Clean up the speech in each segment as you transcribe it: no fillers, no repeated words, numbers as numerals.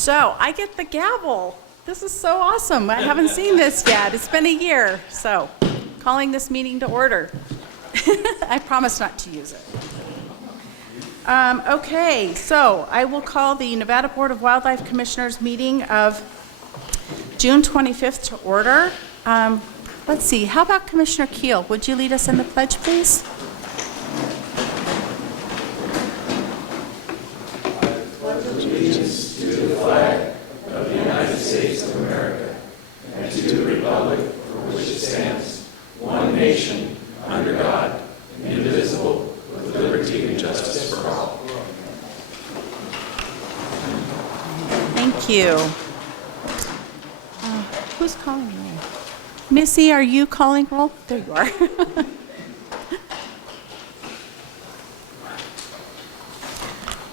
So I get the gavel. This is so awesome. I haven't seen this yet. It's been a year. So calling this meeting to order. I promise not to use it. Okay, so I will call the Nevada Board of Wildlife Commissioners meeting of June 25th to order. Let's see, how about Commissioner Keel? Would you lead us in the pledge, please? Allegiance to the flag of the United States of America and to the republic for which it stands, one nation, under God, indivisible, with liberty and justice for all. Thank you. Who's calling roll? Missy, are you calling roll? There you are.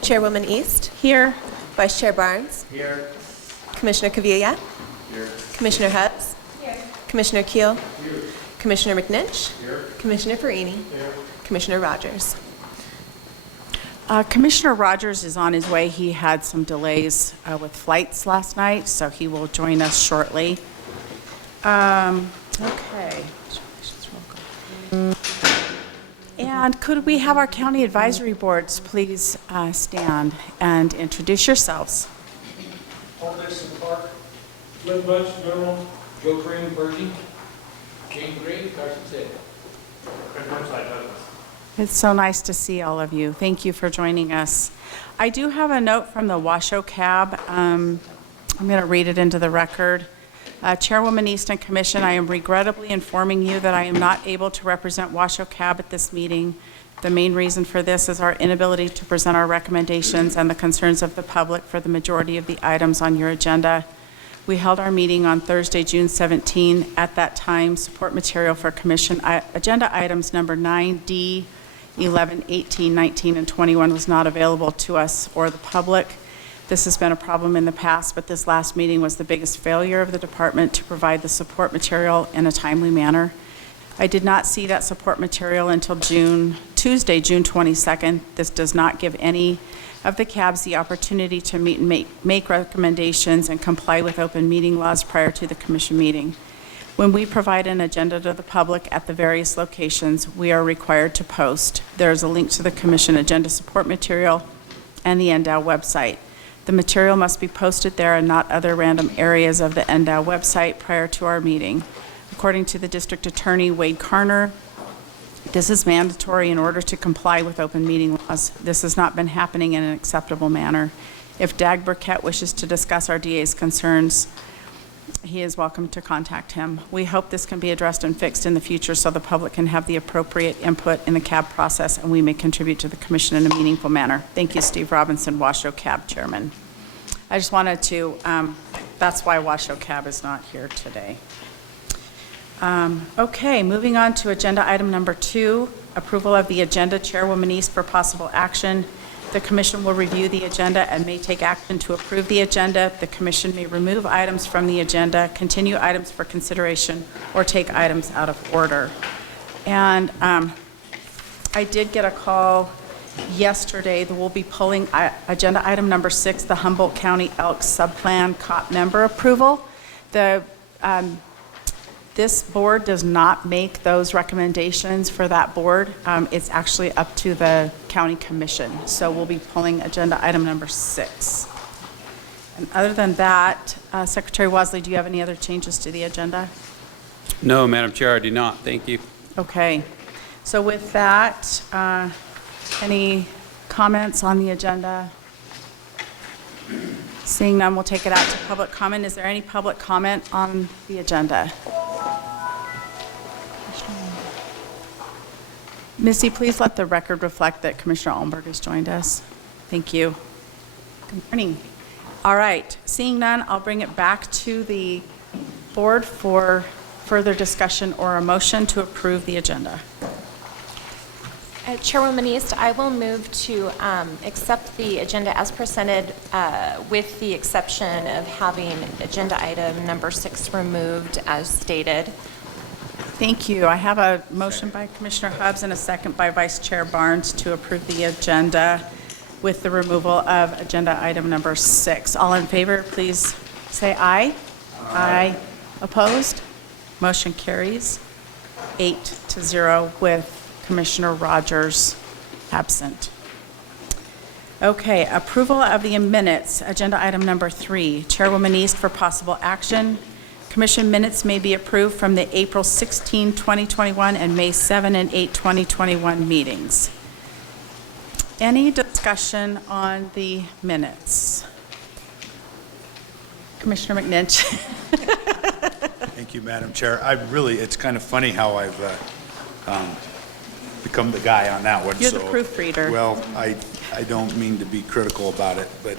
Chairwoman East. Here. Vice Chair Barnes. Here. Commissioner Cavilla. Here. Commissioner Hubbs. Here. Commissioner Keel. Here. Commissioner McNinch. Here. Commissioner Farini. Here. Commissioner Rogers. Commissioner Rogers is on his way. He had some delays with flights last night, so he will join us shortly. Okay. And could we have our county advisory boards please stand and introduce yourselves? Paul Dixon Clark, Flynn Bunch, Mineral, Joe Green, Bergie, Jane Green, Carson City. It's so nice to see all of you. Thank you for joining us. I do have a note from the Washoe Cab. I'm going to read it into the record. Chairwoman Easton Commission, I am regrettably informing you that I am not able to represent Washoe Cab at this meeting. The main reason for this is our inability to present our recommendations and the concerns of the public for the majority of the items on your agenda. We held our meeting on Thursday, June 17. At that time, support material for Commission agenda items number 9D, 11, 18, 19, and 21 was not available to us or the public. This has been a problem in the past, but this last meeting was the biggest failure of the department to provide the support material in a timely manner. I did not see that support material until Tuesday, June 22nd. This does not give any of the cabs the opportunity to meet and make recommendations and comply with open meeting laws prior to the commission meeting. When we provide an agenda to the public at the various locations, we are required to post. There is a link to the commission agenda support material and the NDOW website. The material must be posted there and not other random areas of the NDOW website prior to our meeting. According to the district attorney, Wade Carner, this is mandatory in order to comply with open meeting laws. This has not been happening in an acceptable manner. If Dag Burkett wishes to discuss our DA's concerns, he is welcome to contact him. We hope this can be addressed and fixed in the future so the public can have the appropriate input in the CAB process and we may contribute to the commission in a meaningful manner. Thank you, Steve Robinson, Washoe CAB Chairman. I just wanted to, that's why Washoe CAB is not here today. Okay, moving on to agenda item number 2, approval of the agenda. Chairwoman East for possible action. The commission will review the agenda and may take action to approve the agenda. The commission may remove items from the agenda, continue items for consideration, or take items out of order. And I did get a call yesterday that we'll be pulling agenda item number 6, the Humboldt County Elk Subplan COP member approval. This board does not make those recommendations for that board. It's actually up to the county commission. So we'll be pulling agenda item number 6. And other than that, Secretary Wasley, do you have any other changes to the agenda? No, Madam Chair, I do not. Thank you. Okay. So with that, any comments on the agenda? Seeing none, we'll take it out to public comment. Is there any public comment on the agenda? Missy, please let the record reflect that Commissioner Allenberg has joined us. Thank you. Good morning. All right, seeing none, I'll bring it back to the board for further discussion or a motion to approve the agenda. Chairwoman East, I will move to accept the agenda as presented with the exception of having agenda item number 6 removed as stated. Thank you. I have a motion by Commissioner Hubbs and a second by Vice Chair Barnes to approve the agenda. with the removal of agenda item number 6. All in favor, please say aye. Aye. Opposed? Motion carries 8-0 with Commissioner Rogers absent. Okay, approval of the minutes, agenda item number 3. Chairwoman East for possible action. Commission minutes may be approved from the April 16, 2021 and May 7 and 8, 2021 meetings. Any discussion on the minutes? Commissioner McNinch. Thank you, Madam Chair. It's kind of funny how I've become the guy on that one. You're the proofreader. Well, I don't mean to be critical about it, but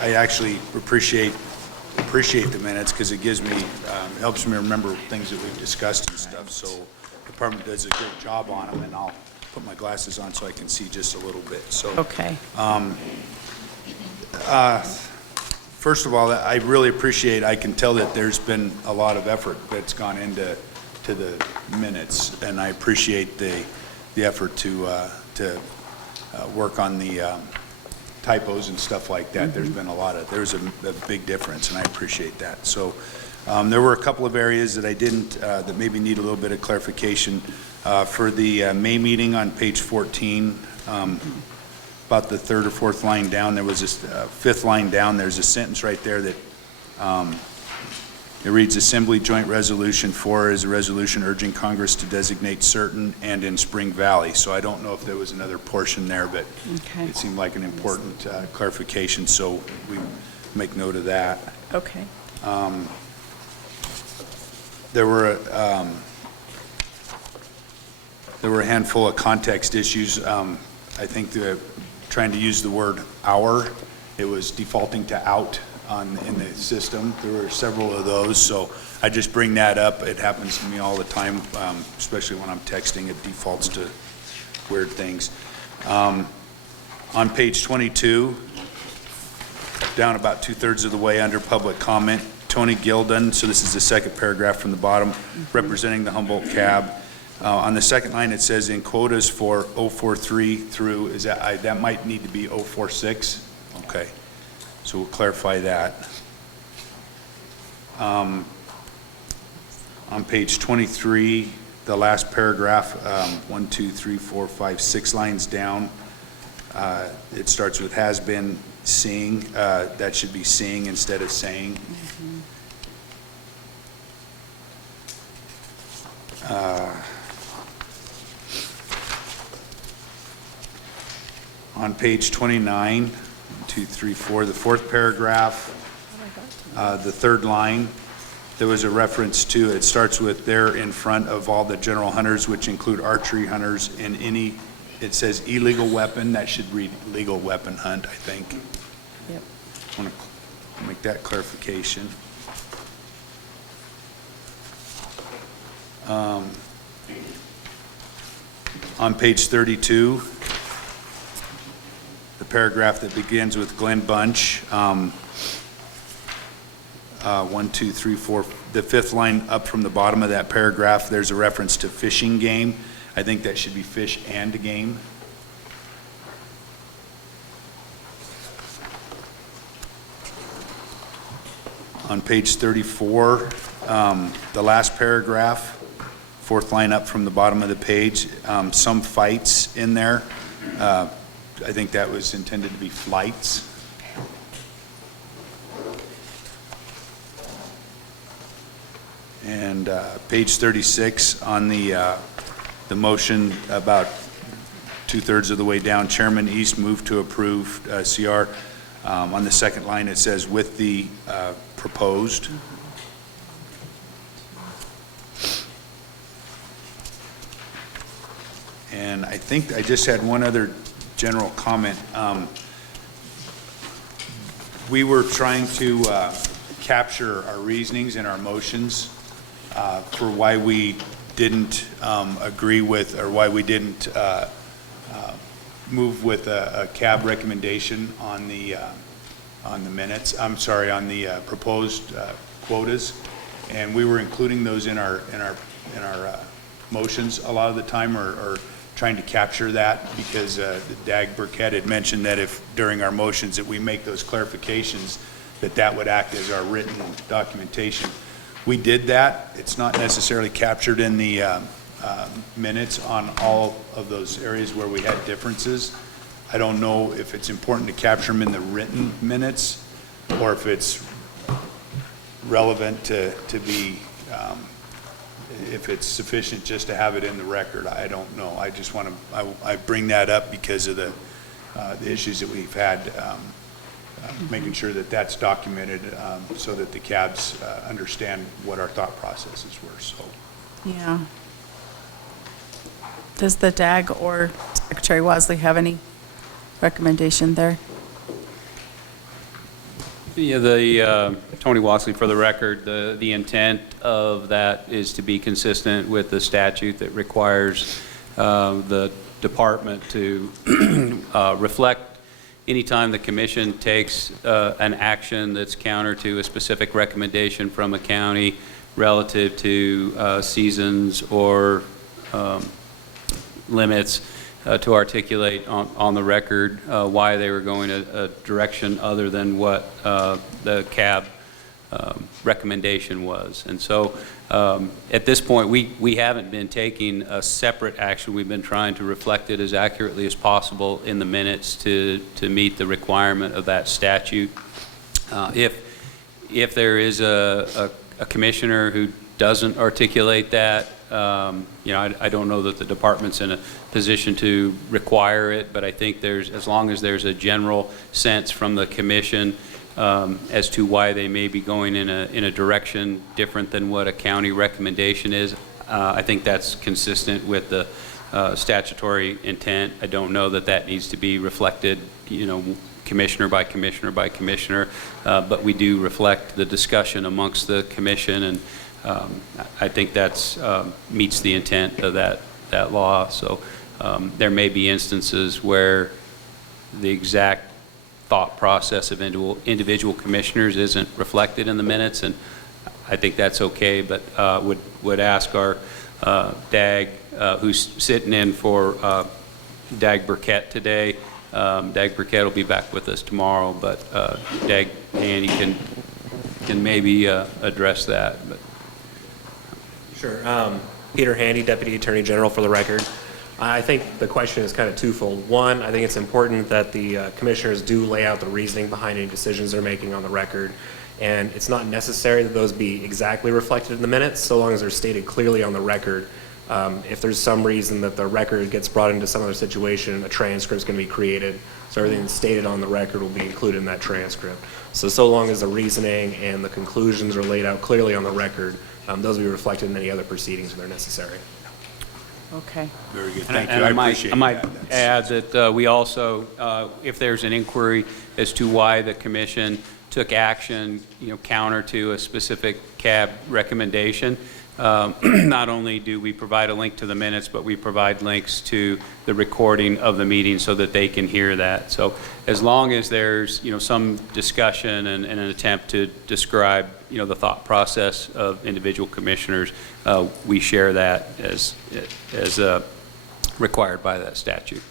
I actually appreciate the minutes because it gives me, helps me remember things that we've discussed and stuff. So the department does a good job on them, and I'll put my glasses on so I can see just a little bit. So. Okay. First of all, I really appreciate, I can tell that there's been a lot of effort that's gone into the minutes, and I appreciate the effort to work on the typos and stuff like that. There's been there's a big difference, and I appreciate that. So there were a couple of areas that I didn't, that maybe need a little bit of clarification. For the May meeting on page 14, about the third or fourth line down, there was this fifth line down, there's a sentence right there that it reads, Assembly Joint Resolution 4 is a resolution urging Congress to designate certain and in Spring Valley. So I don't know if there was another portion there, but Okay. it seemed like an important clarification, so we make note of that. Okay. There were a handful of context issues. I think trying to use the word "our," it was defaulting to "out" in the system. There were several of those, so I just bring that up. It happens to me all the time, especially when I'm texting. It defaults to weird things. On page 22, down about 2/3 of the way under public comment, Tony Gilden, so this is the second paragraph from the bottom, representing the Humboldt Cab. On the second line, it says in quotas for 043 through, that might need to be 046? Okay, so we'll clarify that. On page 23, the last paragraph, 1, 2, 3, 4, 5, 6 lines down, it starts with has been seeing. That should be seeing instead of saying. On page 29, 1, 2, 3, 4, the fourth paragraph, the third line, there was a reference to, it starts with there in front of all the general hunters, which include archery hunters and any, it says illegal weapon, that should read legal weapon hunt, I think. Yep. I want to make that clarification. On page 32, the paragraph that begins with Glenn Bunch, 1, 2, 3, 4, the fifth line up from the bottom of that paragraph, there's a reference to fishing game. I think that should be fish and game. On page 34, the last paragraph, fourth line up from the bottom of the page, some fights in there. I think that was intended to be flights. And page 36 on the motion about 2/3 of the way down, Chairman East moved to approve CR. On the second line, it says with the proposed. And I think I just had one other general comment. We were trying to capture our reasonings and our motions for why we didn't agree with, or why we didn't move with a cab recommendation on the minutes. I'm sorry, on the proposed quotas, and we were including those in our motions a lot of the time, or trying to capture that, because Dag Burkett had mentioned that if during our motions that we make those clarifications, that would act as our written documentation. We did that. It's not necessarily captured in the minutes on all of those areas where we had differences. I don't know if it's important to capture them in the written minutes, or if it's relevant to be, if it's sufficient just to have it in the record. I don't know. I just want to, I bring that up because of the issues that we've had, making sure that that's documented, so that the cabs understand what our thought processes were, so. Yeah. Does the DAG or Secretary Wasley have any recommendation there? Yeah, Tony Wasley, for the record, the intent of that is to be consistent with the statute that requires the department to reflect anytime the commission takes an action that's counter to a specific recommendation from a county relative to seasons or limits, to articulate on the record why they were going a direction other than what the CAB recommendation was. And so at this point, we haven't been taking a separate action. We've been trying to reflect it as accurately as possible in the minutes to meet the requirement of that statute. If there is a commissioner who doesn't articulate that, I don't know that the department's in a position to require it, but I think as long as there's a general sense from the commission as to why they may be going in a direction different than what a county recommendation is, I think that's consistent with the statutory intent. I don't know that needs to be reflected, commissioner by commissioner by commissioner, but we do reflect the discussion amongst the commission, and I think that's meets the intent of that law. So there may be instances where the exact thought process of individual commissioners isn't reflected in the minutes, and I think that's okay, but would ask our DAG, who's sitting in for Dag Burkett today. Dag Burkett will be back with us tomorrow, but Dag Haney can maybe address that. But Sure. Peter Handy, Deputy Attorney General, for the record. I think the question is kind of twofold. One, I think it's important that the commissioners do lay out the reasoning behind any decisions they're making on the record. And it's not necessary that those be exactly reflected in the minutes, so long as they're stated clearly on the record. If there's some reason that the record gets brought into some other situation, a transcript's going to be created. So everything that's stated on the record will be included in that transcript. So long as the reasoning and the conclusions are laid out clearly on the record, those will be reflected in any other proceedings when they're necessary. Okay. Very good, And thank you, I appreciate that. I might add that we also, if there's an inquiry as to why the commission took action, counter to a specific CAB recommendation, not only do we provide a link to the minutes, but we provide links to the recording of the meeting so that they can hear that. So as long as there's, some discussion and an attempt to describe, the thought process of individual commissioners, we share that as required by that statute.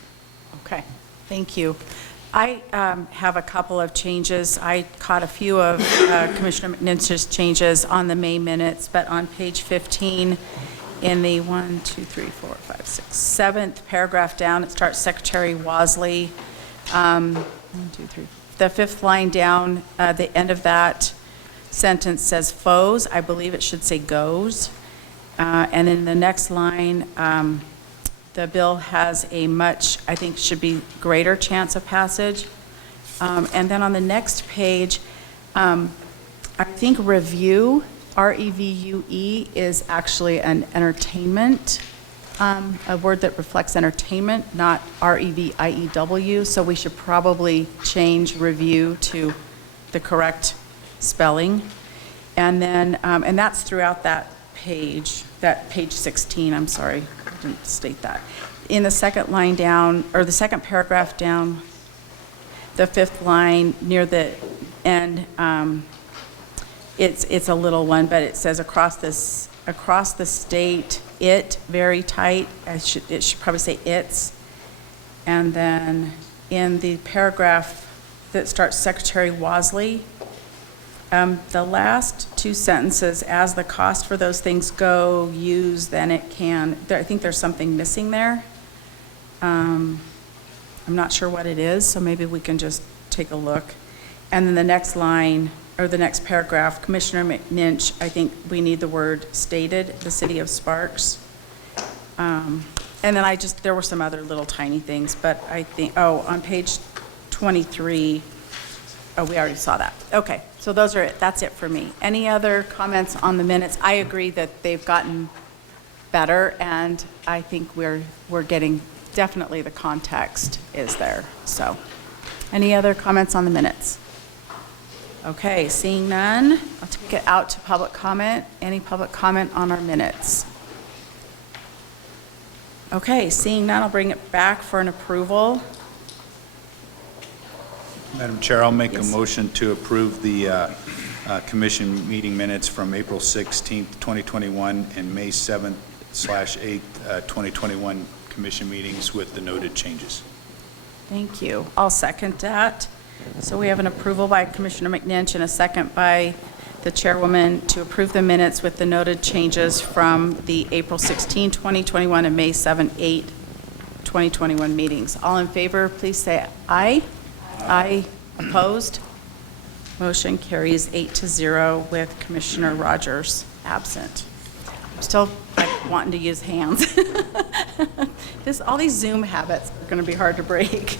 Okay, thank you. I have a couple of changes. I caught a few of Commissioner McNinch's changes on the May minutes, but on page 15 in the 7th paragraph down, it starts Secretary Wasley. 1, 2, 3. The 5th line down, the end of that sentence says foes. I believe it should say goes. And then the next line, the bill has a much, I think, should be greater chance of passage. And then on the next page, I think review, R-E-V-U-E, is actually an entertainment, a word that reflects entertainment, not R-E-V-I-E-W. So we should probably change review to the correct spelling. And then, and that's throughout that page 16, I'm sorry. Didn't state that. In the second line down, or the second paragraph down, the 5th line near the end, it's a little one, but it says across the state, it very tight. It should probably say its. And then in the paragraph that starts Secretary Wasley, the last two sentences, as the cost for those things go, use, then it can, I think there's something missing there. I'm not sure what it is, so maybe we can just take a look. And then the next line, or the next paragraph, Commissioner McNinch, I think we need the word stated, the city of Sparks. And then there were some other little tiny things, but I think, on page 23, we already saw that. Okay, so that's it for me. Any other comments on the minutes? I agree that they've gotten better, and I think we're getting, definitely the context is there. So, any other comments on the minutes? Okay, seeing none, I'll take it out to public comment. Any public comment on our minutes? Okay, seeing none, I'll bring it back for an approval. Madam Chair, I'll make a Yes. motion to approve the commission meeting minutes from April 16th, 2021, and May 7th/8th, 2021 commission meetings with the noted changes. Thank you. I'll second that. So we have an approval by Commissioner McNinch and a second by the chairwoman to approve the minutes with the noted changes from the April 16, 2021 and May 7, 8, 2021 meetings. All in favor, please say aye. Aye. Opposed? Motion carries 8-0 with Commissioner Rogers absent. I'm still wanting to use hands. All these Zoom habits are going to be hard to break.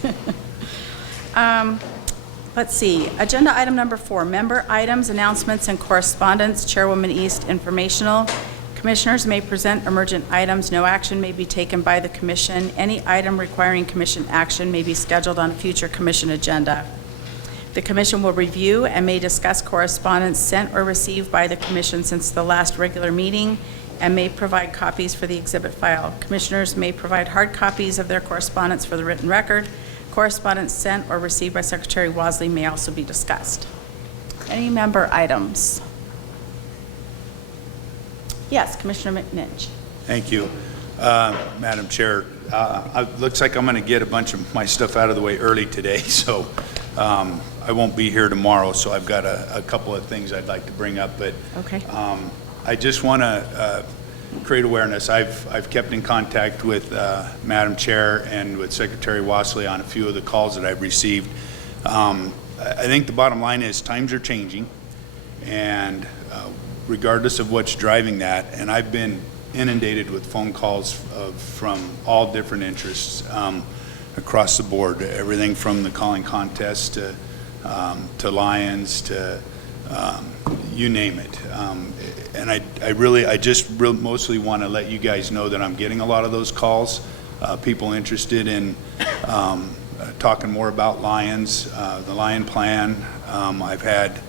Let's see, agenda item number 4, member items, announcements, and correspondence, Chairwoman East informational. Commissioners may present emergent items. No action may be taken by the commission. Any item requiring commission action may be scheduled on a future commission agenda. The commission will review and may discuss correspondence sent or received by the commission since the last regular meeting and may provide copies for the exhibit file. Commissioners may provide hard copies of their correspondence for the written record. Correspondence sent or received by Secretary Wasley may also be discussed. Any member items? Yes, Commissioner McNinch. Thank you, Madam Chair. Looks like I'm going to get a bunch of my stuff out of the way early today, so I won't be here tomorrow, so I've got a couple of things I'd like to bring up, but Okay. I just want to create awareness. I've kept in contact with Madam Chair and with Secretary Wasley on a few of the calls that I've received. I think the bottom line is times are changing, and regardless of what's driving that, and I've been inundated with phone calls from all different interests across the board, everything from the calling contest to Lions to you name it. And I just mostly want to let you guys know that I'm getting a lot of those calls, people interested in talking more about Lions, the Lion Plan. I've had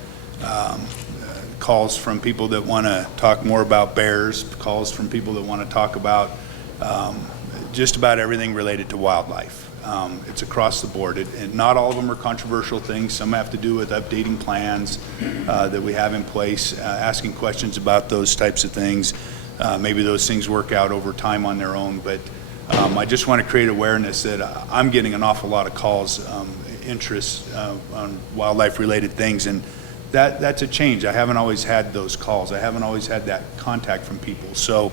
calls from people that want to talk more about bears, calls from people that want to talk about just about everything related to wildlife. It's across the board. And not all of them are controversial things. Some have to do with updating plans that we have in place, asking questions about those types of things. Maybe those things work out over time on their own, but I just want to create awareness that I'm getting an awful lot of calls, interest on wildlife-related things, and that's a change. I haven't always had those calls. I haven't always had that contact from people. So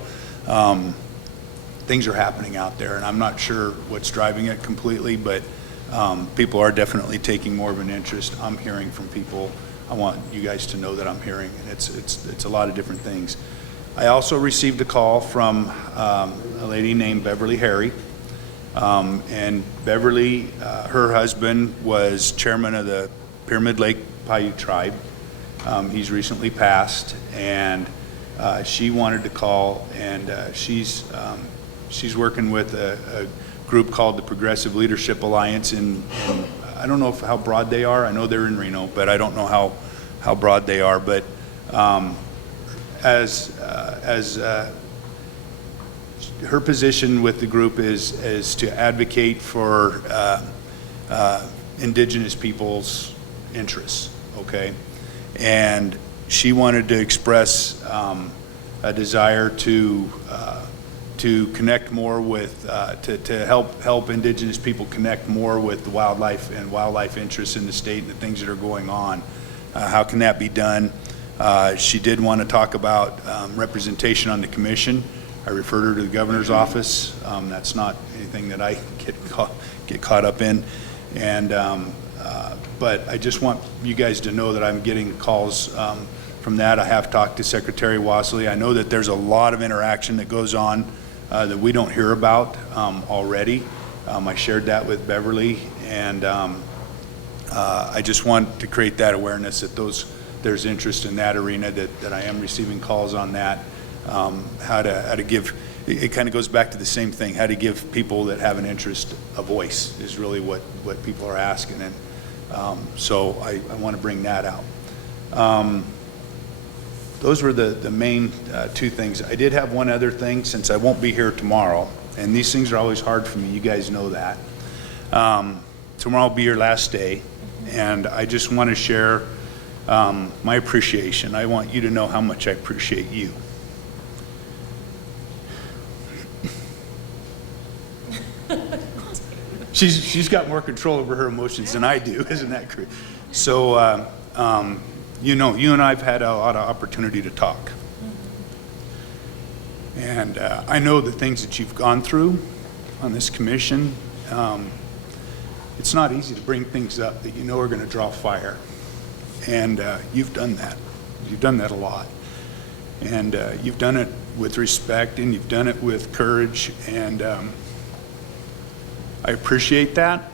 things are happening out there, and I'm not sure what's driving it completely, but people are definitely taking more of an interest. I'm hearing from people. I want you guys to know that I'm hearing, and it's a lot of different things. I also received a call from a lady named Beverly Harry, and Beverly, her husband was chairman of the Pyramid Lake Paiute tribe. He's recently passed, and she wanted to call, and she's working with a group called the Progressive Leadership Alliance, and I don't know how broad they are. I know they're in Reno, but I don't know how broad they are. But as her position with the group is to advocate for indigenous people's interests, okay? And she wanted to express a desire to to connect more with, to help Indigenous people connect more with the wildlife and wildlife interests in the state and the things that are going on. How can that be done? She did want to talk about representation on the commission. I referred her to the governor's office. That's not anything that I get caught up in. And but I just want you guys to know that I'm getting calls from that. I have talked to Secretary Wasley. I know that there's a lot of interaction that goes on that we don't hear about already. I shared that with Beverly, and I just want to create that awareness that there's interest in that arena, that I am receiving calls on that. How to give, it kind of goes back to the same thing, how to give people that have an interest a voice is really what people are asking. And so I want to bring that out. Those were the main two things. I did have one other thing, since I won't be here tomorrow, and these things are always hard for me, you guys know that. Tomorrow will be your last day, and I just want to share my appreciation. I want you to know how much I appreciate you. She's got more control over her emotions than I do, isn't that great? So, you know, you and I have had a lot of opportunity to talk. And I know the things that you've gone through on this commission. It's not easy to bring things up that you know are going to draw fire. And you've done that. You've done that a lot. And you've done it with respect, and you've done it with courage. And I appreciate that.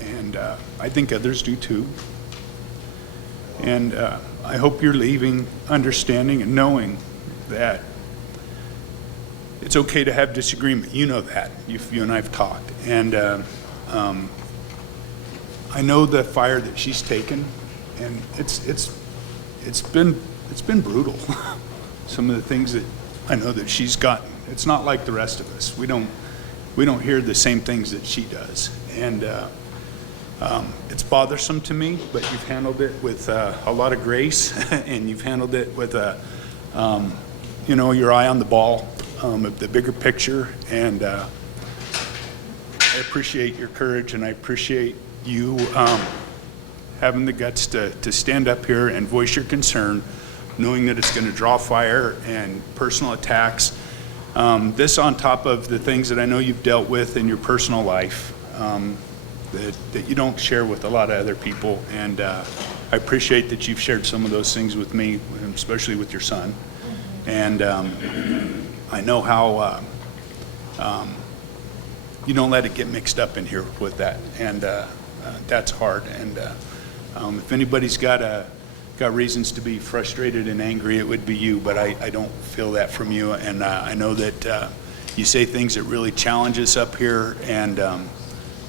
And I think others do too. And I hope you're leaving understanding and knowing that it's okay to have disagreement. You know that. You and I have talked. And I know the fire that she's taken, and it's been brutal. Some of the things that I know that she's gotten. It's not like the rest of us. We don't hear the same things that she does. And it's bothersome to me, but you've handled it with a lot of grace, and you've handled it with you know, your eye on the ball of the bigger picture. And I appreciate your courage, and I appreciate you having the guts to stand up here and voice your concern, knowing that it's going to draw fire and personal attacks. This on top of the things that I know you've dealt with in your personal life that you don't share with a lot of other people. And I appreciate that you've shared some of those things with me, especially with your son. And I know how you don't let it get mixed up in here with that. And that's hard. And if anybody's got reasons to be frustrated and angry, it would be you, but I don't feel that from you. And I know that you say things that really challenge us up here, and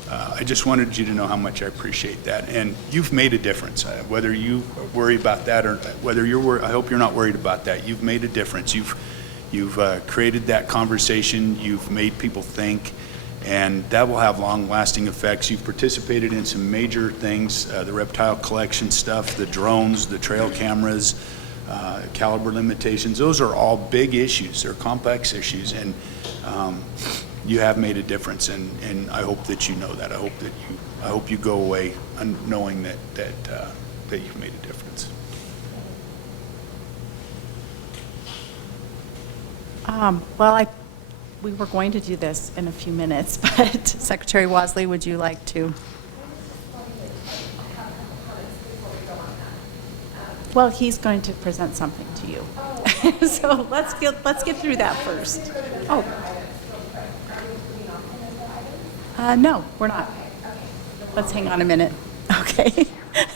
I just wanted you to know how much I appreciate that. And you've made a difference, whether you worry about that or whether you're I hope you're not worried about that. You've made a difference. You've created that conversation. You've made people think, and that will have long-lasting effects. You've participated in some major things, the reptile collection stuff, the drones, the trail cameras, caliber limitations. Those are all big issues. They're complex issues, and you have made a difference, and I hope that you know that. I hope you go away knowing that you've made a difference. Well, we were going to do this in a few minutes, but Secretary Wasley, would you like to? Well, he's going to present something to you. So let's get through that first. Oh. No, we're not. Let's hang on a minute. Okay.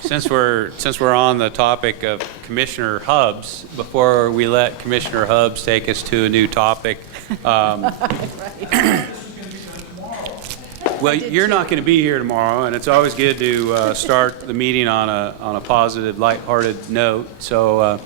Since we're on the topic of Commissioner Hubbs, before we let Commissioner Hubbs take us to a new topic, well, you're not going to be here tomorrow, and it's always good to start the meeting on a positive, lighthearted note. So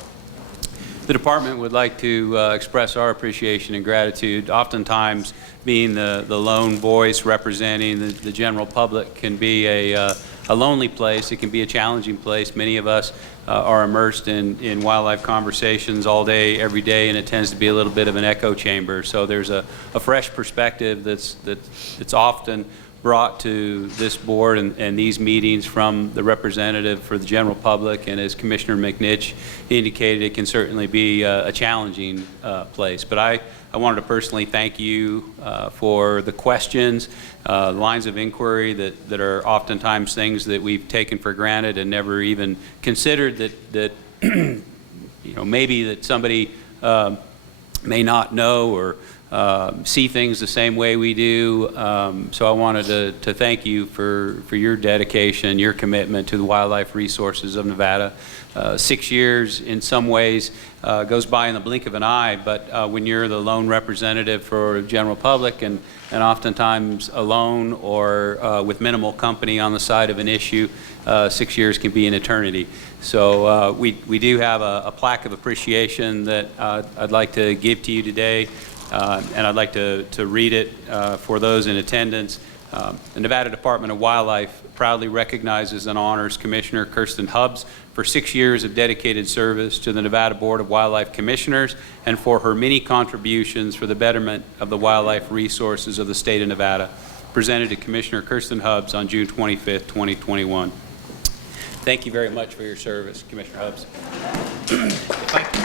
the department would like to express our appreciation and gratitude. Oftentimes, being the lone voice representing the general public can be a a lonely place. It can be a challenging place. Many of us are immersed in wildlife conversations all day, every day, and it tends to be a little bit of an echo chamber. So there's a fresh perspective that's often brought to this board and these meetings from the representative for the general public, and as Commissioner McNitch indicated, it can certainly be a challenging place. But I wanted to personally thank you for the questions, lines of inquiry that are oftentimes things that we've taken for granted and never even considered that maybe that somebody may not know or see things the same way we do. So I wanted to thank you for your dedication, your commitment to the wildlife resources of Nevada. 6 years in some ways goes by in the blink of an eye, but when you're the lone representative for the general public and oftentimes alone or with minimal company on the side of an issue, 6 years can be an eternity. So we do have a plaque of appreciation that I'd like to give to you today. And I'd like to read it for those in attendance. The Nevada Department of Wildlife proudly recognizes and honors Commissioner Kirsten Hubbs for 6 years of dedicated service to the Nevada Board of Wildlife Commissioners and for her many contributions for the betterment of the wildlife resources of the state of Nevada. Presented to Commissioner Kirsten Hubbs on June 25th, 2021. Thank you very much for your service, Commissioner Hubbs. Thank you.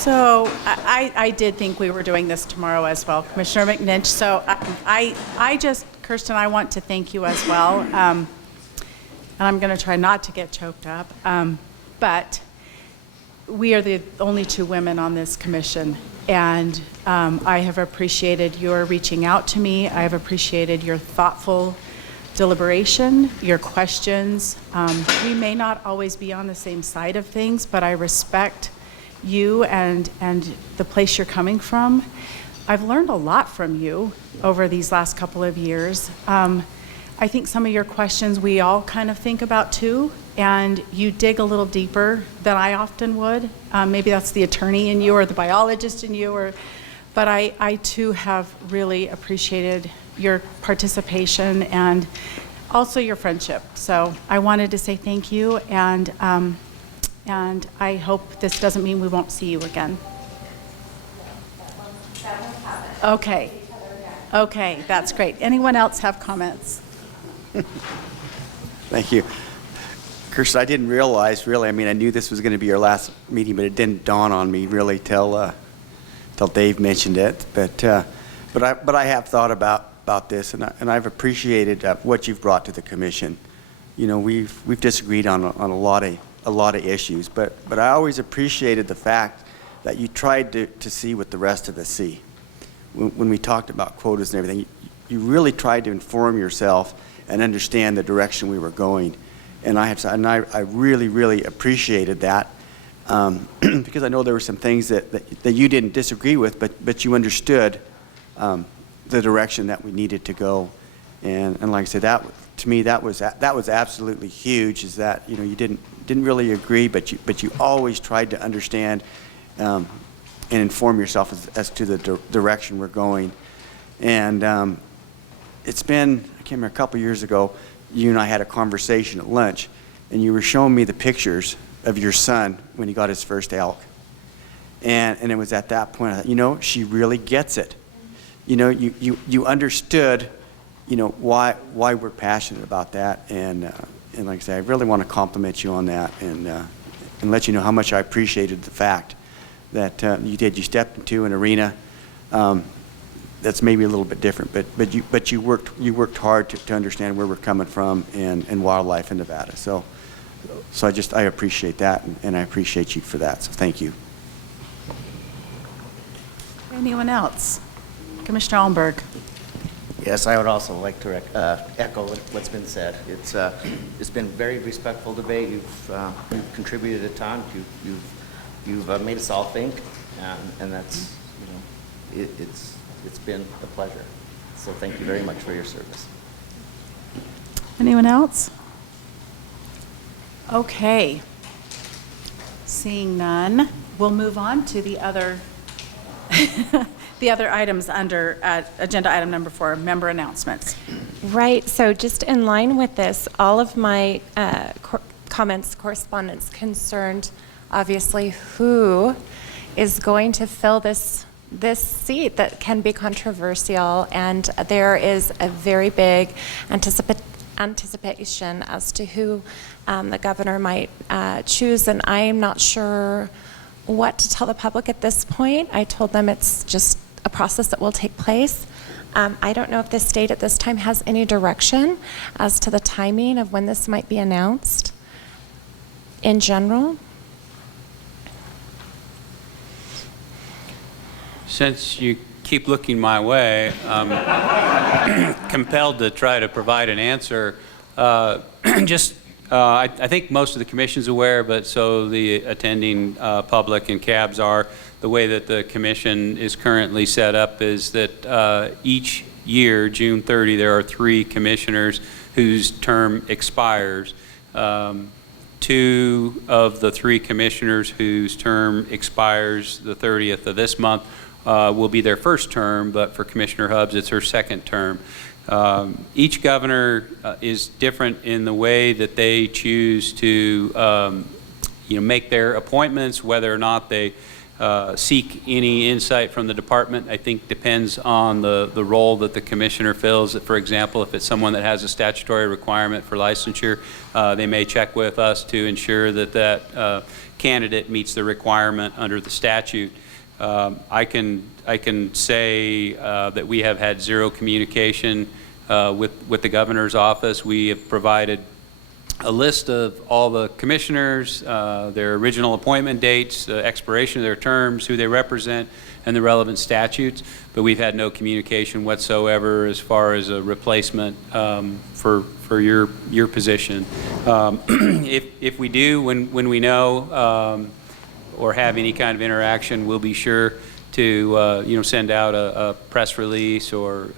So I did think we were doing this tomorrow as well, Commissioner McNinch. So I just, Kirsten, I want to thank you as well. And I'm going to try not to get choked up. But we are the only two women on this commission. And I have appreciated your reaching out to me. I have appreciated your thoughtful deliberation, your questions. We may not always be on the same side of things, but I respect you and the place you're coming from. I've learned a lot from you over these last couple of years. I think some of your questions we all kind of think about too, and you dig a little deeper than I often would. Maybe that's the attorney in you or the biologist in you, but I too have really appreciated your participation and also your friendship. So I wanted to say thank you, and I hope this doesn't mean we won't see you again. Okay. Okay, that's great. Anyone else have comments? Thank you. Kirsten, I didn't realize, really, I mean, I knew this was going to be your last meeting, but it didn't dawn on me really till Dave mentioned it. But I have thought about this, and I've appreciated what you've brought to the commission. You know, we've disagreed on a lot of issues, but I always appreciated the fact that you tried to see what the rest of us see. When we talked about quotas and everything, you really tried to inform yourself and understand the direction we were going. And I really, really appreciated that because I know there were some things that you didn't disagree with, but you understood the direction that we needed to go. And like I said, that to me that was absolutely huge. Is that, you know, you didn't really agree, but you always tried to understand and inform yourself as to the direction we're going. And it's been, I can't remember, a couple years ago, you and I had a conversation at lunch, and you were showing me the pictures of your son when he got his first elk. And it was at that point I thought, you know, she really gets it. You know, you understood, you know, why we're passionate about that. And like I say, I really want to compliment you on that and let you know how much I appreciated the fact that you stepped into an arena that's maybe a little bit different, but you worked hard to understand where we're coming from and wildlife in Nevada. So I appreciate that, and I appreciate you for that. So thank you. Anyone else? Commissioner Allenberg. Yes, I would also like to echo what's been said. It's been a very respectful debate. You've contributed a ton. You've made us all think, and that's, you know, it's been a pleasure. So thank you very much for your service. Anyone else? Okay. Seeing none, we'll move on to the other the other items under agenda item number 4, member announcements. Right, so just in line with this, all of my comments, correspondence concerned, obviously, who is going to fill this seat that can be controversial, and there is a very big anticipation as to who the governor might choose, and I am not sure what to tell the public at this point. I told them it's just a process that will take place. I don't know if the state at this time has any direction as to the timing of when this might be announced in general. Since you keep looking my way, I'm compelled to try to provide an answer. I think most of the commission's aware, but so the attending public and cabs are. The way that the commission is currently set up is that each year, June 30, there are 3 commissioners whose term expires. 2 of the 3 commissioners whose term expires the 30th of this month will be their first term, but for Commissioner Hubbs, it's her second term. Each governor is different in the way that they choose to make their appointments, whether or not they seek any insight from the department. I think depends on the role that the commissioner fills. For example, if it's someone that has a statutory requirement for licensure, they may check with us to ensure that that candidate meets the requirement under the statute. I can say that we have had 0 communication with the governor's office. We have provided a list of all the commissioners, their original appointment dates, the expiration of their terms, who they represent, and the relevant statutes, but we've had no communication whatsoever as far as a replacement for your position. If we do, when we know or have any kind of interaction, we'll be sure to send out a press release or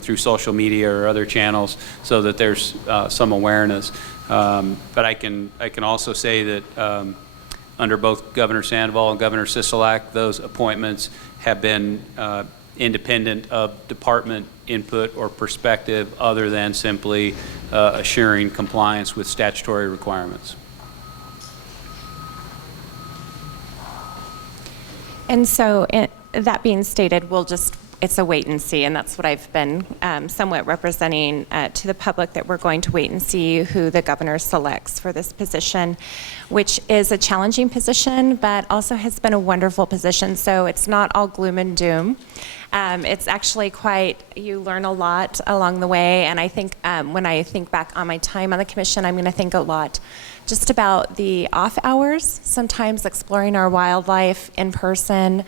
through social media or other channels so that there's some awareness. But I can also say that under both Governor Sandoval and Governor Sisolak, those appointments have been independent of department input or perspective other than simply assuring compliance with statutory requirements. And so, that being stated, it's a wait and see, and that's what I've been somewhat representing to the public, that we're going to wait and see who the governor selects for this position, which is a challenging position, but also has been a wonderful position. So it's not all gloom and doom. It's actually you learn a lot along the way, and I think when I think back on my time on the commission, I'm going to think a lot just about the off hours, sometimes exploring our wildlife in person,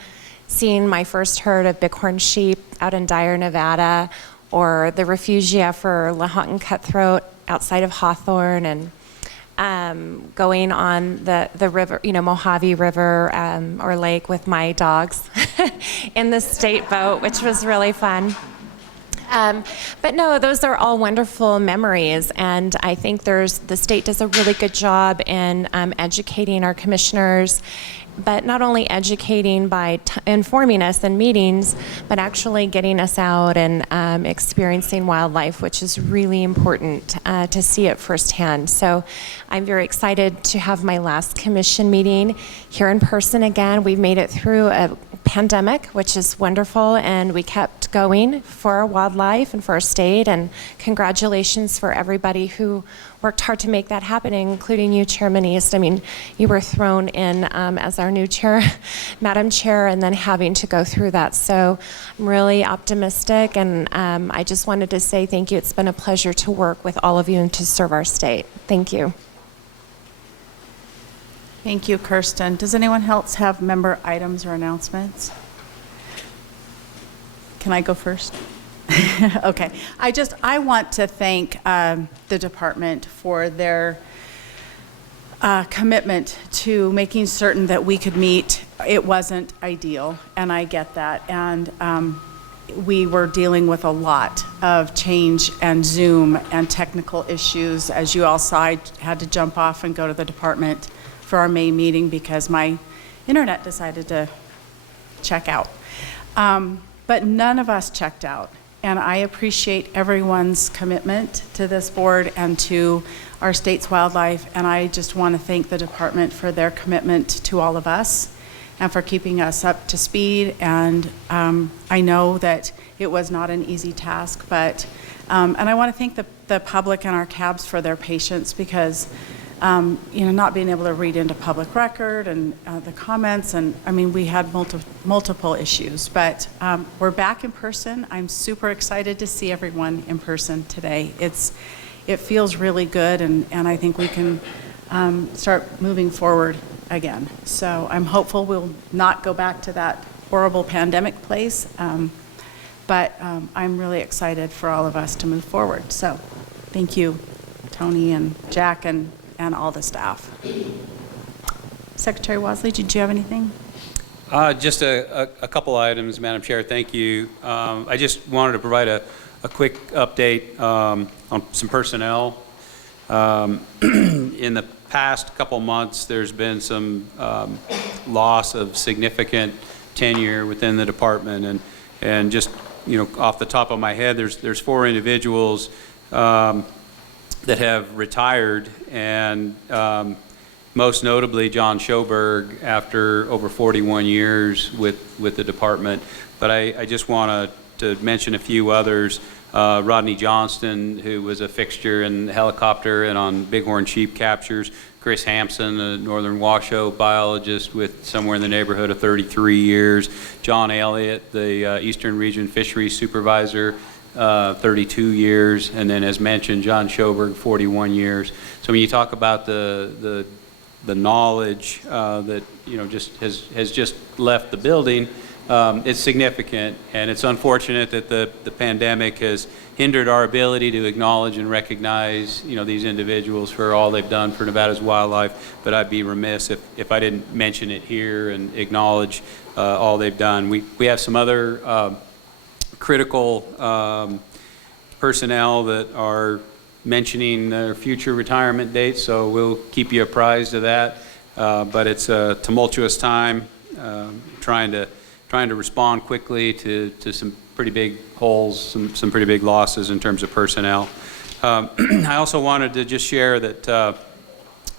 seeing my first herd of bighorn sheep out in Dyer, Nevada, or the refugia for Lahontan cutthroat outside of Hawthorne, and going on the river, Mojave River or lake with my dogs in the state boat, which was really fun. But no, those are all wonderful memories, and I think the state does a really good job in educating our commissioners, but not only educating by informing us in meetings, but actually getting us out and experiencing wildlife, which is really important to see it firsthand. So I'm very excited to have my last commission meeting here in person again. We've made it through a pandemic, which is wonderful, and we kept going for our wildlife and for our state, and congratulations for everybody who worked hard to make that happen, including you, Chairman East. I mean, you were thrown in as our new chair, Madam Chair, and then having to go through that. So I'm really optimistic, and I just wanted to say thank you. It's been a pleasure to work with all of you and to serve our state. Thank you. Thank you, Kirsten. Does anyone else have member items or announcements? Can I go first? Okay. I want to thank the department for their commitment to making certain that we could meet. It wasn't ideal, and I get that. And we were dealing with a lot of change and Zoom and technical issues. As you all saw, I had to jump off and go to the department for our May meeting because my internet decided to check out. But none of us checked out. And I appreciate everyone's commitment to this board and to our state's wildlife. And I just want to thank the department for their commitment to all of us and for keeping us up to speed. And I know that it was not an easy task, but, and I want to thank the public and our cabs for their patience because, not being able to read into public record and the comments, and I mean, we had multiple issues, but we're back in person. I'm super excited to see everyone in person today. It feels really good, and I think we can start moving forward again. So I'm hopeful we'll not go back to that horrible pandemic place, but I'm really excited for all of us to move forward. So thank you, Tony and Jack and all the staff. Secretary Wasley, did you have anything? Just a couple items, Madam Chair. Thank you. I just wanted to provide a quick update on some personnel. In the past couple months, there's been some loss of significant tenure within the department, and just off the top of my head, there's 4 individuals that have retired, and most notably John Schoberg after over 41 years with the department. But I just want to mention a few others. Rodney Johnston, who was a fixture in the helicopter and on bighorn sheep captures. Chris Hampson, a northern Washoe biologist with somewhere in the neighborhood of 33 years. John Elliott, the Eastern Region Fisheries Supervisor, 32 years, and then as mentioned, John Schoberg, 41 years. So when you talk about the knowledge that just has just left the building, it's significant, and it's unfortunate that the pandemic has hindered our ability to acknowledge and recognize these individuals for all they've done for Nevada's wildlife. But I'd be remiss if I didn't mention it here and acknowledge all they've done. We have some other critical personnel that are mentioning their future retirement dates, so we'll keep you apprised of that. But it's a tumultuous time, trying to respond quickly to some pretty big holes, some pretty big losses in terms of personnel. I also wanted to just share that the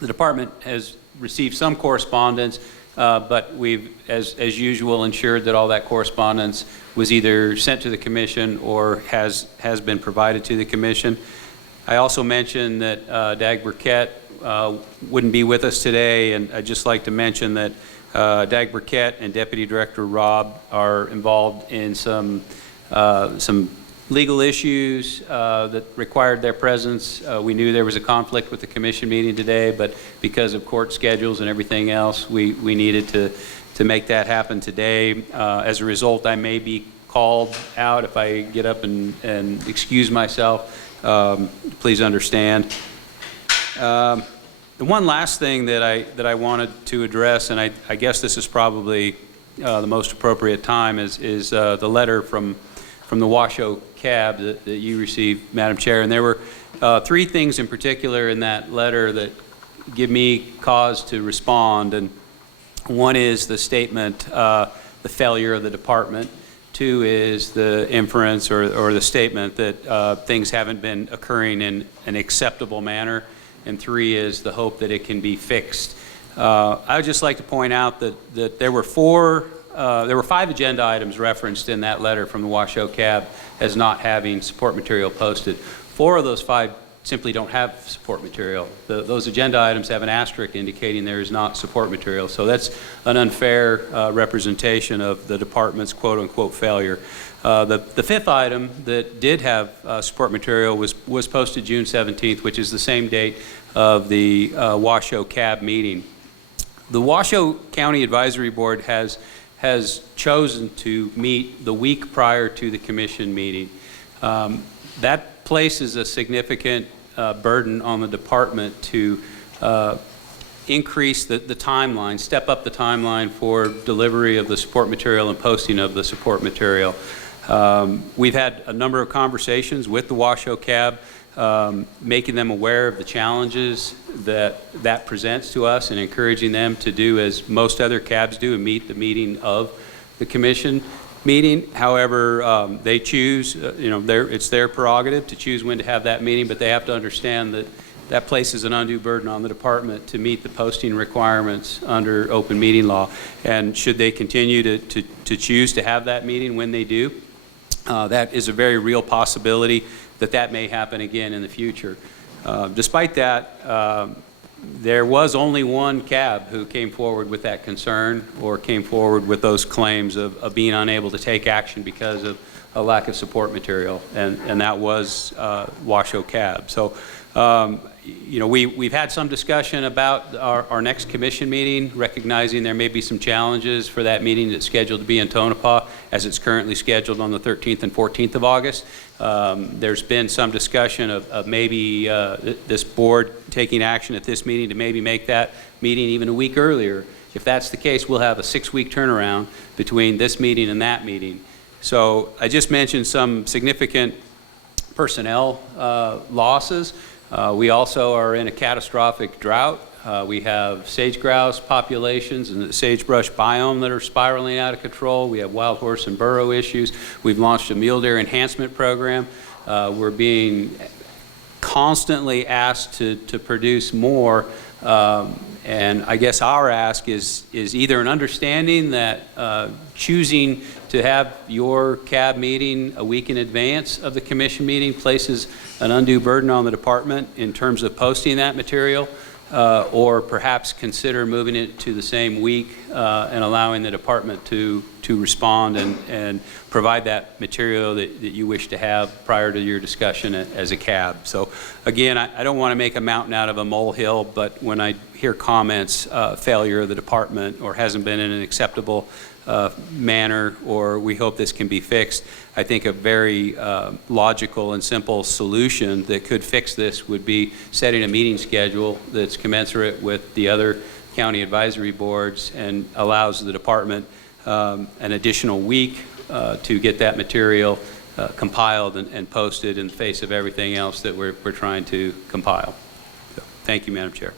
department has received some correspondence, but we've, as usual, ensured that all that correspondence was either sent to the commission or has been provided to the commission. I also mentioned that Dag Burkett wouldn't be with us today, and I'd just like to mention that Dag Burkett and Deputy Director Robb are involved in some legal issues that required their presence. We knew there was a conflict with the commission meeting today, but because of court schedules and everything else, we needed to make that happen today. As a result, I may be called out if I get up and excuse myself. Please understand. The one last thing that I wanted to address, and I guess this is probably the most appropriate time, is the letter from the Washoe cab that you received, Madam Chair. And there were 3 things in particular in that letter that give me cause to respond. And one is the statement, the failure of the department. 2 is the inference or the statement that things haven't been occurring in an acceptable manner. And 3 is the hope that it can be fixed. I would just like to point out that there were 5 agenda items referenced in that letter from the Washoe cab as not having support material posted. 4 of those 5 simply don't have support material. Those agenda items have an asterisk indicating there is not support material. So that's an unfair representation of the department's quote-unquote failure. The 5th item that did have support material was posted June 17th, which is the same date of the Washoe cab meeting. The Washoe County Advisory Board has chosen to meet the week prior to the commission meeting. That places a significant burden on the department to increase the timeline, step up the timeline for delivery of the support material and posting of the support material. We've had a number of conversations with the Washoe Cab, making them aware of the challenges that presents to us and encouraging them to do as most other cabs do and meet the meeting of the commission meeting. However, they choose, it's their prerogative to choose when to have that meeting, but they have to understand that that places an undue burden on the department to meet the posting requirements under open meeting law. And should they continue to choose to have that meeting when they do, that is a very real possibility that may happen again in the future. Despite that, there was only one cab who came forward with that concern or came forward with those claims of being unable to take action because of a lack of support material, and that was Washoe Cab. So, we've had some discussion about our next commission meeting, recognizing there may be some challenges for that meeting that's scheduled to be in Tonopah, as it's currently scheduled on the 13th and 14th of August. There's been some discussion of maybe this board taking action at this meeting to maybe make that meeting even a week earlier. If that's the case, we'll have a 6-week turnaround between this meeting and that meeting. So I just mentioned some significant personnel losses. We also are in a catastrophic drought. We have sage grouse populations and the sagebrush biome that are spiraling out of control. We have wild horse and burrow issues. We've launched a mule deer enhancement program. We're being constantly asked to produce more. And I guess our ask is either an understanding that choosing to have your cab meeting a week in advance of the commission meeting places an undue burden on the department in terms of posting that material, or perhaps consider moving it to the same week and allowing the department to respond and provide that material that you wish to have prior to your discussion as a cab. So again, I don't want to make a mountain out of a molehill, but when I hear comments, failure of the department or hasn't been in an acceptable manner, or we hope this can be fixed, I think a very logical and simple solution that could fix this would be setting a meeting schedule that's commensurate with the other county advisory boards and allows the department an additional week to get that material compiled and posted in the face of everything else that we're trying to compile. So, thank you, Madam Chair.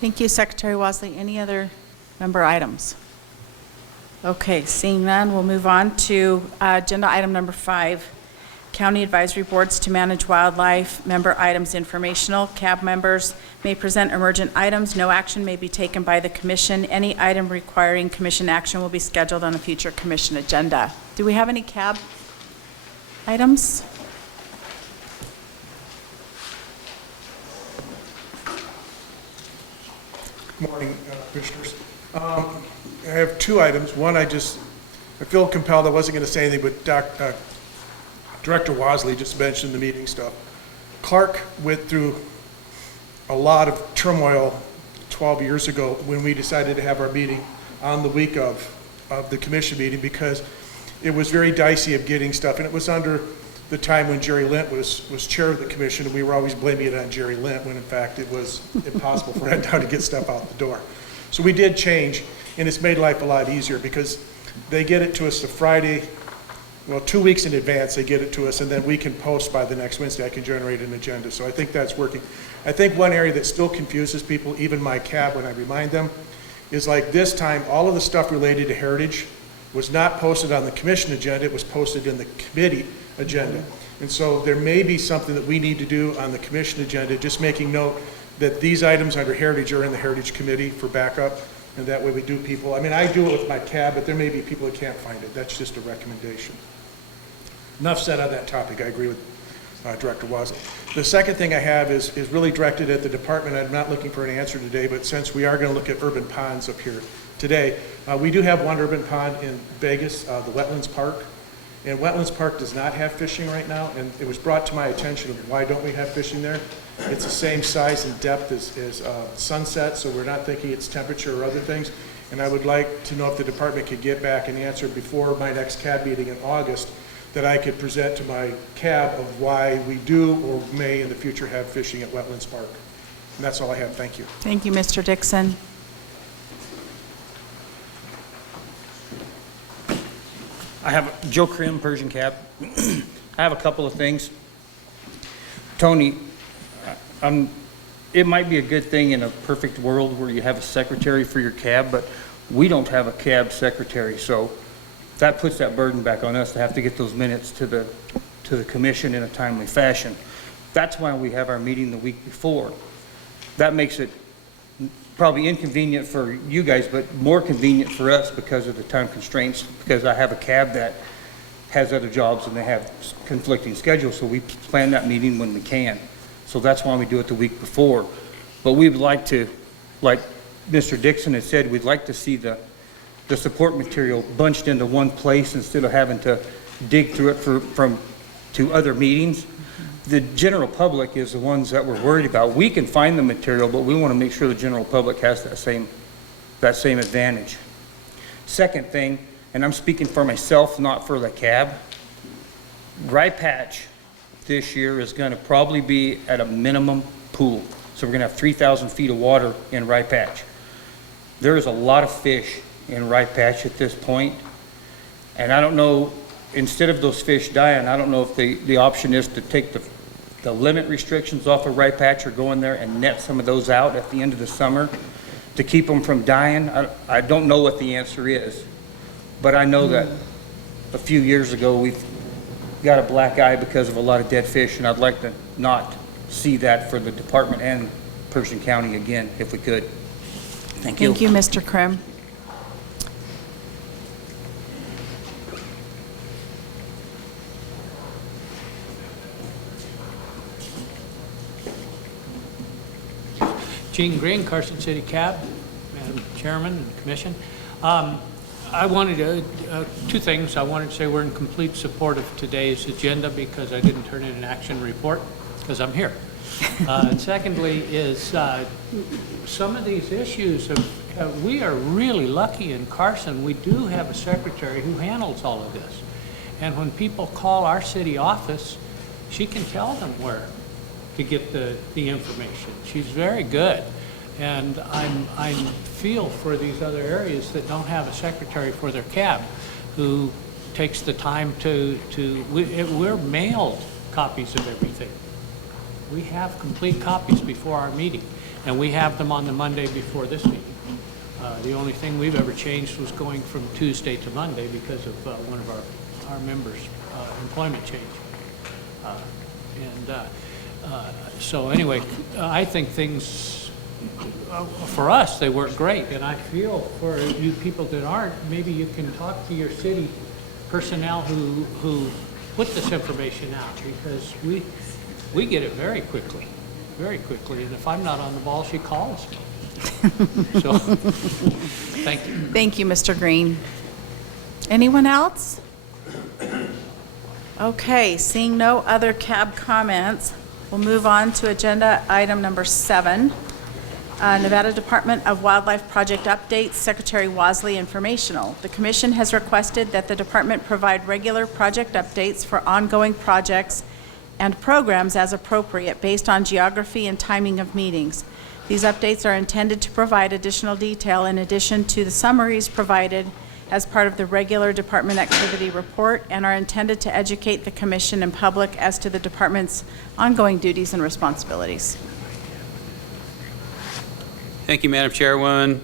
Thank you, Secretary Wasley. Any other member items? Okay, seeing none, we'll move on to agenda item number 5, County Advisory Boards to Manage Wildlife. Member items informational. CAB members may present emergent items. No action may be taken by the commission. Any item requiring commission action will be scheduled on a future commission agenda. Do we have any CAB items? Good morning, Commissioners. I have 2 items. One, I feel compelled, I wasn't going to say anything, but Director Wasley just mentioned the meeting stuff. Clark went through a lot of turmoil 12 years ago when we decided to have our meeting on the week of the commission meeting, because it was very dicey of getting stuff, and it was under the time when Jerry Lint was chair of the commission, and we were always blaming it on Jerry Lint, when in fact it was impossible for NDOW to get stuff out the door. So we did change, and it's made life a lot easier, because they get it to us the Friday, well, 2 weeks in advance they get it to us, and then we can post by the next Wednesday. I can generate an agenda. So I think that's working. I think one area that still confuses people, even my CAB when I remind them, is like this time, all of the stuff related to heritage was not posted on the commission agenda, it was posted in the committee agenda. And so there may be something that we need to do on the commission agenda, just making note that these items under heritage are in the heritage committee for backup, and that way we do people. I mean, I do it with my CAB, but there may be people that can't find it. That's just a recommendation. Enough said on that topic. I agree with Director Wasley. The second thing I have is really directed at the department. I'm not looking for an answer today, but since we are going to look at urban ponds up here today, we do have one urban pond in Vegas, the Wetlands Park. And Wetlands Park does not have fishing right now, and it was brought to my attention of why don't we have fishing there. It's the same size and depth as Sunset, so we're not thinking it's temperature or other things. And I would like to know if the department could get back an answer before my next CAB meeting in August, that I could present to my CAB of why we do or may in the future have fishing at Wetlands Park. And that's all I have. Thank you. Thank you, Mr. Dixon. I have Joe Krim, Persian Cab. I have a couple of things. Tony, it might be a good thing in a perfect world where you have a secretary for your cab, but we don't have a cab secretary, so that puts that burden back on us to have to get those minutes to the commission in a timely fashion. That's why we have our meeting the week before. That makes it probably inconvenient for you guys, but more convenient for us because of the time constraints, because I have a cab that has other jobs and they have conflicting schedules, so we plan that meeting when we can. So that's why we do it the week before. But we would like to, like Mr. Dixon has said, we'd like to see the support material bunched into one place instead of having to dig through it to other meetings. The general public is the ones that we're worried about. We can find the material, but we want to make sure the general public has that same advantage. Second thing, and I'm speaking for myself, not for the cab, Rye Patch this year is going to probably be at a minimum pool. So we're going to have 3,000 feet of water in Rye Patch. There is a lot of fish in Rye Patch at this point, and I don't know, instead of those fish dying, I don't know if the option is to take the limit restrictions off of Rye Patch or go in there and net some of those out at the end of the summer to keep them from dying. I don't know what the answer is, but I know that a few years ago we've got a black eye because of a lot of dead fish, and I'd like to not see that for the department and Pershing County again, if we could. Thank you. Thank you, Mr. Krim. Gene Green, Carson City Cab, Madam Chairman and Commission. I wanted to, two things. I wanted to say we're in complete support of today's agenda because I didn't turn in an action report because I'm here. And secondly is some of these issues, we are really lucky in Carson. We do have a secretary who handles all of this. And when people call our city office, she can tell them where to get the information. She's very good. And I feel for these other areas that don't have a secretary for their cab who takes the time we're mailed copies of everything. We have complete copies before our meeting, and we have them on the Monday before this meeting. The only thing we've ever changed was going from Tuesday to Monday because of one of our members' employment change. So anyway, I think things, for us, they work great. And I feel for you people that aren't, maybe you can talk to your city personnel who put this information out, because we get it very quickly. And if I'm not on the ball, she calls me. So, thank you. Thank you, Mr. Green. Anyone else? Okay, seeing no other cab comments, we'll move on to agenda item number 7. Nevada Department of Wildlife Project Updates, Secretary Wasley informational. The Commission has requested that the department provide regular project updates for ongoing projects and programs as appropriate based on geography and timing of meetings. These updates are intended to provide additional detail in addition to the summaries provided as part of the regular department activity report and are intended to educate the Commission and public as to the department's ongoing duties and responsibilities. Thank you, Madam Chairwoman.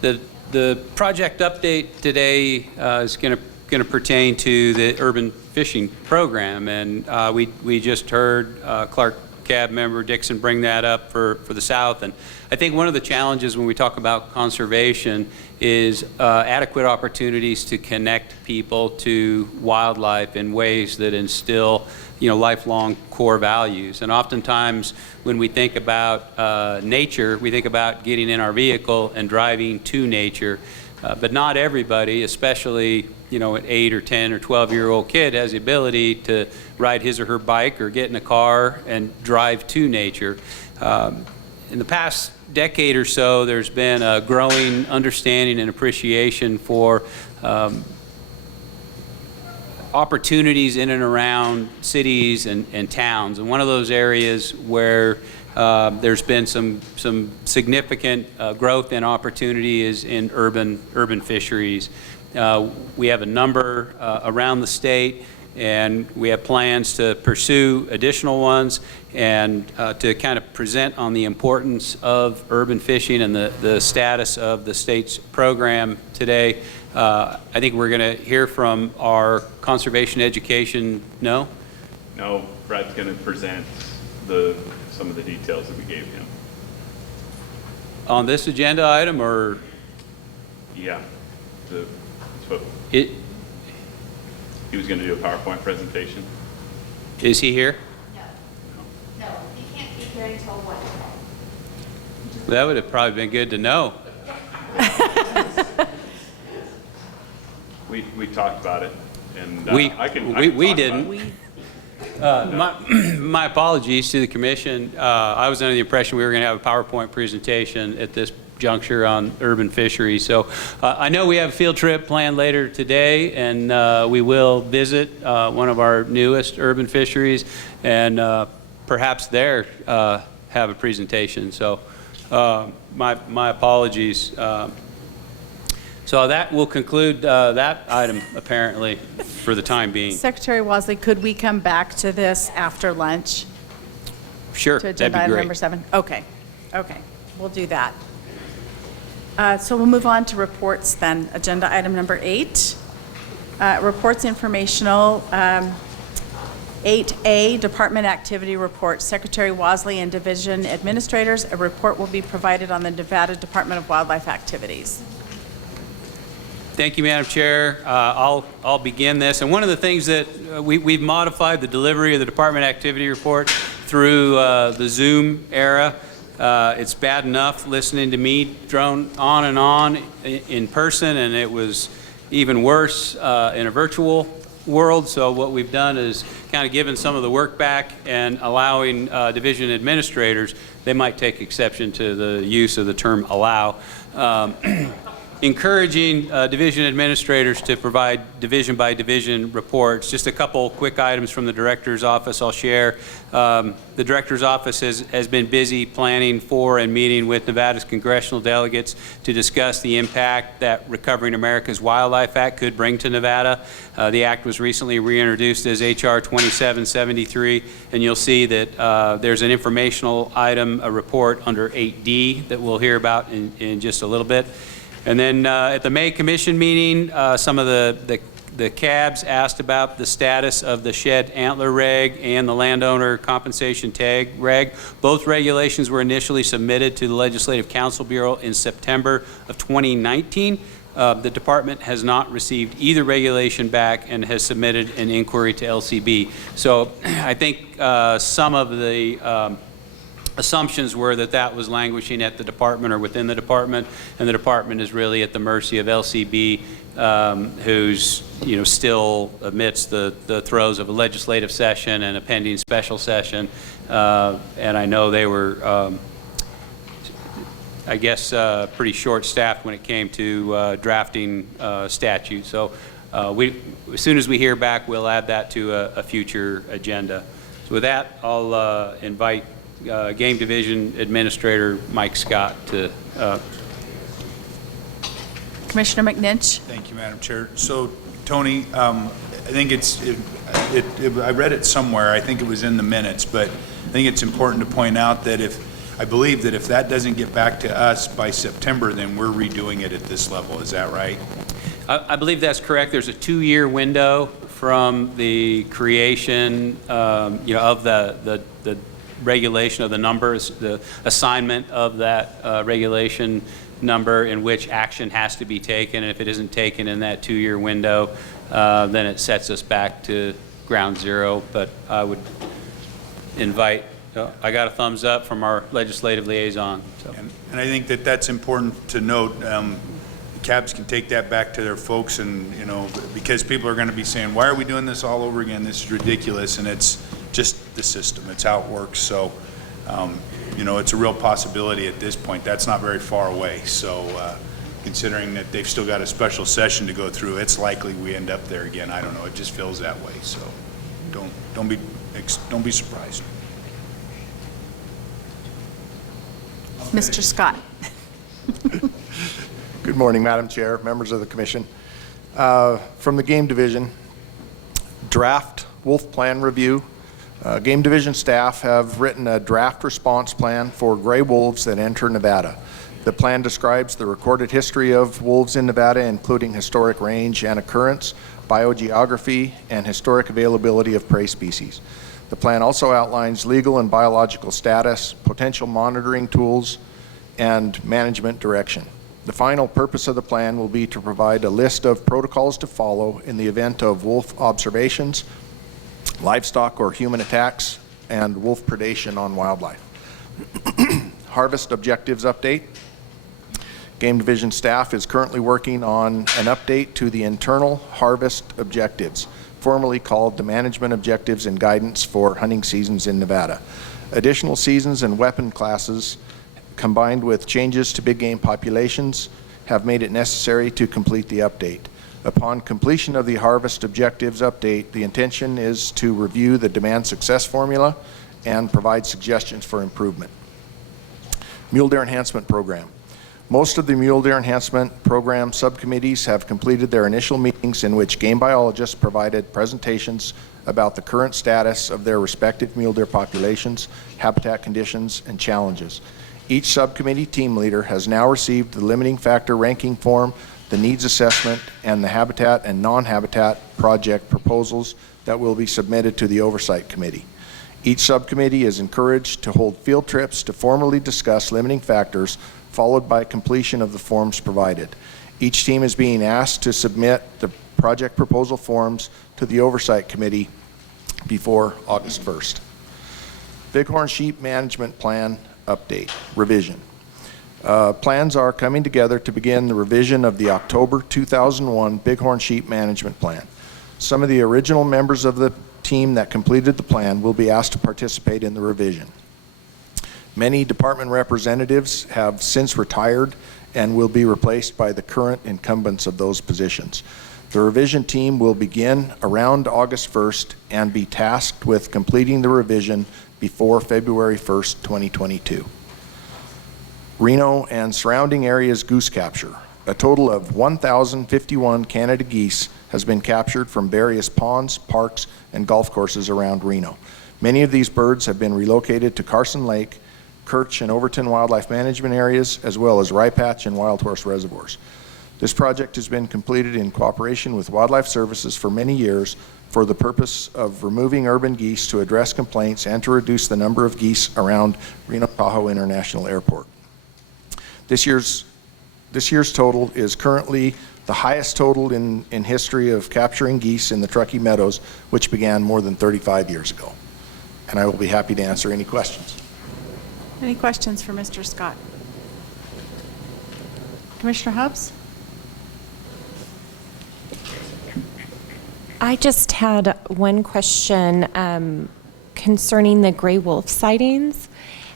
The project update today is going to pertain to the urban fishing program, and we just heard Clark Cab member Dixon bring that up for the South. And I think one of the challenges when we talk about conservation is adequate opportunities to connect people to wildlife in ways that instill, lifelong core values. And oftentimes when we think about nature, we think about getting in our vehicle and driving to nature. But not everybody, especially an 8 or 10 or 12-year-old kid, has the ability to ride his or her bike or get in a car and drive to nature. In the past decade or so, there's been a growing understanding and appreciation for opportunities in and around cities and towns. And one of those areas where there's been some significant growth and opportunity is in urban fisheries. We have a number around the state, and we have plans to pursue additional ones and to kind of present on the importance of urban fishing and the status of the state's program today. I think we're going to hear from our conservation education, no? No, Brad's going to present some of the details that we gave him. On this agenda item, or? Yeah. That's what It, he was going to do a PowerPoint presentation. is he here? No, he can't be here until what? That would have probably been good to know. We talked about it, and We talk didn't. My apologies to the commission. I was under the impression we were going to have a PowerPoint presentation at this juncture on urban fisheries. So I know we have a field trip planned later today, and we will visit one of our newest urban fisheries, and perhaps there have a presentation. So my apologies. So that will conclude that item, apparently, for the time being. Secretary Wosley, could we come back to this after lunch? Sure, To that'd agenda be item great. number 7? Okay, we'll do that. So we'll move on to reports then. Agenda item number 8, reports informational. 8A, Department Activity Report. Secretary Wosley and Division Administrators, a report will be provided on the Nevada Department of Wildlife Activities. Thank you, Madam Chair. I'll begin this. And one of the things that we've modified the delivery of the Department Activity Report through the Zoom era. It's bad enough listening to me drone on and on in person, and it was even worse in a virtual world. So what we've done is kind of given some of the work back and allowing division administrators, they might take exception to the use of the term allow, encouraging division administrators to provide division by division reports. Just a couple quick items from the director's office I'll share. The director's office has been busy planning for and meeting with Nevada's congressional delegates to discuss the impact that Recovering America's Wildlife Act could bring to Nevada. The act was recently reintroduced as H.R. 2773, and you'll see that there's an informational item, a report under 8D that we'll hear about in just a little bit. And then at the May Commission meeting, some of the cabs asked about the status of the shed antler reg and the landowner compensation tag reg. Both regulations were initially submitted to the Legislative Counsel Bureau in September of 2019. The department has not received either regulation back and has submitted an inquiry to LCB. So I think some of the assumptions were that that was languishing at the department or within the department, and the department is really at the mercy of LCB, who's still amidst the throes of a legislative session and a pending special session. And I know they were, I guess, pretty short-staffed when it came to drafting statute. So as soon as we hear back, we'll add that to a future agenda. So with that, I'll invite Game Division Administrator Mike Scott to. Commissioner McNinch. Thank you, Madam Chair. So, Tony, I think I read it somewhere, I think it was in the minutes, but I think it's important to point out that I believe that if that doesn't get back to us by September, then we're redoing it at this level. Is that right? I believe that's correct. There's a 2-year window from the creation, of the regulation of the numbers, the assignment of that regulation number in which action has to be taken. And if it isn't taken in that 2-year window, then it sets us back to ground zero. But I would invite, I got a thumbs up from our legislative liaison. So. And I think that that's important to note. Cabs can take that back to their folks, and because people are going to be saying, why are we doing this all over again? This is ridiculous. And it's just the system. It's how it works. So, it's a real possibility at this point. That's not very far away. So, considering that they've still got a special session to go through, it's likely we end up there again. I don't know. It just feels that way. So, don't be surprised. Mr. Scott. Good morning, Madam Chair, members of the Commission. From the Game Division, draft wolf plan review. Game Division staff have written a draft response plan for gray wolves that enter Nevada. The plan describes the recorded history of wolves in Nevada, including historic range and occurrence, biogeography, and historic availability of prey species. The plan also outlines legal and biological status, potential monitoring tools, and management direction. The final purpose of the plan will be to provide a list of protocols to follow in the event of wolf observations, livestock or human attacks, and wolf predation on wildlife. Harvest objectives update. Game Division staff is currently working on an update to the internal harvest objectives, formerly called the Management Objectives and Guidance for Hunting Seasons in Nevada. Additional seasons and weapon classes, combined with changes to big game populations, have made it necessary to complete the update. Upon completion of the harvest objectives update, the intention is to review the demand success formula and provide suggestions for improvement. Mule Deer Enhancement Program. Most of the Mule Deer Enhancement Program subcommittees have completed their initial meetings in which game biologists provided presentations about the current status of their respective mule deer populations, habitat conditions, and challenges. Each subcommittee team leader has now received the limiting factor ranking form, the needs assessment, and the habitat and non-habitat project proposals that will be submitted to the Oversight Committee. Each subcommittee is encouraged to hold field trips to formally discuss limiting factors, followed by completion of the forms provided. Each team is being asked to submit the project proposal forms to the Oversight Committee before August 1st. Bighorn Sheep Management Plan update, revision. Plans are coming together to begin the revision of the October 2001 Bighorn Sheep Management Plan. Some of the original members of the team that completed the plan will be asked to participate in the revision. Many department representatives have since retired and will be replaced by the current incumbents of those positions. The revision team will begin around August 1st and be tasked with completing the revision before February 1st, 2022. Reno and surrounding areas goose capture. A total of 1,051 Canada geese has been captured from various ponds, parks, and golf courses around Reno. Many of these birds have been relocated to Carson Lake, Kirch and Overton wildlife management areas, as well as Rye Patch and Wild Horse reservoirs. This project has been completed in cooperation with Wildlife Services for many years for the purpose of removing urban geese to address complaints and to reduce the number of geese around Reno-Tahoe International Airport. This year's total is currently the highest total in history of capturing geese in the Truckee Meadows, which began more than 35 years ago. And I will be happy to answer any questions. Any questions for Mr. Scott? Commissioner Hubbs? I just had one question concerning the gray wolf sightings,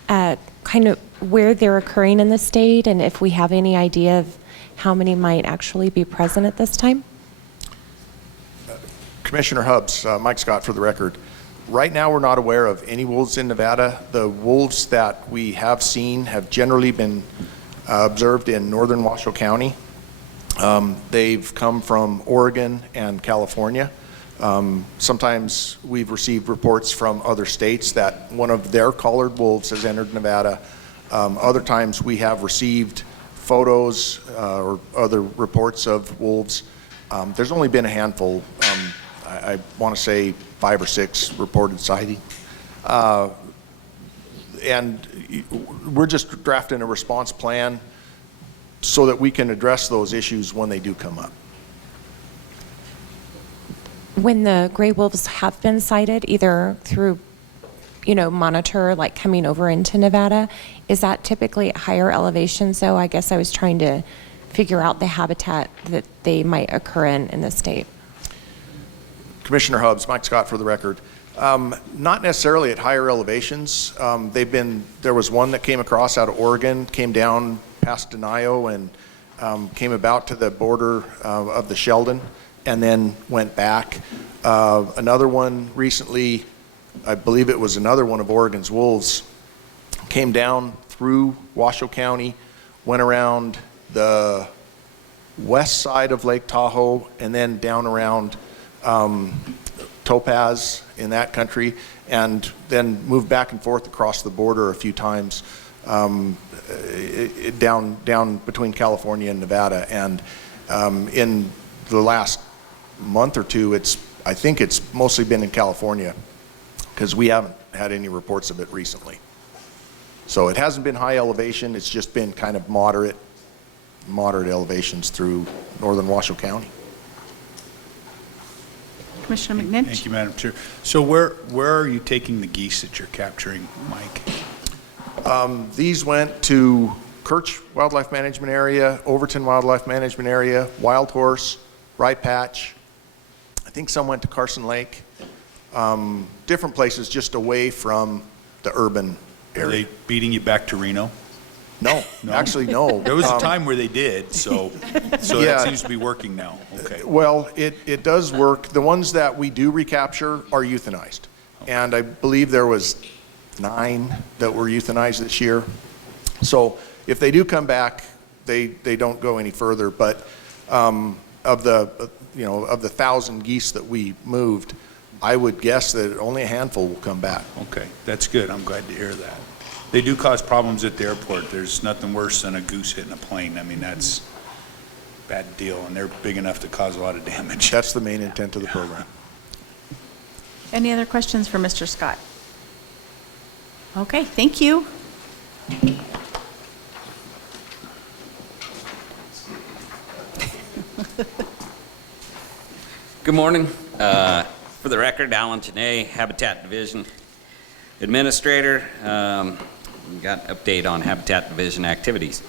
kind of where they're occurring in the state, and if we have any idea of how many might actually be present at this time? Commissioner Hubbs, Mike Scott for the record. Right now, we're not aware of any wolves in Nevada. The wolves that we have seen have generally been observed in northern Washoe County. They've come from Oregon and California. Sometimes we've received reports from other states that one of their collared wolves has entered Nevada. Other times we have received photos or other reports of wolves. There's only been a handful. I want to say 5 or 6 reported sighting. And we're just drafting a response plan so that we can address those issues when they do come up. When the gray wolves have been sighted, either through, monitor, like coming over into Nevada, is that typically at higher elevations? So I guess I was trying to figure out the habitat that they might occur in the state. Commissioner Hubbs, Mike Scott for the record. Not necessarily at higher elevations. There was one that came across out of Oregon, came down past Denio and came about to the border of the Sheldon and then went back. Another one recently, I believe it was another one of Oregon's wolves, came down through Washoe County, went around the west side of Lake Tahoe and then down around Topaz in that country, and then moved back and forth across the border a few times down between California and Nevada. And in the last month or two, I think it's mostly been in California, because we haven't had any reports of it recently. So it hasn't been high elevation, it's just been kind of moderate elevations through northern Washoe County. Commissioner McNinch? Thank you, Madam Chair. So where are you taking the geese that you're capturing, Mike? These went to Kirch Wildlife Management Area, Overton Wildlife Management Area, Wild Horse, Rye Patch. I think some went to Carson Lake. Different places just away from the urban Are area. they beating you back to Reno? No, actually no. There was a time where they did, so Yeah. that seems to be working now. Okay. Well, it does work. The ones that we do recapture are euthanized. And I believe there was 9 that were euthanized this year. So if they do come back, they don't go any further. But of the 1,000 geese that we moved, I would guess that only a handful will come back. Okay, that's good. I'm glad to hear that. They do cause problems at the airport. There's nothing worse than a goose hitting a plane. I mean, that's a bad deal, and they're big enough to cause a lot of damage. That's the main intent of the program. Any other questions for Mr. Scott? Okay, thank you. Good morning. For the record, Alan Janae, Habitat Division Administrator. We got an update on Habitat Division activities.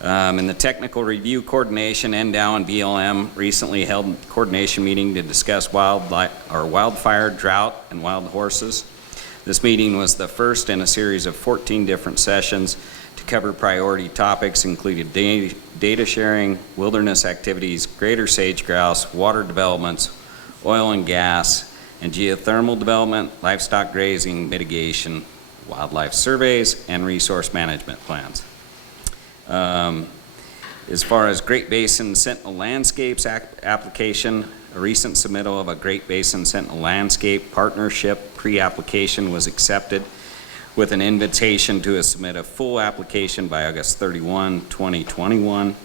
In the Technical Review Coordination, NDOW and BLM recently held a coordination meeting to discuss wildfire, drought, and wild horses. This meeting was the first in a series of 14 different sessions to cover priority topics, including data sharing, wilderness activities, greater sage grouse, water developments, oil and gas, and geothermal development, livestock grazing, mitigation, wildlife surveys, and resource management plans. As far as Great Basin Sentinel Landscapes application, a recent submittal of a Great Basin Sentinel Landscape Partnership pre-application was accepted with an invitation to submit a full application by August 31, 2021.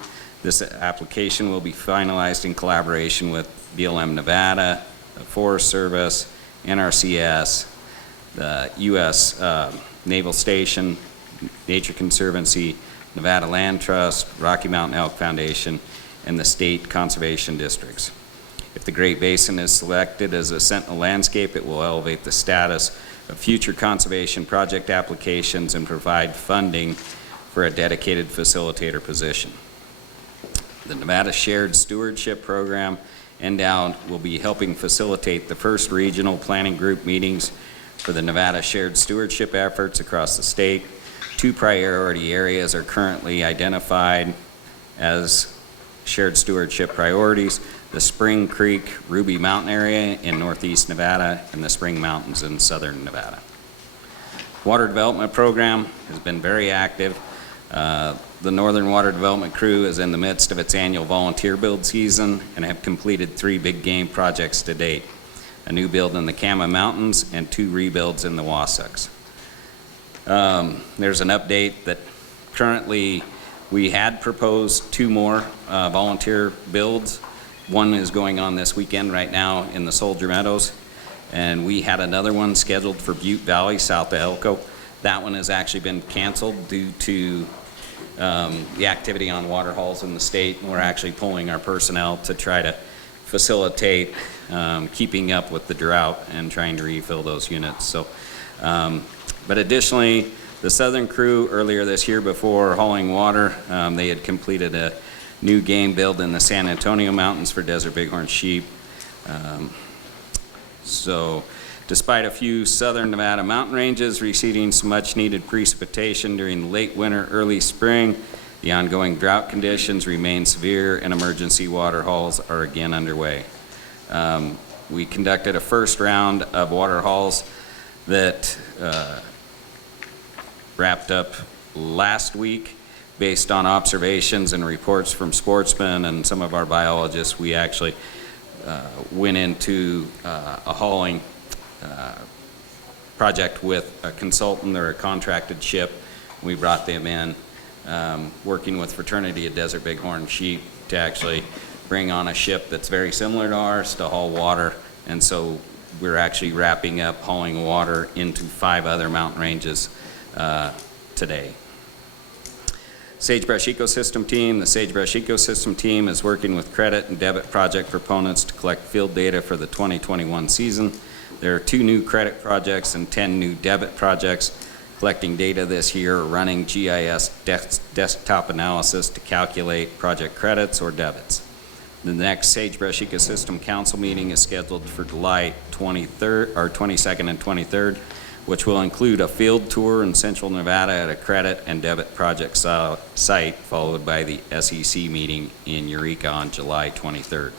This application will be finalized in collaboration with BLM Nevada, the Forest Service, NRCS, the U.S. Naval Station, Nature Conservancy, Nevada Land Trust, Rocky Mountain Elk Foundation, and the state conservation districts. If the Great Basin is selected as a Sentinel landscape, it will elevate the status of future conservation project applications and provide funding for a dedicated facilitator position. The Nevada Shared Stewardship Program, NDOW, will be helping facilitate the first regional planning group meetings for the Nevada Shared Stewardship efforts across the state. 2 priority areas are currently identified as shared stewardship priorities: the Spring Creek Ruby Mountain area in northeast Nevada and the Spring Mountains in southern Nevada. Water development program has been very active. The Northern Water Development Crew is in the midst of its annual volunteer build season and have completed 3 big game projects to date: a new build in the Kama Mountains and 2 rebuilds in the Wasatchs. There's an update that currently we had proposed 2 more volunteer builds. One is going on this weekend right now in the Soldier Meadows, and we had another one scheduled for Butte Valley south of Elko. That one has actually been canceled due to the activity on water hauls in the state, and we're actually pulling our personnel to try to facilitate keeping up with the drought and trying to refill those units. So, but additionally, the Southern Crew earlier this year, before hauling water, they had completed a new game build in the San Antonio Mountains for desert bighorn sheep. So despite a few southern Nevada mountain ranges receiving some much needed precipitation during the late winter, early spring, the ongoing drought conditions remain severe and emergency water hauls are again underway. We conducted a first round of water hauls that wrapped up last week. based on observations and reports from sportsmen and some of our biologists, we actually went into a hauling project with a consultant or a contracted ship. We brought them in, working with Fraternity of Desert Bighorn Sheep to actually bring on a ship that's very similar to ours to haul water. And so we're actually wrapping up hauling water into 5 other mountain ranges today. Sagebrush Ecosystem Team. The Sagebrush Ecosystem Team is working with credit and debit project proponents to collect field data for the 2021 season. There are 2 new credit projects and 10 new debit projects collecting data this year, running GIS desktop analysis to calculate project credits or debits. The next Sagebrush Ecosystem Council meeting is scheduled for July 22nd and 23rd, which will include a field tour in Central Nevada at a credit and debit project site, followed by the SEC meeting in Eureka on July 23rd.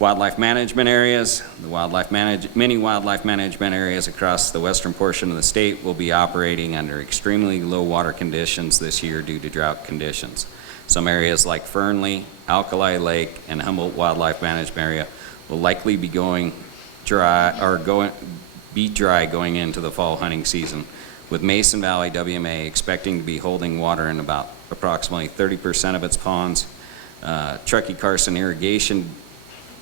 Wildlife management areas. Many wildlife management areas across the western portion of the state will be operating under extremely low water conditions this year due to drought conditions. Some areas like Fernley, Alkali Lake, and Humboldt Wildlife Management Area will likely be going dry going into the fall hunting season, with Mason Valley WMA expecting to be holding water in about approximately 30% of its ponds. Truckee Carson Irrigation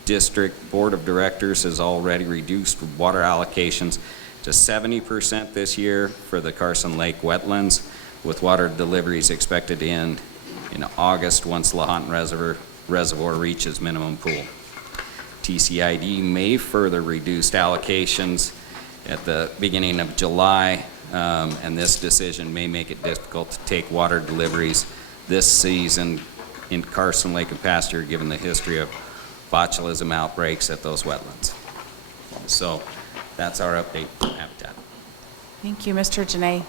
District Board of Directors has already reduced water allocations to 70% this year for the Carson Lake wetlands, with water deliveries expected to end in August once Lahontan Reservoir reaches minimum pool. TCID may further reduce allocations at the beginning of July, and this decision may make it difficult to take water deliveries this season in Carson Lake and Pasture, given the history of botulism outbreaks at those wetlands. So that's our update on habitat. Thank you, Mr. Janae.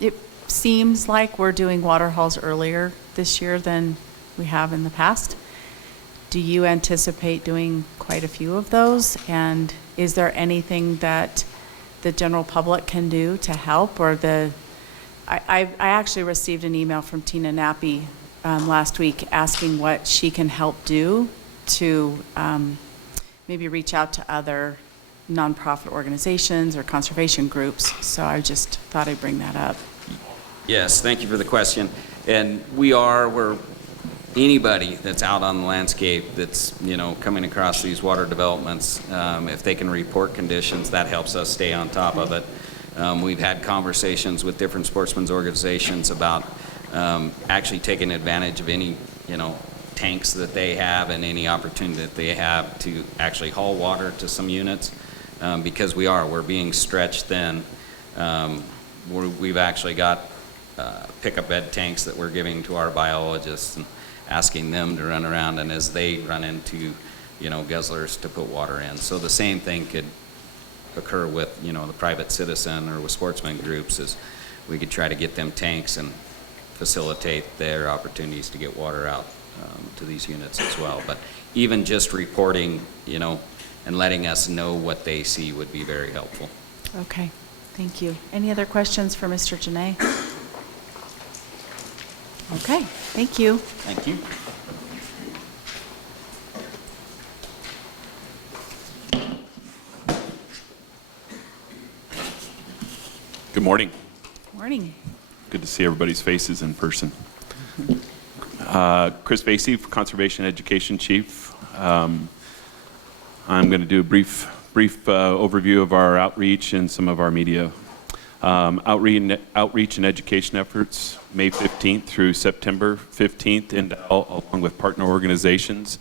It seems like we're doing water hauls earlier this year than we have in the past. Do you anticipate doing quite a few of those? And is there anything that the general public can do to help? Or I actually received an email from Tina Nappy last week asking what she can help do to maybe reach out to other nonprofit organizations or conservation groups. So I just thought I'd bring that up. Yes, thank you for the question. And we're anybody that's out on the landscape that's, coming across these water developments, if they can report conditions, that helps us stay on top of it. We've had conversations with different sportsmen's organizations about actually taking advantage of any, tanks that they have and any opportunity that they have to actually haul water to some units, because we're being stretched thin. We've actually got pickup bed tanks that we're giving to our biologists and asking them to run around, and as they run into, guzzlers, to put water in. So the same thing could occur with, the private citizen or with sportsman groups, is we could try to get them tanks and facilitate their opportunities to get water out to these units as well. But even just reporting, and letting us know what they see would be very helpful. Okay, thank you. Any other questions for Mr. Janae? Okay, thank you. Thank you. Good morning. Morning. Good to see everybody's faces in person. Chris Vasey, Conservation Education Chief. I'm going to do a brief overview of our outreach and some of our media. Outreach and education efforts, May 15th through September 15th in NDOW, along with partner organizations,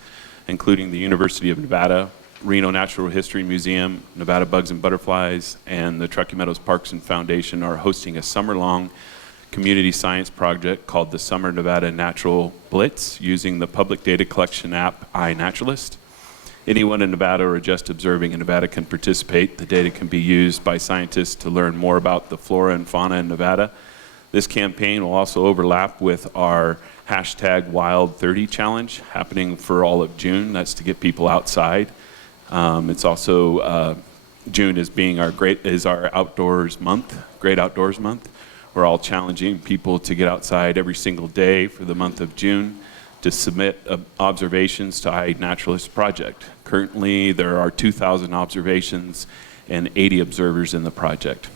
including the University of Nevada, Reno Natural History Museum, Nevada Bugs and Butterflies, and the Truckee Meadows Parks and Foundation are hosting a summer-long community science project called the Summer Nevada Natural Blitz using the public data collection app iNaturalist. Anyone in Nevada or just observing in Nevada can participate. The data can be used by scientists to learn more about the flora and fauna in Nevada. This campaign will also overlap with our hashtag Wild30 challenge happening for all of June. That's to get people outside. It's also June is our outdoors month, Great Outdoors Month. We're all challenging people to get outside every single day for the month of June to submit observations to iNaturalist Project. Currently, there are 2,000 observations and 80 observers in the project.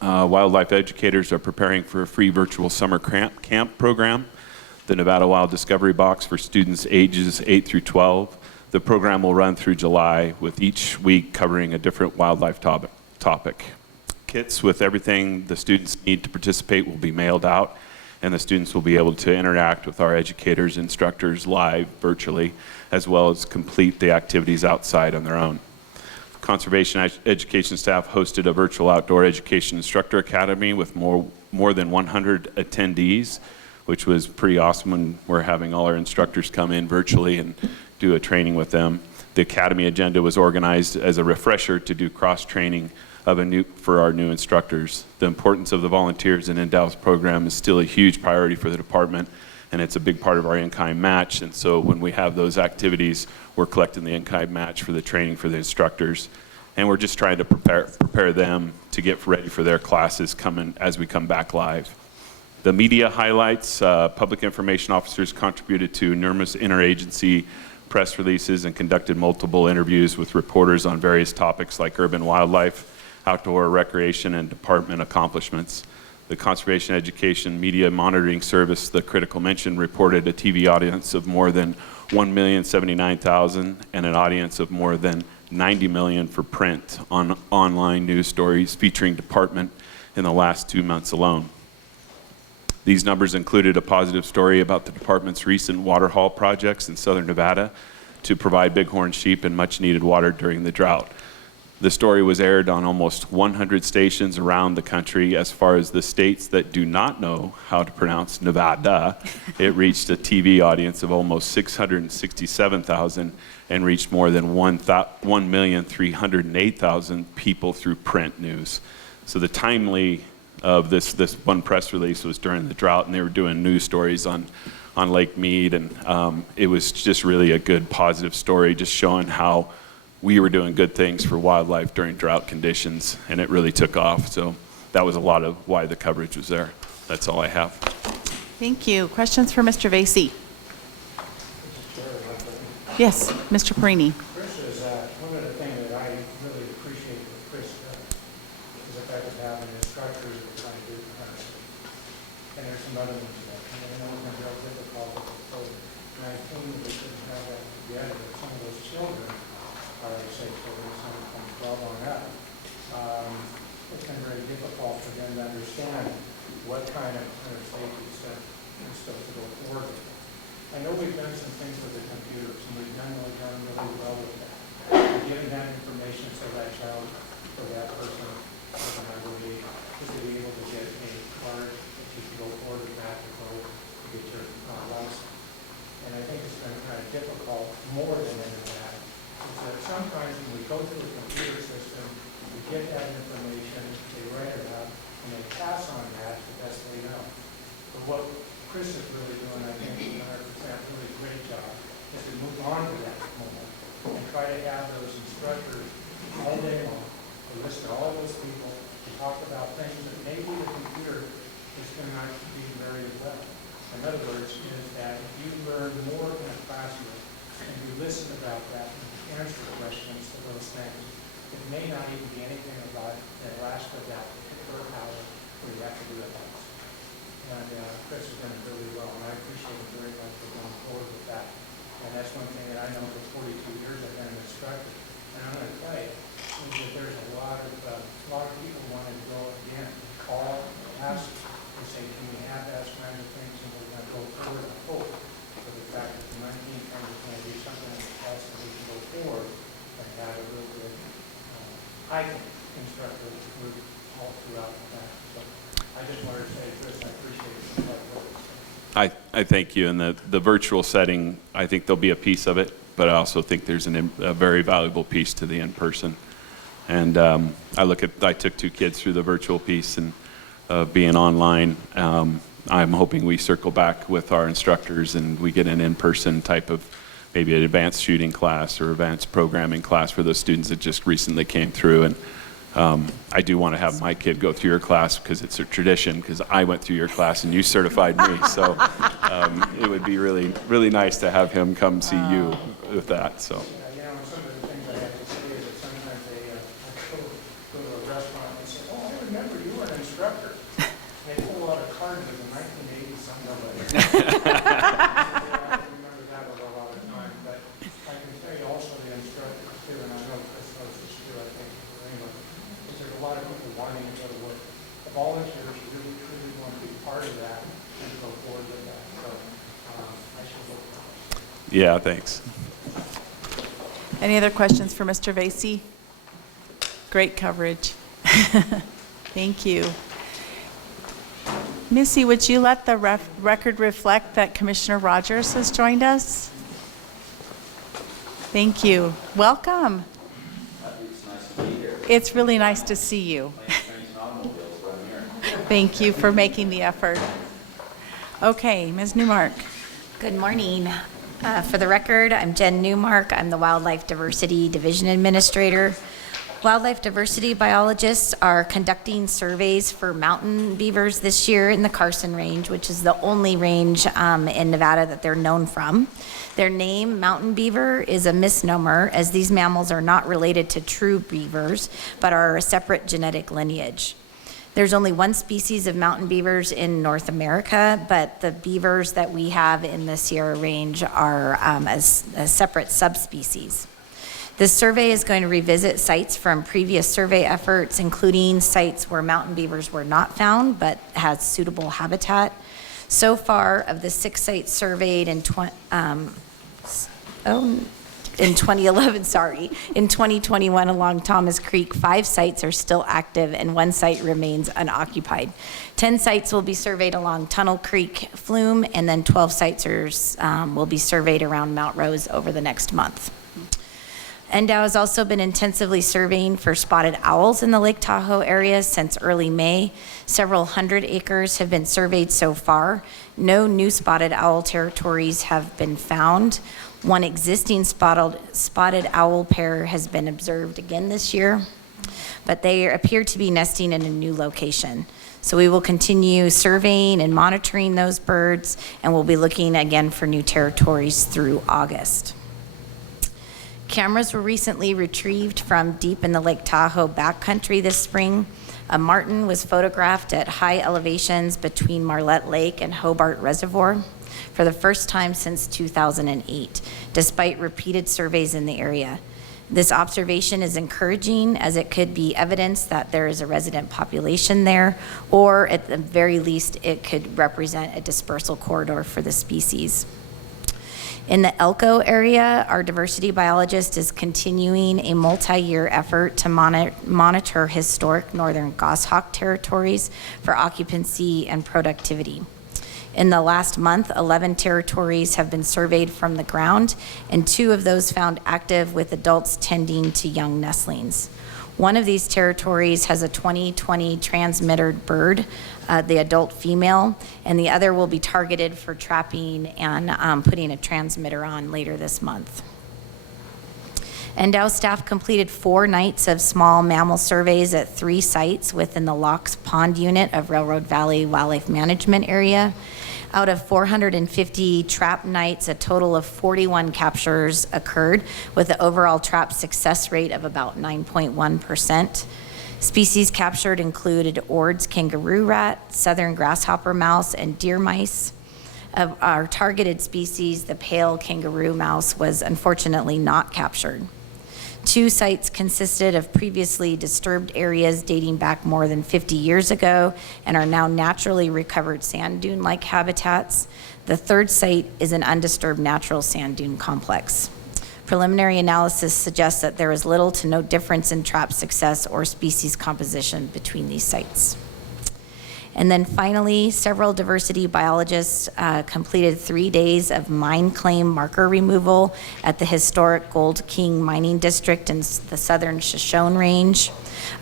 Wildlife educators are preparing for a free virtual summer camp program, the Nevada Wild Discovery Box for students ages 8 through 12. The program will run through July, with each week covering a different wildlife topic. Kits with everything the students need to participate will be mailed out, and the students will be able to interact with our educators, instructors live, virtually, as well as complete the activities outside on their own. Conservation education staff hosted a virtual outdoor education instructor academy with more than 100 attendees, which was pretty awesome when we're having all our instructors come in virtually and do a training with them. The academy agenda was organized as a refresher to do cross-training for our new instructors. The importance of the volunteers in NDOW's program is still a huge priority for the department, and it's a big part of our in-kind match. And so when we have those activities, we're collecting the in-kind match for the training for the instructors. And we're just trying to prepare them to get ready for their classes coming as we come back live. The media highlights, public information officers contributed to numerous interagency press releases and conducted multiple interviews with reporters on various topics like urban wildlife, outdoor recreation, and department accomplishments. The Conservation Education Media Monitoring Service, the Critical Mention, reported a TV audience of more than 1,079,000 and an audience of more than 90 million for print on online news stories featuring department in the last 2 months alone. These numbers included a positive story about the department's recent water haul projects in southern Nevada to provide bighorn sheep and much needed water during the drought. The story was aired on almost 100 stations around the country. As far as the states that do not know how to pronounce Nevada, it reached a TV audience of almost 667,000 and reached more than 1,308,000 people through print news. So the timely of this one press release was during the drought, and they were doing news stories on Lake Mead, and it was just really a good positive story, just showing how we were doing good things for wildlife during drought conditions, and it really took off. So that was a lot of why the coverage was there. That's all I have. Thank you. Questions for Mr. Vacy? Yes, Mr. Perini. Chris is, one of the things that I really appreciate with Chris is the fact of having instructors that are trying to do it. And there's some other ones that, I know it's been real difficult with the COVID. And I think we couldn't have that together, but some of those children are, say, children, some from 12 on up. It's been very difficult for them to understand what kind of safety stuff and stuff to go forward with. I know we've done some things with the computers, and we've done really well with that. We're giving that information so that child, or that person, I believe, is to be able to get a card that you can go forward with that to go to get your license. And I think it's been kind of difficult, more than any of that, is that sometimes when we go through a computer system, we get that information, they write it up, and they pass on that the best they know. But what Chris is really doing, I think, 100% really great job, is to move on to that moment and try to have those instructors all day long, to listen to all those people, to talk about things that maybe the computer is going to not be very well. In other words, is that if you learn more in a classroom and you listen about that and answer questions to those things, it may not even be anything about that last of that particular hour where you have to do it once. And Chris has done it really well, and I appreciate it very much for going forward with that. And that's one thing that I know for 42 years I've been an instructor. And I'm going to tell you, is that there's a lot of people wanting to go again, call, ask, and say, can we have those kinds of things, and we're going to go forward and hope for the fact that the 19th time is going to do something in the past that we can go forward and have a real good, I think, instructor group all throughout the class. So I just wanted to say, Chris, I appreciate it so much. I thank you. In the virtual setting, I think there'll be a piece of it, but I also think there's a very valuable piece to the in-person. And I took 2 kids through the virtual piece, and being online, I'm hoping we circle back with our instructors and we get an in-person type of maybe an advanced shooting class or advanced programming class for those students that just recently came through. And I do want to have my kid go through your class because it's a tradition, because I went through your class and you certified me. So it would be really, really nice to have him come see you with that. So. You know, some of the things I have to say is that sometimes they go to a restaurant and say, oh, I remember you were an instructor. They pull out a card with the 1980s somewhere. I remember that a lot of time, but I can tell you also the instructor too, and I know Chris knows this too, I think, anyway, is there's a lot of people wanting to go to work. The volunteers really, truly want to be part of that and go forward with that, so I should look for that. Yeah, thanks. Any other questions for Mr. Vacy? Great coverage. Thank you. Missy, would you let the record reflect that Commissioner Rogers has joined us? Thank you. Welcome. It's really nice to see you. Thank you for making the effort. Okay, Ms. Newmark. Good morning. For the record, I'm Jen Newmark. I'm the Wildlife Diversity Division Administrator. Wildlife diversity biologists are conducting surveys for mountain beavers this year in the Carson Range, which is the only range in Nevada that they're known from. Their name, mountain beaver, is a misnomer, as these mammals are not related to true beavers, but are a separate genetic lineage. There's only one species of mountain beavers in North America, but the beavers that we have in the Sierra Range are a separate subspecies. This survey is going to revisit sites from previous survey efforts, including sites where mountain beavers were not found but had suitable habitat. So far, of the 6 sites surveyed in 2021 along Thomas Creek, 5 sites are still active and 1 site remains unoccupied. 10 sites will be surveyed along Tunnel Creek Flume, and then 12 sites will be surveyed around Mount Rose over the next month. NDOW has also been intensively surveying for spotted owls in the Lake Tahoe area since early May. Several hundred acres have been surveyed so far. No new spotted owl territories have been found. One existing spotted owl pair has been observed again this year, but they appear to be nesting in a new location. So we will continue surveying and monitoring those birds, and we'll be looking again for new territories through August. Cameras were recently retrieved from deep in the Lake Tahoe backcountry this spring. A martin was photographed at high elevations between Marlette Lake and Hobart Reservoir for the first time since 2008, despite repeated surveys in the area. This observation is encouraging, as it could be evidence that there is a resident population there, or at the very least, it could represent a dispersal corridor for the species. In the Elko area, our diversity biologist is continuing a multi-year effort to monitor historic northern goshawk territories for occupancy and productivity. In the last month, 11 territories have been surveyed from the ground, and 2 of those found active with adults tending to young nestlings. One of these territories has a 2020 transmitted bird, the adult female, and the other will be targeted for trapping and putting a transmitter on later this month. NDOW staff completed 4 nights of small mammal surveys at 3 sites within the Locks Pond unit of Railroad Valley Wildlife Management Area. Out of 450 trap nights, a total of 41 captures occurred, with an overall trap success rate of about 9.1%. Species captured included Ord's kangaroo rat, southern grasshopper mouse, and deer mice. Of our targeted species, the pale kangaroo mouse was unfortunately not captured. 2 sites consisted of previously disturbed areas dating back more than 50 years ago and are now naturally recovered sand dune-like habitats. The 3rd site is an undisturbed natural sand dune complex. Preliminary analysis suggests that there is little to no difference in trap success or species composition between these sites. And then finally, several diversity biologists completed 3 days of mine claim marker removal at the historic Gold King Mining District in the southern Shoshone Range.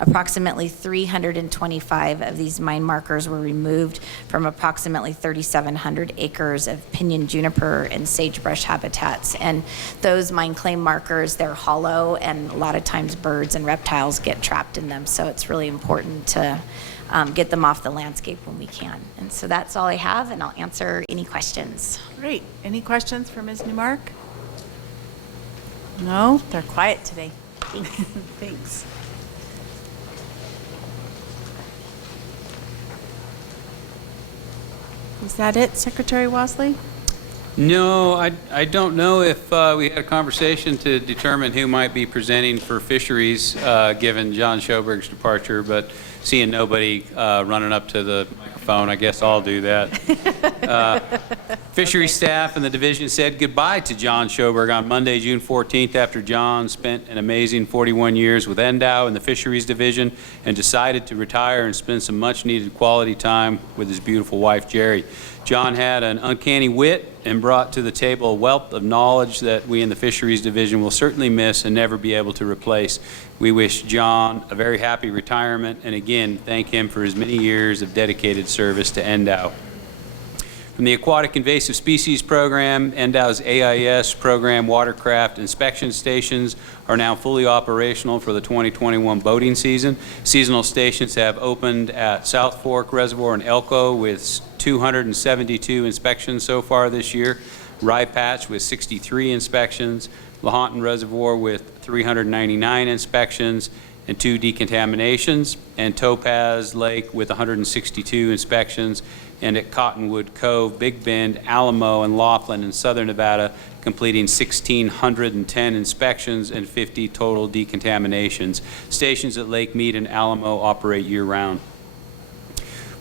Approximately 325 of these mine markers were removed from approximately 3,700 acres of pinyon juniper and sagebrush habitats. And those mine claim markers, they're hollow, and a lot of times birds and reptiles get trapped in them. So it's really important to get them off the landscape when we can. And so that's all I have, and I'll answer any questions. Great. Any questions for Ms. Newmark? No? They're quiet today. Thanks. Is that it, Secretary Wasley? No, I don't know if we had a conversation to determine who might be presenting for fisheries, given John Schoberg's departure, but seeing nobody running up to the microphone, I guess I'll do that. Fisheries staff and the division said goodbye to John Schoberg on Monday, June 14th, after John spent an amazing 41 years with NDOW in the fisheries division and decided to retire and spend some much-needed quality time with his beautiful wife, Jerry. John had an uncanny wit and brought to the table a wealth of knowledge that we in the fisheries division will certainly miss and never be able to replace. We wish John a very happy retirement and again thank him for his many years of dedicated service to NDOW. From the Aquatic Invasive Species Program, NDOW's AIS program watercraft inspection stations are now fully operational for the 2021 boating season. Seasonal stations have opened at South Fork Reservoir and Elko with 272 inspections so far this year, Rye Patch with 63 inspections, Lahontan Reservoir with 399 inspections and 2 decontaminations, and Topaz Lake with 162 inspections, and at Cottonwood Cove, Big Bend, Alamo, and Laughlin in southern Nevada, completing 1,610 inspections and 50 total decontaminations. Stations at Lake Mead and Alamo operate year-round.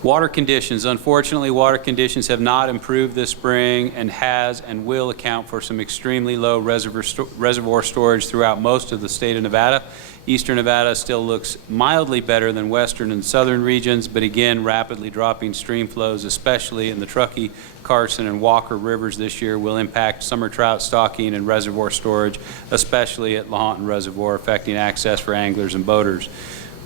Water conditions. Unfortunately, water conditions have not improved this spring and has and will account for some extremely low reservoir storage throughout most of the state of Nevada. Eastern Nevada still looks mildly better than western and southern regions, but again, rapidly dropping stream flows, especially in the Truckee, Carson, and Walker rivers this year, will impact summer trout stocking and reservoir storage, especially at Lahontan Reservoir, affecting access for anglers and boaters.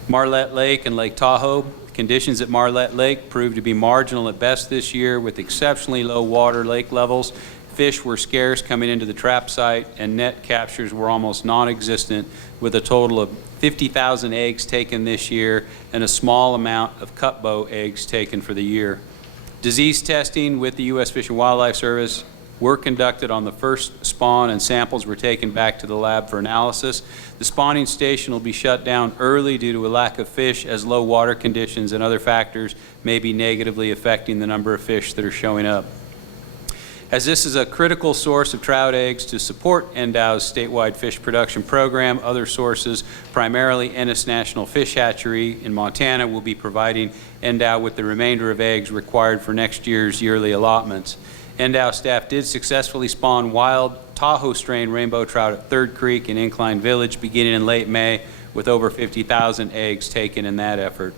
Marlette Lake and Lake Tahoe. Conditions at Marlette Lake proved to be marginal at best this year with exceptionally low water lake levels. Fish were scarce coming into the trap site, and net captures were almost non-existent, with a total of 50,000 eggs taken this year and a small amount of cutbow eggs taken for the year. Disease testing with the U.S. Fish and Wildlife Service were conducted on the first spawn, and samples were taken back to the lab for analysis. The spawning station will be shut down early due to a lack of fish, as low water conditions and other factors may be negatively affecting the number of fish that are showing up. As this is a critical source of trout eggs to support NDOW's statewide fish production program, other sources, primarily Ennis National Fish Hatchery in Montana, will be providing NDOW with the remainder of eggs required for next year's yearly allotments. NDOW staff did successfully spawn wild Tahoe strain rainbow trout at Third Creek in Incline Village beginning in late May, with over 50,000 eggs taken in that effort.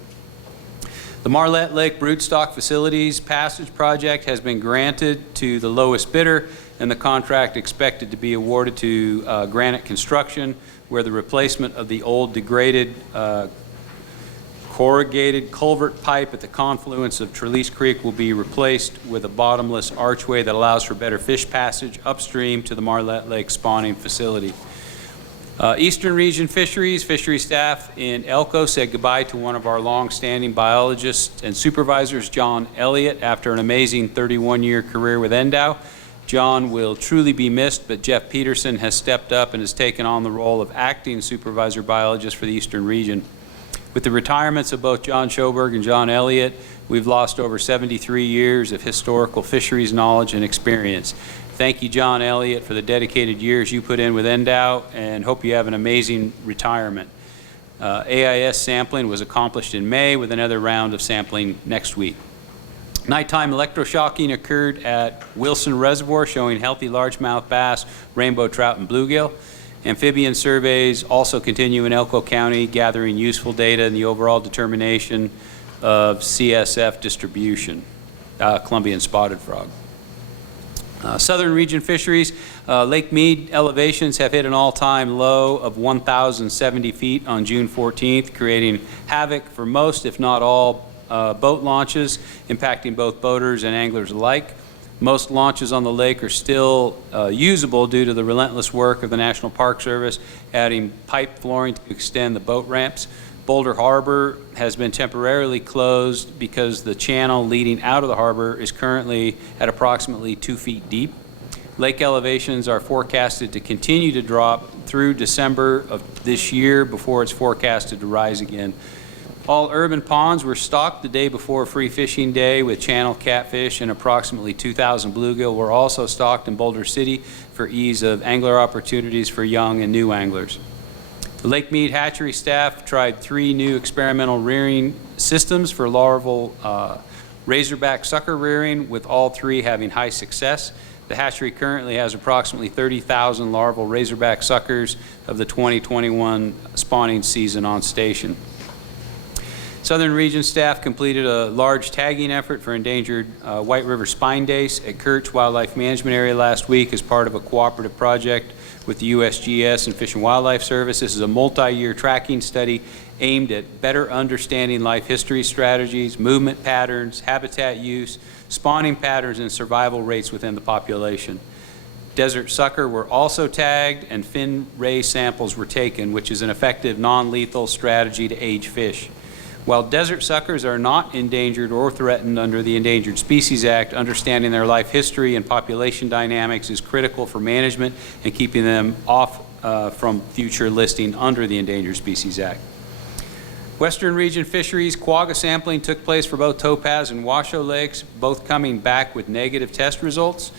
The Marlette Lake Broodstock Facilities Passage Project has been granted to the lowest bidder, and the contract expected to be awarded to Granite Construction, where the replacement of the old degraded corrugated culvert pipe at the confluence of Trelease Creek will be replaced with a bottomless archway that allows for better fish passage upstream to the Marlette Lake spawning facility. Eastern Region Fisheries staff in Elko said goodbye to one of our long-standing biologists and supervisors, John Elliott, after an amazing 31-year career with NDOW. John will truly be missed, but Jeff Peterson has stepped up and has taken on the role of acting supervisor biologist for the Eastern Region. With the retirements of both John Schoberg and John Elliott, we've lost over 73 years of historical fisheries knowledge and experience. Thank you, John Elliott, for the dedicated years you put in with NDOW, and hope you have an amazing retirement. AIS sampling was accomplished in May, with another round of sampling next week. Nighttime electroshocking occurred at Wilson Reservoir, showing healthy largemouth bass, rainbow trout, and bluegill. Amphibian surveys also continue in Elko County, gathering useful data in the overall determination of CSF distribution, Columbian spotted frog. Southern region fisheries, Lake Mead elevations have hit an all-time low of 1,070 feet on June 14th, creating havoc for most, if not all, boat launches, impacting both boaters and anglers alike. Most launches on the lake are still usable due to the relentless work of the National Park Service, adding pipe flooring to extend the boat ramps. Boulder Harbor has been temporarily closed because the channel leading out of the harbor is currently at approximately 2 feet deep. Lake elevations are forecasted to continue to drop through December of this year before it's forecasted to rise again. All urban ponds were stocked the day before Free Fishing Day with channel catfish, and approximately 2,000 bluegill were also stocked in Boulder City for ease of angler opportunities for young and new anglers. The Lake Mead hatchery staff tried 3 new experimental rearing systems for larval razorback sucker rearing, with all 3 having high success. The hatchery currently has approximately 30,000 larval razorback suckers of the 2021 spawning season on station. Southern Region staff completed a large tagging effort for endangered White River spine dace at Kirch Wildlife Management Area last week as part of a cooperative project with the USGS and Fish and Wildlife Service. This is a multi-year tracking study aimed at better understanding life history strategies, movement patterns, habitat use, spawning patterns, and survival rates within the population. Desert sucker were also tagged, and fin ray samples were taken, which is an effective non-lethal strategy to age fish. While desert suckers are not endangered or threatened under the Endangered Species Act, understanding their life history and population dynamics is critical for management and keeping them off from future listing under the Endangered Species Act. Western region fisheries, quagga sampling took place for both Topaz and Washoe lakes, both coming back with negative test results.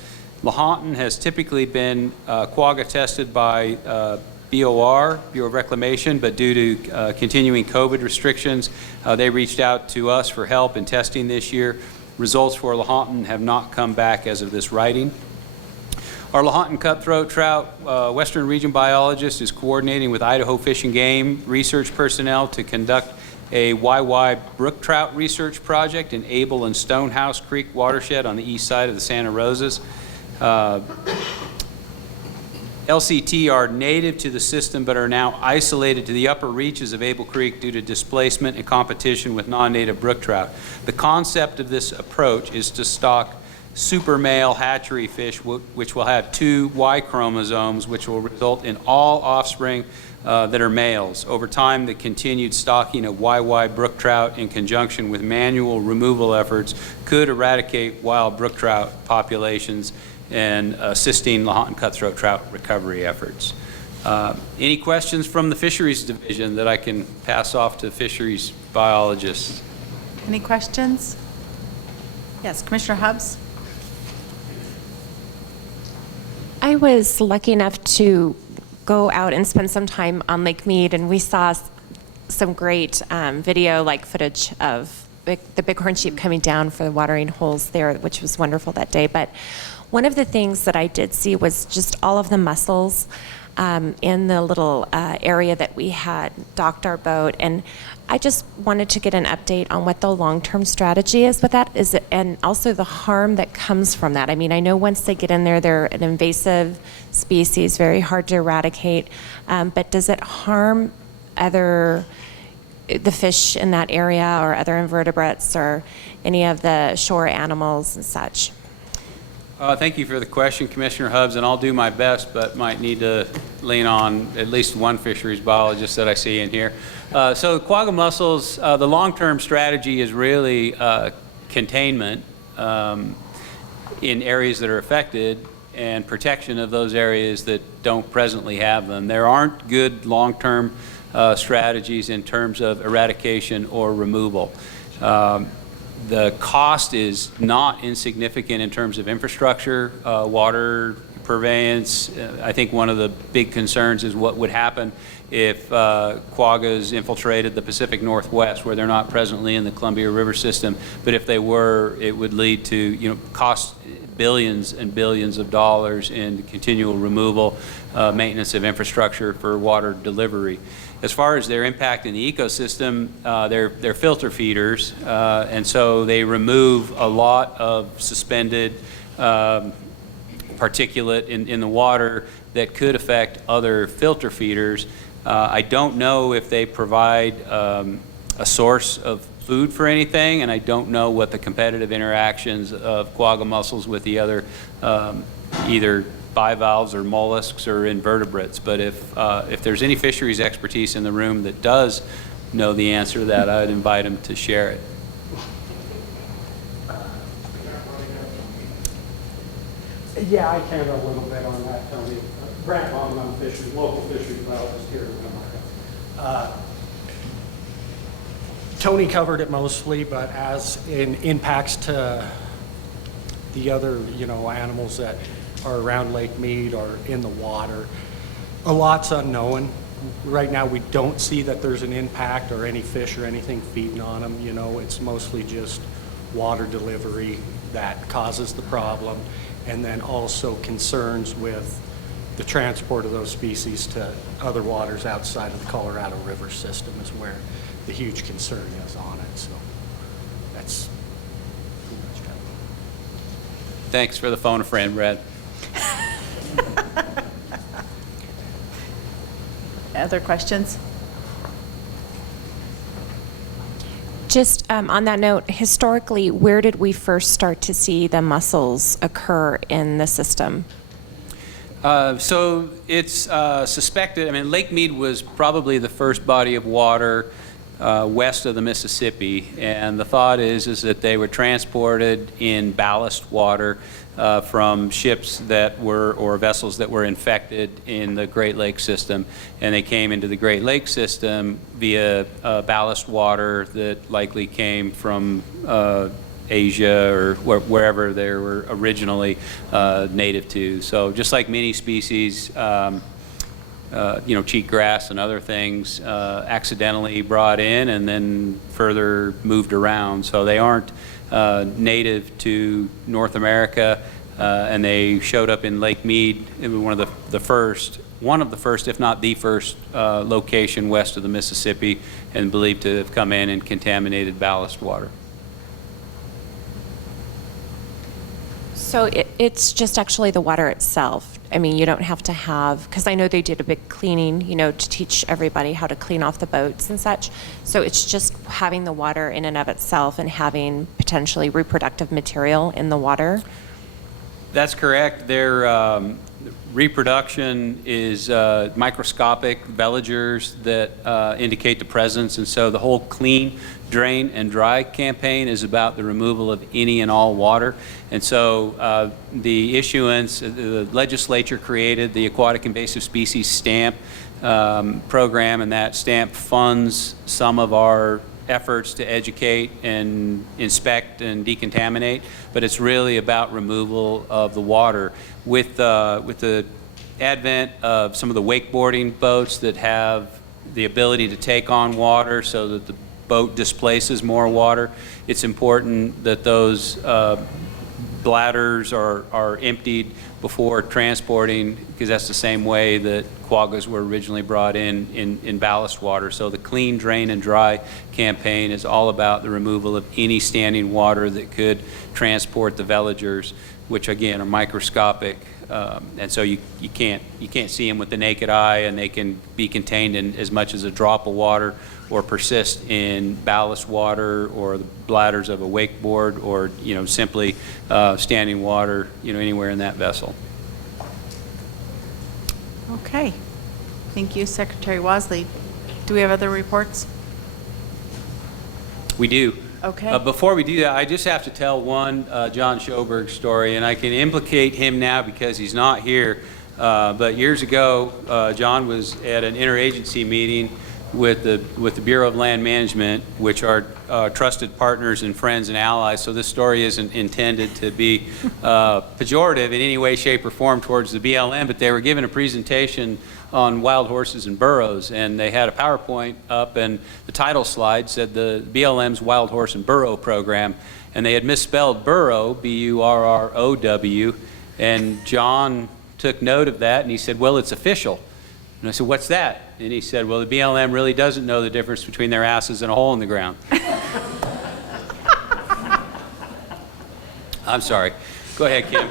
Lahontan has typically been quagga tested by BOR, Bureau of Reclamation, but due to continuing COVID restrictions, they reached out to us for help in testing this year. Results for Lahontan have not come back as of this writing. Our Lahontan cutthroat trout Western region biologist is coordinating with Idaho Fish and Game research personnel to conduct a YY brook trout research project in Able and Stonehouse Creek watershed on the east side of the Santa Rosas. LCT are native to the system but are now isolated to the upper reaches of Able Creek due to displacement and competition with non-native brook trout. The concept of this approach is to stock super male hatchery fish which will have 2 Y chromosomes, which will result in all offspring that are males. Over time, the continued stocking of YY brook trout in conjunction with manual removal efforts could eradicate wild brook trout populations and assisting Lahontan cutthroat trout recovery efforts. Any questions from the Fisheries Division that I can pass off to fisheries biologists? Any questions? Yes, Commissioner Hubbs? I was lucky enough to go out and spend some time on Lake Mead, and we saw some great video-like footage of the bighorn sheep coming down for the watering holes there, which was wonderful that day. But one of the things that I did see was just all of the mussels in the little area that we had docked our boat, and I just wanted to get an update on what the long-term strategy is with that, and also the harm that comes from that. I mean, I know once they get in there, they're an invasive species, very hard to eradicate, but does it harm the fish in that area or other invertebrates or any of the shore animals and such? Thank you for the question, Commissioner Hubbs, and I'll do my best, but might need to lean on at least one fisheries biologist that I see in here. So quagga mussels, the long-term strategy is really containment in areas that are affected and protection of those areas that don't presently have them. There aren't good long-term strategies in terms of eradication or removal. The cost is not insignificant in terms of infrastructure, water purveyance. I think one of the big concerns is what would happen if quaggas infiltrated the Pacific Northwest, where they're not presently in the Columbia River system. But if they were, it would lead to cost billions and billions of dollars in continual removal, maintenance of infrastructure for water delivery. As far as their impact in the ecosystem, they're filter feeders, and so they remove a lot of suspended particulate in the water that could affect other filter feeders. I don't know if they provide a source of food for anything, and I don't know what the competitive interactions of quagga mussels with the other either bivalves or mollusks or invertebrates. But if there's any fisheries expertise in the room that does know the answer to that, I'd invite them to share it. Yeah, I can a little bit on that, Tony. Brant Long, I'm fisheries, local fisheries biologist here in America. Tony covered it mostly, but as in impacts to the other, animals that are around Lake Mead or in the water, a lot's unknown. Right now, we don't see that there's an impact or any fish or anything feeding on them. It's mostly just water delivery that causes the problem, and then also concerns with the transport of those species to other waters outside of the Colorado River system is where the huge concern is on it. So that's pretty much covered. Thanks for the phone a friend, Brad. Other questions? Just on that note, historically, where did we first start to see the mussels occur in the system? So it's suspected, Lake Mead was probably the first body of water west of the Mississippi, and the thought is that they were transported in ballast water from ships that were, or vessels that were infected in the Great Lakes system, and they came into the Great Lakes system via ballast water that likely came from Asia or wherever they were originally native to. So just like many species, cheatgrass and other things accidentally brought in and then further moved around. So they aren't native to North America, and they showed up in Lake Mead. It was one of the first, if not the first, location west of the Mississippi, and believed to have come in and contaminated ballast water. So it's just actually the water itself. You don't have to have, because I know they did a big cleaning, to teach everybody how to clean off the boats and such. So it's just having the water in and of itself and having potentially reproductive material in the water. That's correct. Their reproduction is microscopic veligers that indicate the presence, and so the whole clean, drain, and dry campaign is about the removal of any and all water. And so the issuance, the legislature created the Aquatic Invasive Species Stamp program, and that stamp funds some of our efforts to educate and inspect and decontaminate, but it's really about removal of the water. With the advent of some of the wakeboarding boats that have the ability to take on water so that the boat displaces more water, it's important that those bladders are emptied before transporting, because that's the same way that quaggas were originally brought in ballast water. So the clean, drain, and dry campaign is all about the removal of any standing water that could transport the veligers, which again are microscopic, and so you can't see them with the naked eye, and they can be contained in as much as a drop of water, or persist in ballast water or the bladders of a wakeboard, or simply standing water anywhere in that vessel. Okay. Thank you, Secretary Wasley. Do we have other reports? We do. Okay. Before we do that, I just have to tell one John Schoberg story, and I can implicate him now because he's not here. But years ago, John was at an interagency meeting with the Bureau of Land Management, which are trusted partners and friends and allies. So this story isn't intended to be pejorative in any way, shape, or form towards the BLM, but they were given a presentation on wild horses and burros, and they had a PowerPoint up, and the title slide said the BLM's Wild Horse and Burro Program, and they had misspelled burro, B-U-R-R-O-W, and John took note of that, and he said, well, it's official. And I said, what's that? and he said, well, the BLM really doesn't know the difference between their asses and a hole in the ground. I'm sorry. Go ahead, Kim.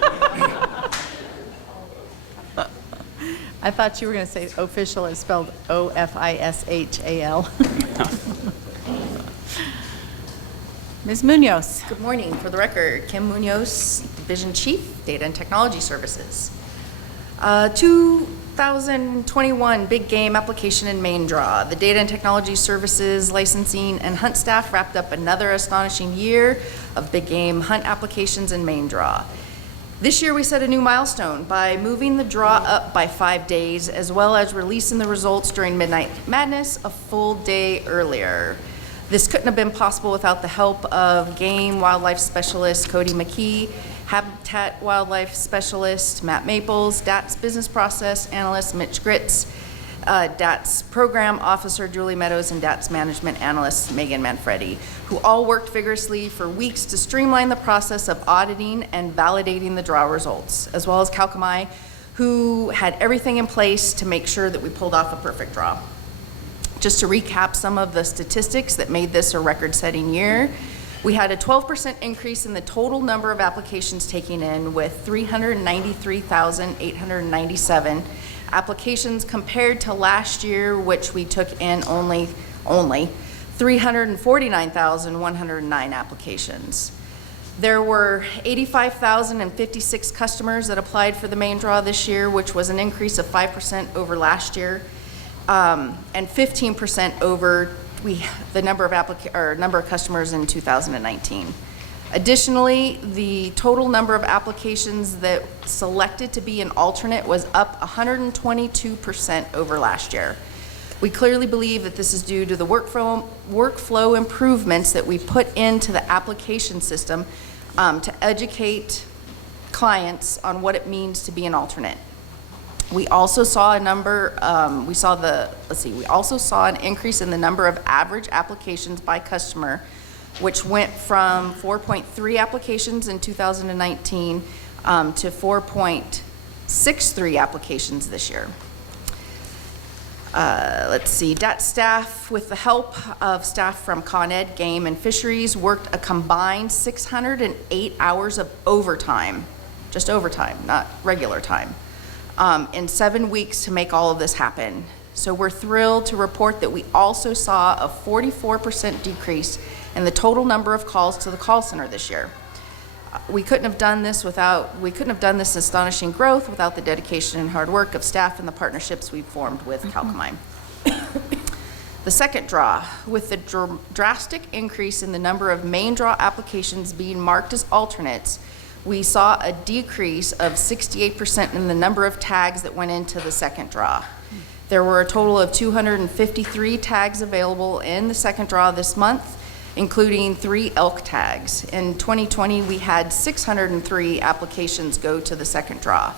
I thought you were going to say official is spelled O-F-I-S-H-A-L. Ms. Munoz. Good morning. For the record, Kim Munoz, Division Chief, Data and Technology Services. 2021 Big Game application and main draw. The Data and Technology Services licensing and hunt staff wrapped up another astonishing year of big game hunt applications and main draw. This year we set a new milestone by moving the draw up by 5 days, as well as releasing the results during Midnight Madness a full day earlier. This couldn't have been possible without the help of Game Wildlife Specialist Cody McKee, Habitat Wildlife Specialist Matt Maples, DATS Business Process Analyst Mitch Gritz, DATS Program Officer Julie Meadows, and DATS Management Analyst Megan Manfredi, who all worked vigorously for weeks to streamline the process of auditing and validating the draw results, as well as Calcami, who had everything in place to make sure that we pulled off a perfect draw. Just to recap some of the statistics that made this a record-setting year, we had a 12% increase in the total number of applications taken in, with 393,897 applications compared to last year, which we took in only 349,109 applications. There were 85,056 customers that applied for the main draw this year, which was an increase of 5% over last year, and 15% over the number of customers in 2019. Additionally, the total number of applications that selected to be an alternate was up 122% over last year. We clearly believe that this is due to the workflow improvements that we put into the application system to educate clients on what it means to be an alternate. We also saw an increase in the number of average applications by customer, which went from 4.3 applications in 2019 to 4.63 applications this year. DAT staff, with the help of staff from Con Ed, Game, and Fisheries, worked a combined 608 hours of overtime, just overtime, not regular time, in 7 weeks to make all of this happen. So we're thrilled to report that we also saw a 44% decrease in the total number of calls to the call center this year. We couldn't have done this astonishing growth without the dedication and hard work of staff and the partnerships we've formed with Calcami. The second draw, with the drastic increase in the number of main draw applications being marked as alternates, we saw a decrease of 68% in the number of tags that went into the second draw. There were a total of 253 tags available in the second draw this month, including 3 elk tags. In 2020, we had 603 applications go to the second draw.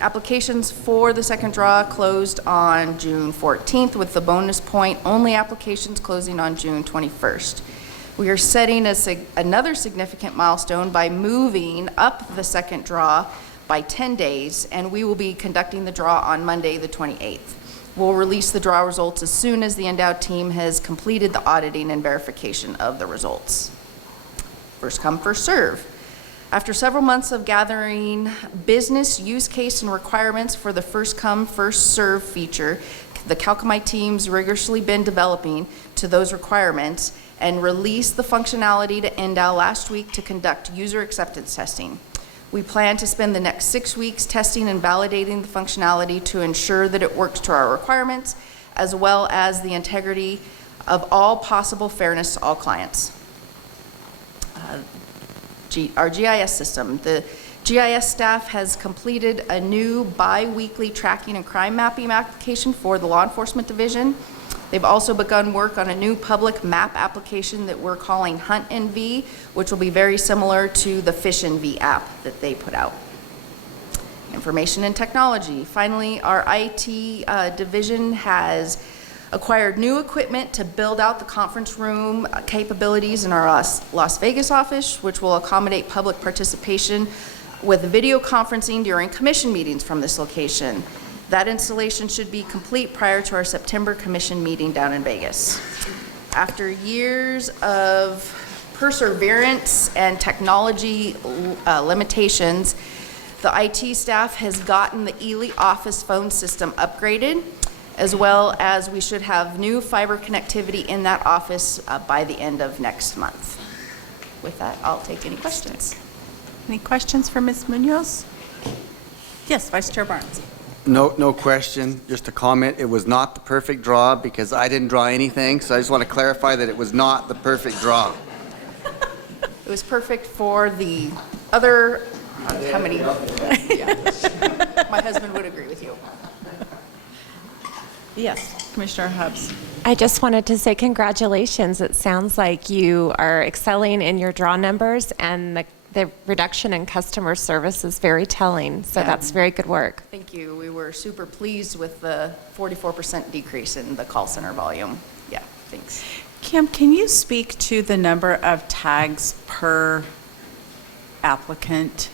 Applications for the second draw closed on June 14th, with the bonus point only applications closing on June 21st. We are setting another significant milestone by moving up the second draw by 10 days, and we will be conducting the draw on Monday, the 28th. We'll release the draw results as soon as the NDOW team has completed the auditing and verification of the results. First come, first serve. After several months of gathering business use case and requirements for the first come, first serve feature, the Calcami team's rigorously been developing to those requirements and released the functionality to NDOW last week to conduct user acceptance testing. We plan to spend the next 6 weeks testing and validating the functionality to ensure that it works to our requirements, as well as the integrity of all possible fairness to all clients. Our GIS system. The GIS staff has completed a new bi-weekly tracking and crime mapping application for the law enforcement division. They've also begun work on a new public map application that we're calling Hunt NV, which will be very similar to the Fish NV app that they put out. Information and technology. Finally, our IT division has acquired new equipment to build out the conference room capabilities in our Las Vegas office, which will accommodate public participation with video conferencing during commission meetings from this location. That installation should be complete prior to our September commission meeting down in Vegas. After years of perseverance and technology limitations, the IT staff has gotten the Ely office phone system upgraded, as well as we should have new fiber connectivity in that office by the end of next month. With that, I'll take any questions. Any questions for Ms. Munoz? Yes, Vice Chair Barnes. No question, just a comment. It was not the perfect draw because I didn't draw anything, so I just want to clarify that it was not the perfect draw. It was perfect for the other, how many? Yeah. My husband would agree with you. Yes, Commissioner Hubbs. I just wanted to say congratulations. It sounds like you are excelling in your draw numbers, and the reduction in customer service is very telling. So that's very good work. Thank you. We were super pleased with the 44% decrease in the call center volume. Yeah, thanks. Kim, can you speak to the number of tags per applicant?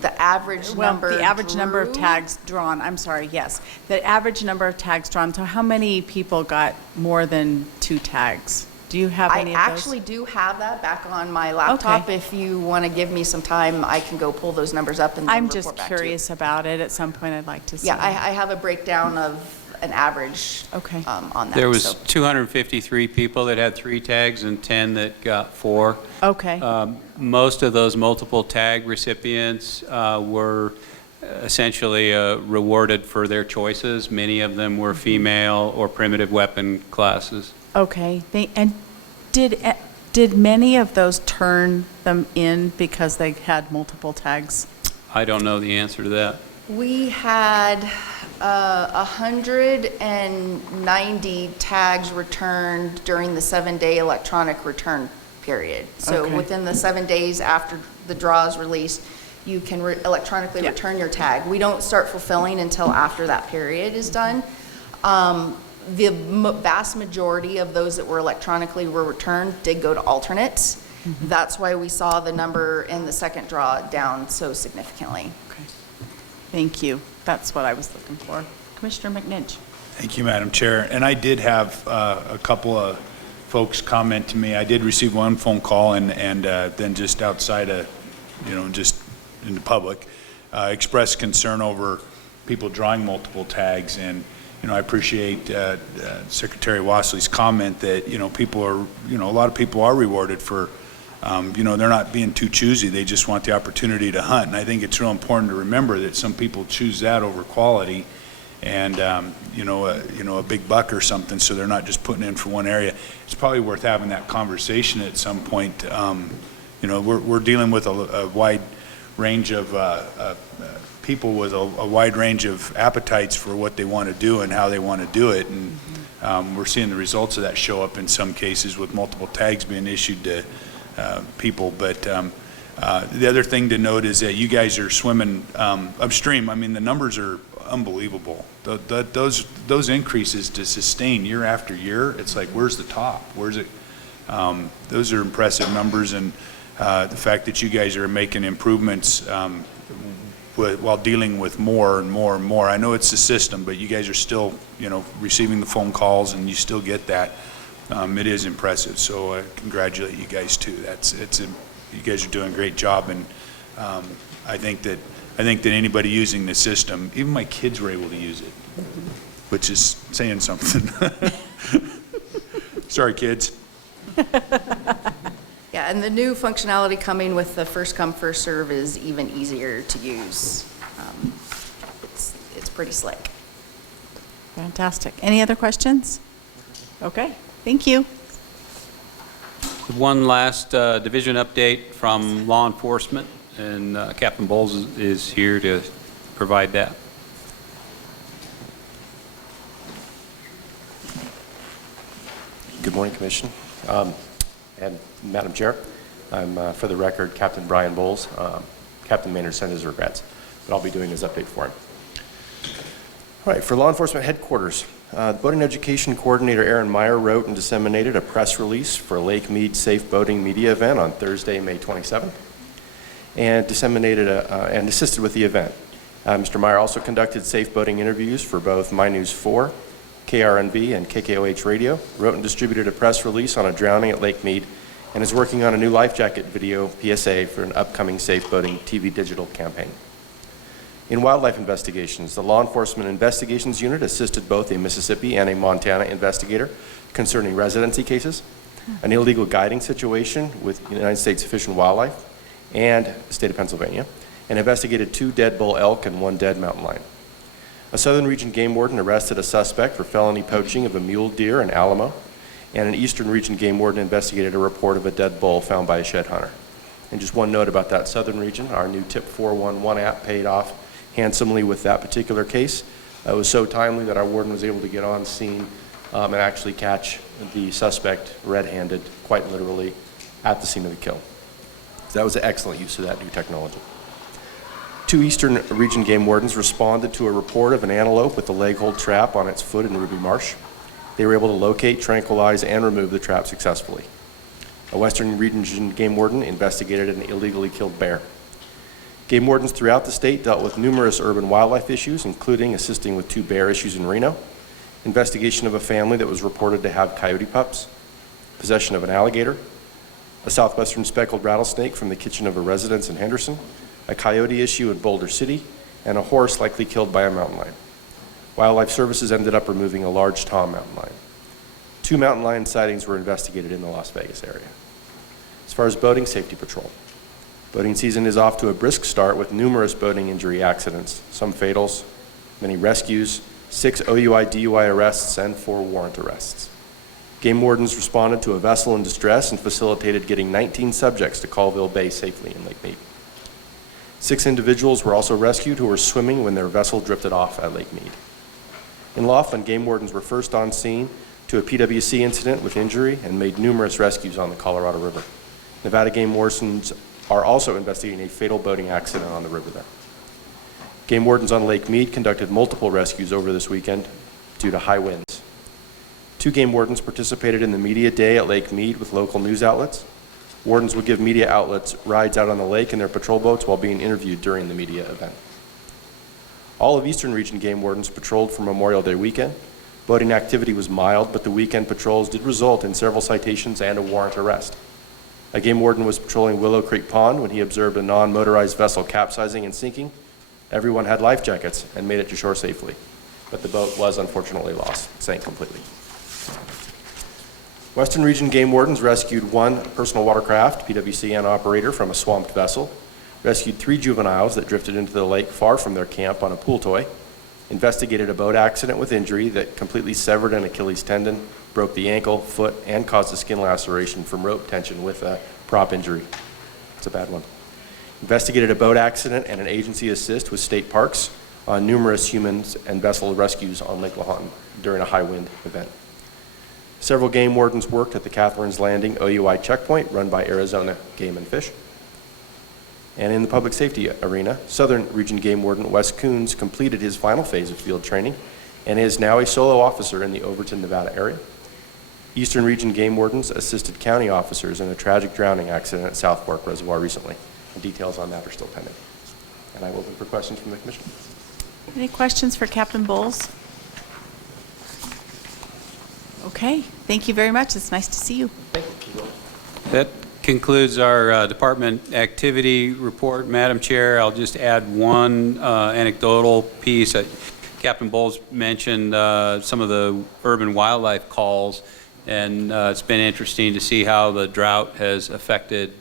The average number The average number of drew? tags drawn, I'm sorry, yes. The average number of tags drawn, so how many people got more than 2 tags? Do you have any of I those? actually do have that back on my laptop. Okay. If you want to give me some time, I can go pull those numbers up and then I'm report just back to you. curious about it. At some point, I'd like to see. Yeah, I have a breakdown of an average on that. There was so. 253 people that had 3 tags and 10 that got 4. Okay. Most of those multiple tag recipients were essentially rewarded for their choices. Many of them were female or primitive weapon classes. Okay. And did many of those turn them in because they had multiple tags? I don't know the answer to that. We had 190 tags returned during the 7-day electronic return period. So Okay. within the 7 days after the draw is released, you can electronically return your tag. We don't start fulfilling until after that period is done. The vast majority of those that were electronically returned did go to alternates. That's why we saw the number in the second draw down so significantly. Okay. Thank you. That's what I was looking for. Commissioner McNinch. Thank you, Madam Chair. And I did have a couple of folks comment to me. I did receive one phone call and then just outside of, just in the public, expressed concern over people drawing multiple tags. And, I appreciate Secretary Wassley's comment that, people are, a lot of people are rewarded for, they're not being too choosy. They just want the opportunity to hunt. And I think it's real important to remember that some people choose that over quality and, a big buck or something, so they're not just putting in for one area. It's probably worth having that conversation at some point. We're dealing with a wide range of people with a wide range of appetites for what they want to do and how they want to do it. And we're seeing the results of that show up in some cases with multiple tags being issued to people. But the other thing to note is that you guys are swimming upstream. I mean, the numbers are unbelievable. Those increases to sustain year after year, it's like, where's the top? Where's it? Those are impressive numbers, and the fact that you guys are making improvements while dealing with more and more and more. I know it's the system, but you guys are still, receiving the phone calls, and you still get that. It is impressive. So I congratulate you guys too. You guys are doing a great job, and I think that anybody using the system, even my kids were able to use it, which is saying something. Sorry, kids. Yeah, and the new functionality coming with the first come, first serve is even easier to use. It's pretty slick. Fantastic. Any other questions? Okay, thank you. One last division update from law enforcement, and Captain Bowles is here to provide that. Good morning, Commission. And Madam Chair, I'm, for the record, Captain Brian Bowles. Captain Maynard sent his regrets, but I'll be doing his update for him. All right, for law enforcement headquarters, the Boating Education Coordinator Aaron Meyer wrote and disseminated a press release for Lake Mead Safe Boating Media event on Thursday, May 27th, and disseminated and assisted with the event. Mr. Meyer also conducted safe boating interviews for both My News 4, KRNB, and KKOH Radio, wrote and distributed a press release on a drowning at Lake Mead, and is working on a new life jacket video PSA for an upcoming safe boating TV digital campaign. In wildlife investigations, the Law Enforcement Investigations Unit assisted both a Mississippi and a Montana investigator concerning residency cases, an illegal guiding situation with United States Fish and Wildlife and the state of Pennsylvania, and investigated 2 dead bull elk and 1 dead mountain lion. A Southern Region game warden arrested a suspect for felony poaching of a mule deer in Alamo, and an Eastern Region game warden investigated a report of a dead bull found by a shed hunter. And just one note about that Southern Region, our new TIP 411 app paid off handsomely with that particular case. It was so timely that our warden was able to get on scene and actually catch the suspect red-handed, quite literally, at the scene of the kill. So that was an excellent use of that new technology. 2 Eastern Region game wardens responded to a report of an antelope with a leg hold trap on its foot in Ruby Marsh. They were able to locate, tranquilize, and remove the trap successfully. A Western Region game warden investigated an illegally killed bear. Game wardens throughout the state dealt with numerous urban wildlife issues, including assisting with 2 bear issues in Reno, investigation of a family that was reported to have coyote pups, possession of an alligator, a southwestern speckled rattlesnake from the kitchen of a residence in Henderson, a coyote issue in Boulder City, and a horse likely killed by a mountain lion. Wildlife Services ended up removing a large tom mountain lion. 2 mountain lion sightings were investigated in the Las Vegas area. As far as boating safety patrol, boating season is off to a brisk start with numerous boating injury accidents, some fatals, many rescues, 6 OUI DUI arrests, and 4 warrant arrests. Game wardens responded to a vessel in distress and facilitated getting 19 subjects to Colville Bay safely in Lake Mead. 6 individuals were also rescued who were swimming when their vessel drifted off at Lake Mead. In Laughlin, game wardens were first on scene to a PWC incident with injury and made numerous rescues on the Colorado River. Nevada game wardens are also investigating a fatal boating accident on the river there. Game wardens on Lake Mead conducted multiple rescues over this weekend due to high winds. 2 game wardens participated in the media day at Lake Mead with local news outlets. Wardens would give media outlets rides out on the lake in their patrol boats while being interviewed during the media event. All of Eastern Region game wardens patrolled for Memorial Day weekend. Boating activity was mild, but the weekend patrols did result in several citations and a warrant arrest. A game warden was patrolling Willow Creek Pond when he observed a non-motorized vessel capsizing and sinking. Everyone had life jackets and made it to shore safely, but the boat was unfortunately lost, sank completely. Western Region game wardens rescued 1 personal watercraft, PWCN operator, from a swamped vessel, rescued 3 juveniles that drifted into the lake far from their camp on a pool toy, investigated a boat accident with injury that completely severed an Achilles tendon, broke the ankle, foot, and caused a skin laceration from rope tension with a prop injury. It's a bad one. Investigated a boat accident and an agency assist with state parks on numerous humans and vessel rescues on Lake Lahontan during a high wind event. Several game wardens worked at the Catherine's Landing OUI checkpoint run by Arizona Game and Fish. And in the public safety arena, Southern Region Game Warden Wes Coons completed his final phase of field training and is now a solo officer in the Overton, Nevada area. Eastern Region Game Wardens assisted county officers in a tragic drowning accident at South Fork Reservoir recently. And details on that are still pending. And I will open for questions from the commission. Any questions for Captain Bowles? Okay, thank you very much. It's nice to see you. That concludes our department activity report. Madam Chair, I'll just add one anecdotal piece. Captain Bowles mentioned some of the urban wildlife calls, and it's been interesting to see how the drought has affected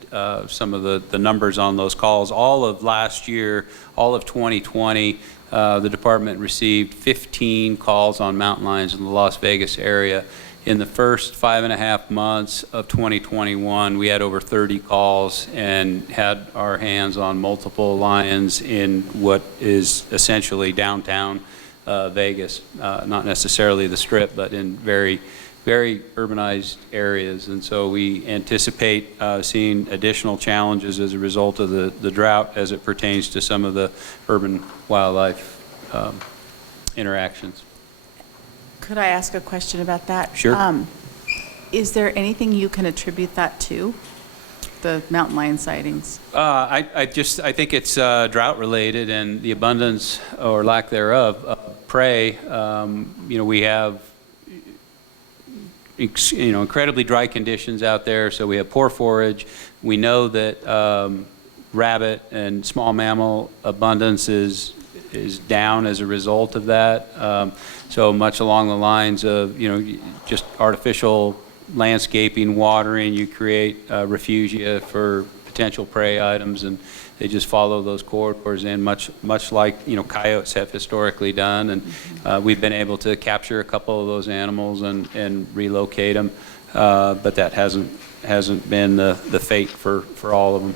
some of the numbers on those calls. All of last year, all of 2020, the department received 15 calls on mountain lions in the Las Vegas area. In the first 5.5 months of 2021, we had over 30 calls and had our hands on multiple lions in what is essentially downtown Vegas, not necessarily the Strip, but in very, very urbanized areas. And so we anticipate seeing additional challenges as a result of the drought as it pertains to some of the urban wildlife interactions. Could I ask a question about that? Sure. Is there anything you can attribute that to? the mountain lion sightings? I think it's drought-related and the abundance or lack thereof of prey. We have, incredibly dry conditions out there, so we have poor forage. We know that rabbit and small mammal abundance is down as a result of that. So much along the lines of, just artificial landscaping, watering, you create refugia for potential prey items, and they just follow those corridors in, much like, coyotes have historically done. And we've been able to capture a couple of those animals and relocate them, but that hasn't been the fate for all of them.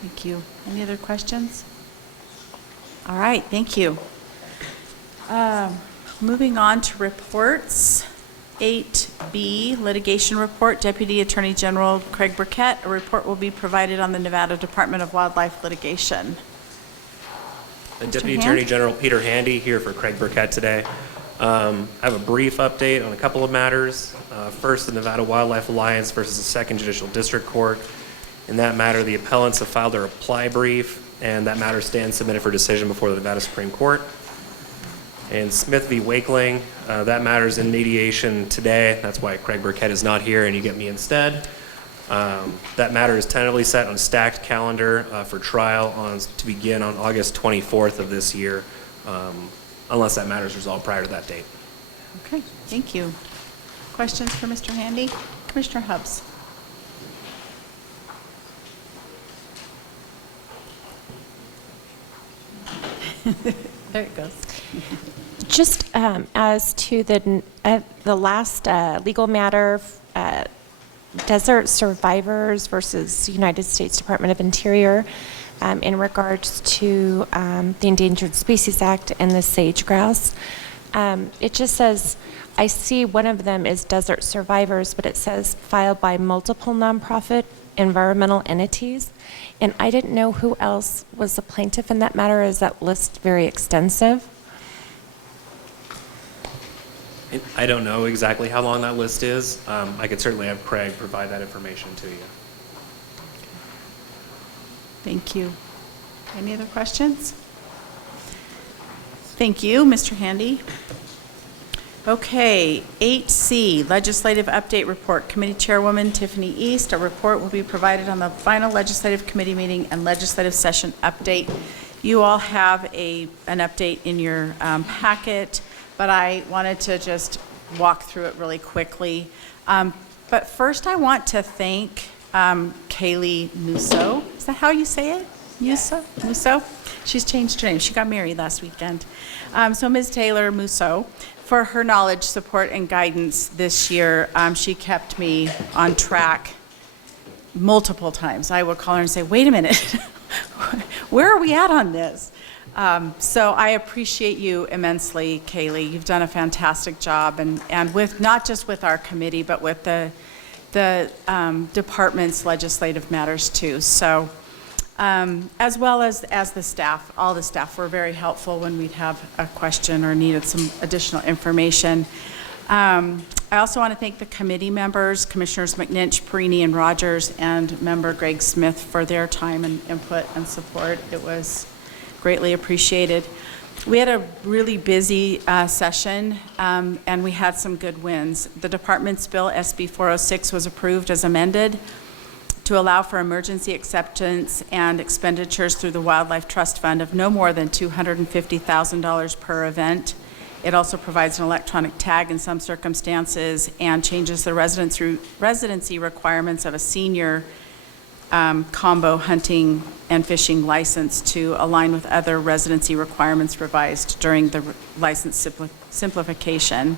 Thank you. Any other questions? All right, thank you. Moving on to reports. 8B, litigation report, Deputy Attorney General Craig Burkett. A report will be provided on the Nevada Department of Wildlife litigation. And Deputy Attorney General Peter Handy here for Craig Burkett today. I have a brief update on a couple of matters. First, the Nevada Wildlife Alliance versus the Second Judicial District Court. In that matter, the appellants have filed their reply brief, and that matter stands submitted for decision before the Nevada Supreme Court. And Smith v. Wakeling, that matter is in mediation today. That's why Craig Burkett is not here and you get me instead. That matter is tentatively set on a stacked calendar for trial to begin on August 24th of this year, unless that matter is resolved prior to that date. Okay, thank you. Questions for Mr. Handy? Commissioner Hubbs. There it goes. Just as to the last legal matter, desert survivors versus United States Department of Interior, in regards to the Endangered Species Act and the sage-grouse. It just says, I see one of them is desert survivors, but it says filed by multiple nonprofit environmental entities. And I didn't know who else was the plaintiff in that matter. Is that list very extensive? I don't know exactly how long that list is. I could certainly have Craig provide that information to you. Thank you. Any other questions? Thank you, Mr. Handy. Okay, 8C, Legislative Update Report. Committee Chairwoman Tiffany East. A report will be provided on the final Legislative Committee meeting and legislative session update. You all have an update in your packet, but I wanted to just walk through it really quickly. But first, I want to thank Kaylee Musso. Is that how you say it? Musso? Musso? She's changed her name. She got married last weekend. So Ms. Taylor Musso, for her knowledge, support, and guidance this year. She kept me on track multiple times. I would call her and say, wait a minute, where are we at on this? So I appreciate you immensely, Kaylee. You've done a fantastic job, and with not just with our committee, but with the department's legislative matters too. So as well as the staff, all the staff were very helpful when we'd have a question or needed some additional information. I also want to thank the committee members, Commissioners McNinch, Perini, and Rogers, and member Greg Smith for their time and input and support. It was greatly appreciated. We had a really busy session, and we had some good wins. The department's bill, SB 406, was approved as amended to allow for emergency acceptance and expenditures through the Wildlife Trust Fund of no more than $250,000 per event. It also provides an electronic tag in some circumstances and changes the residency requirements of a senior combo hunting and fishing license to align with other residency requirements revised during the license simplification.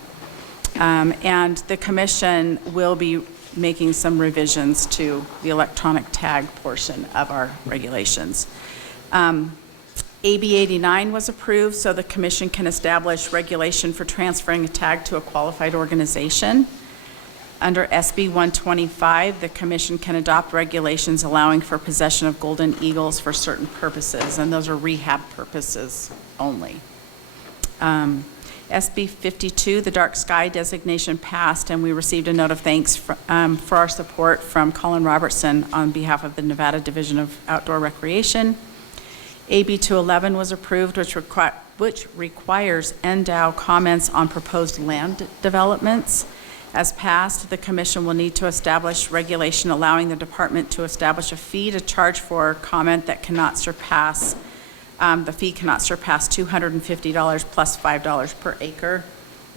And the commission will be making some revisions to the electronic tag portion of our regulations. AB 89 was approved, so the commission can establish regulation for transferring a tag to a qualified organization. Under SB 125, the commission can adopt regulations allowing for possession of golden eagles for certain purposes, and those are rehab purposes only. SB 52, the dark sky designation passed, and we received a note of thanks for our support from Colin Robertson on behalf of the Nevada Division of Outdoor Recreation. AB 211 was approved, which requires NDOW comments on proposed land developments. As passed, the commission will need to establish regulation allowing the department to establish a fee to charge for comment that cannot surpass, the fee cannot surpass $250 plus $5 per acre.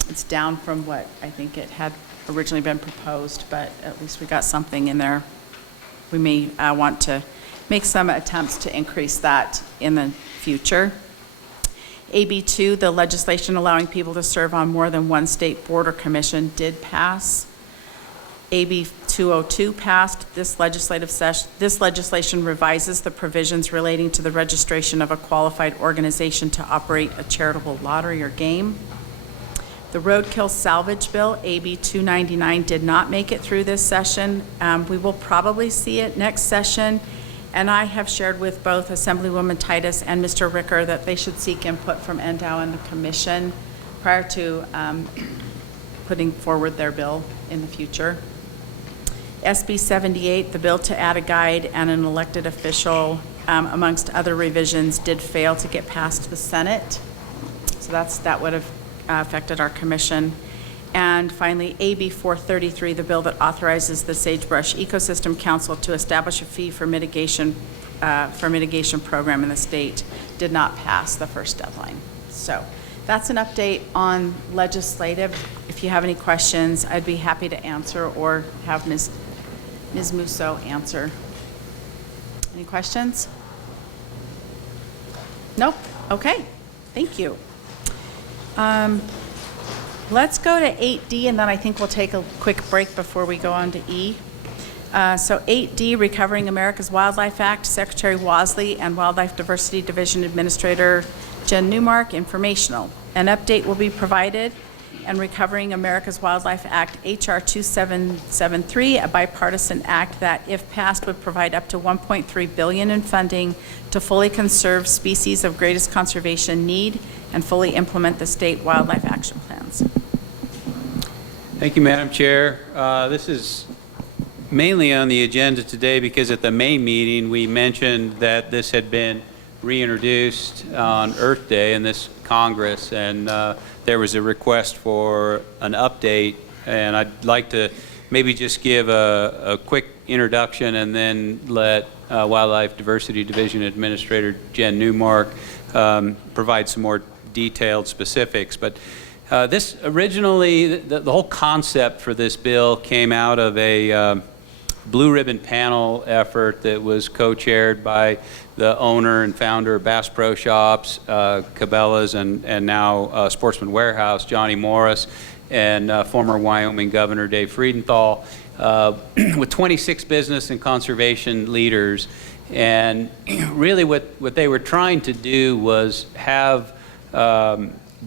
It's down from what I think it had originally been proposed, but at least we got something in there. We may want to make some attempts to increase that in the future. AB 2, the legislation allowing people to serve on more than one state board or commission, did pass. AB 202 passed. This legislation revises the provisions relating to the registration of a qualified organization to operate a charitable lottery or game. The roadkill salvage bill, AB 299, did not make it through this session. We will probably see it next session. And I have shared with both Assemblywoman Titus and Mr. Ricker that they should seek input from NDOW and the commission prior to putting forward their bill in the future. SB 78, the bill to add a guide and an elected official, amongst other revisions, did fail to get past the Senate. So that would have affected our commission. And finally, AB 433, the bill that authorizes the Sagebrush Ecosystem Council to establish a fee for mitigation program in the state, did not pass the first deadline. So that's an update on legislative. If you have any questions, I'd be happy to answer or have Ms. Musso answer. Any questions? Nope. Okay. Thank you. Let's go to 8D, and then I think we'll take a quick break before we go on to E. So 8D, Recovering America's Wildlife Act, Secretary Wasley and Wildlife Diversity Division Administrator Jen Newmark, informational. An update will be provided, and Recovering America's Wildlife Act, H.R. 2773, a bipartisan act that, if passed, would provide up to $1.3 billion in funding to fully conserve species of greatest conservation need and fully implement the state wildlife action plans. Thank you, Madam Chair. This is mainly on the agenda today because at the May meeting, we mentioned that this had been reintroduced on Earth Day in this Congress, and there was a request for an update, and I'd like to maybe just give a quick introduction and then let Wildlife Diversity Division Administrator Jen Newmark provide some more detailed specifics. But this originally, the whole concept for this bill came out of a blue ribbon panel effort that was co-chaired by the owner and founder of Bass Pro Shops, Cabela's, and now Sportsman Warehouse, Johnny Morris, and former Wyoming Governor Dave Friedenthal, with 26 business and conservation leaders. And really what they were trying to do was have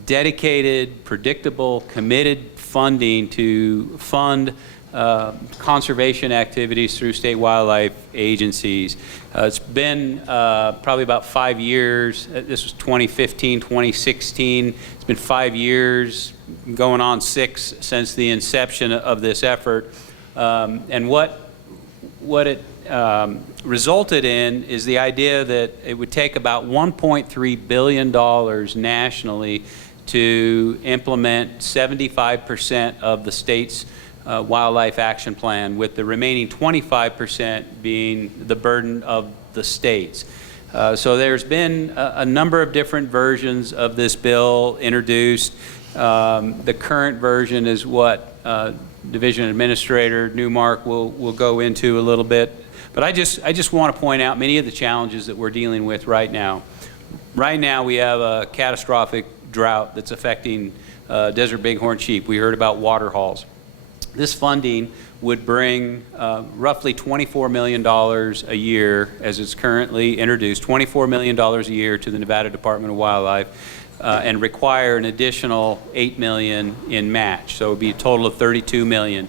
dedicated, predictable, committed funding to fund conservation activities through state wildlife agencies. It's been probably about 5 years. This was 2015, 2016. It's been 5 years, going on 6 since the inception of this effort. And what it resulted in is the idea that it would take about $1.3 billion nationally to implement 75% of the state's wildlife action plan, with the remaining 25% being the burden of the states. So there's been a number of different versions of this bill introduced. The current version is what Division Administrator Newmark will go into a little bit. But I just want to point out many of the challenges that we're dealing with right now. Right now we have a catastrophic drought that's affecting desert bighorn sheep. We heard about water hauls. This funding would bring roughly $24 million a year, as it's currently introduced, $24 million a year to the Nevada Department of Wildlife, and require an additional $8 million in match. So it would be a total of $32 million.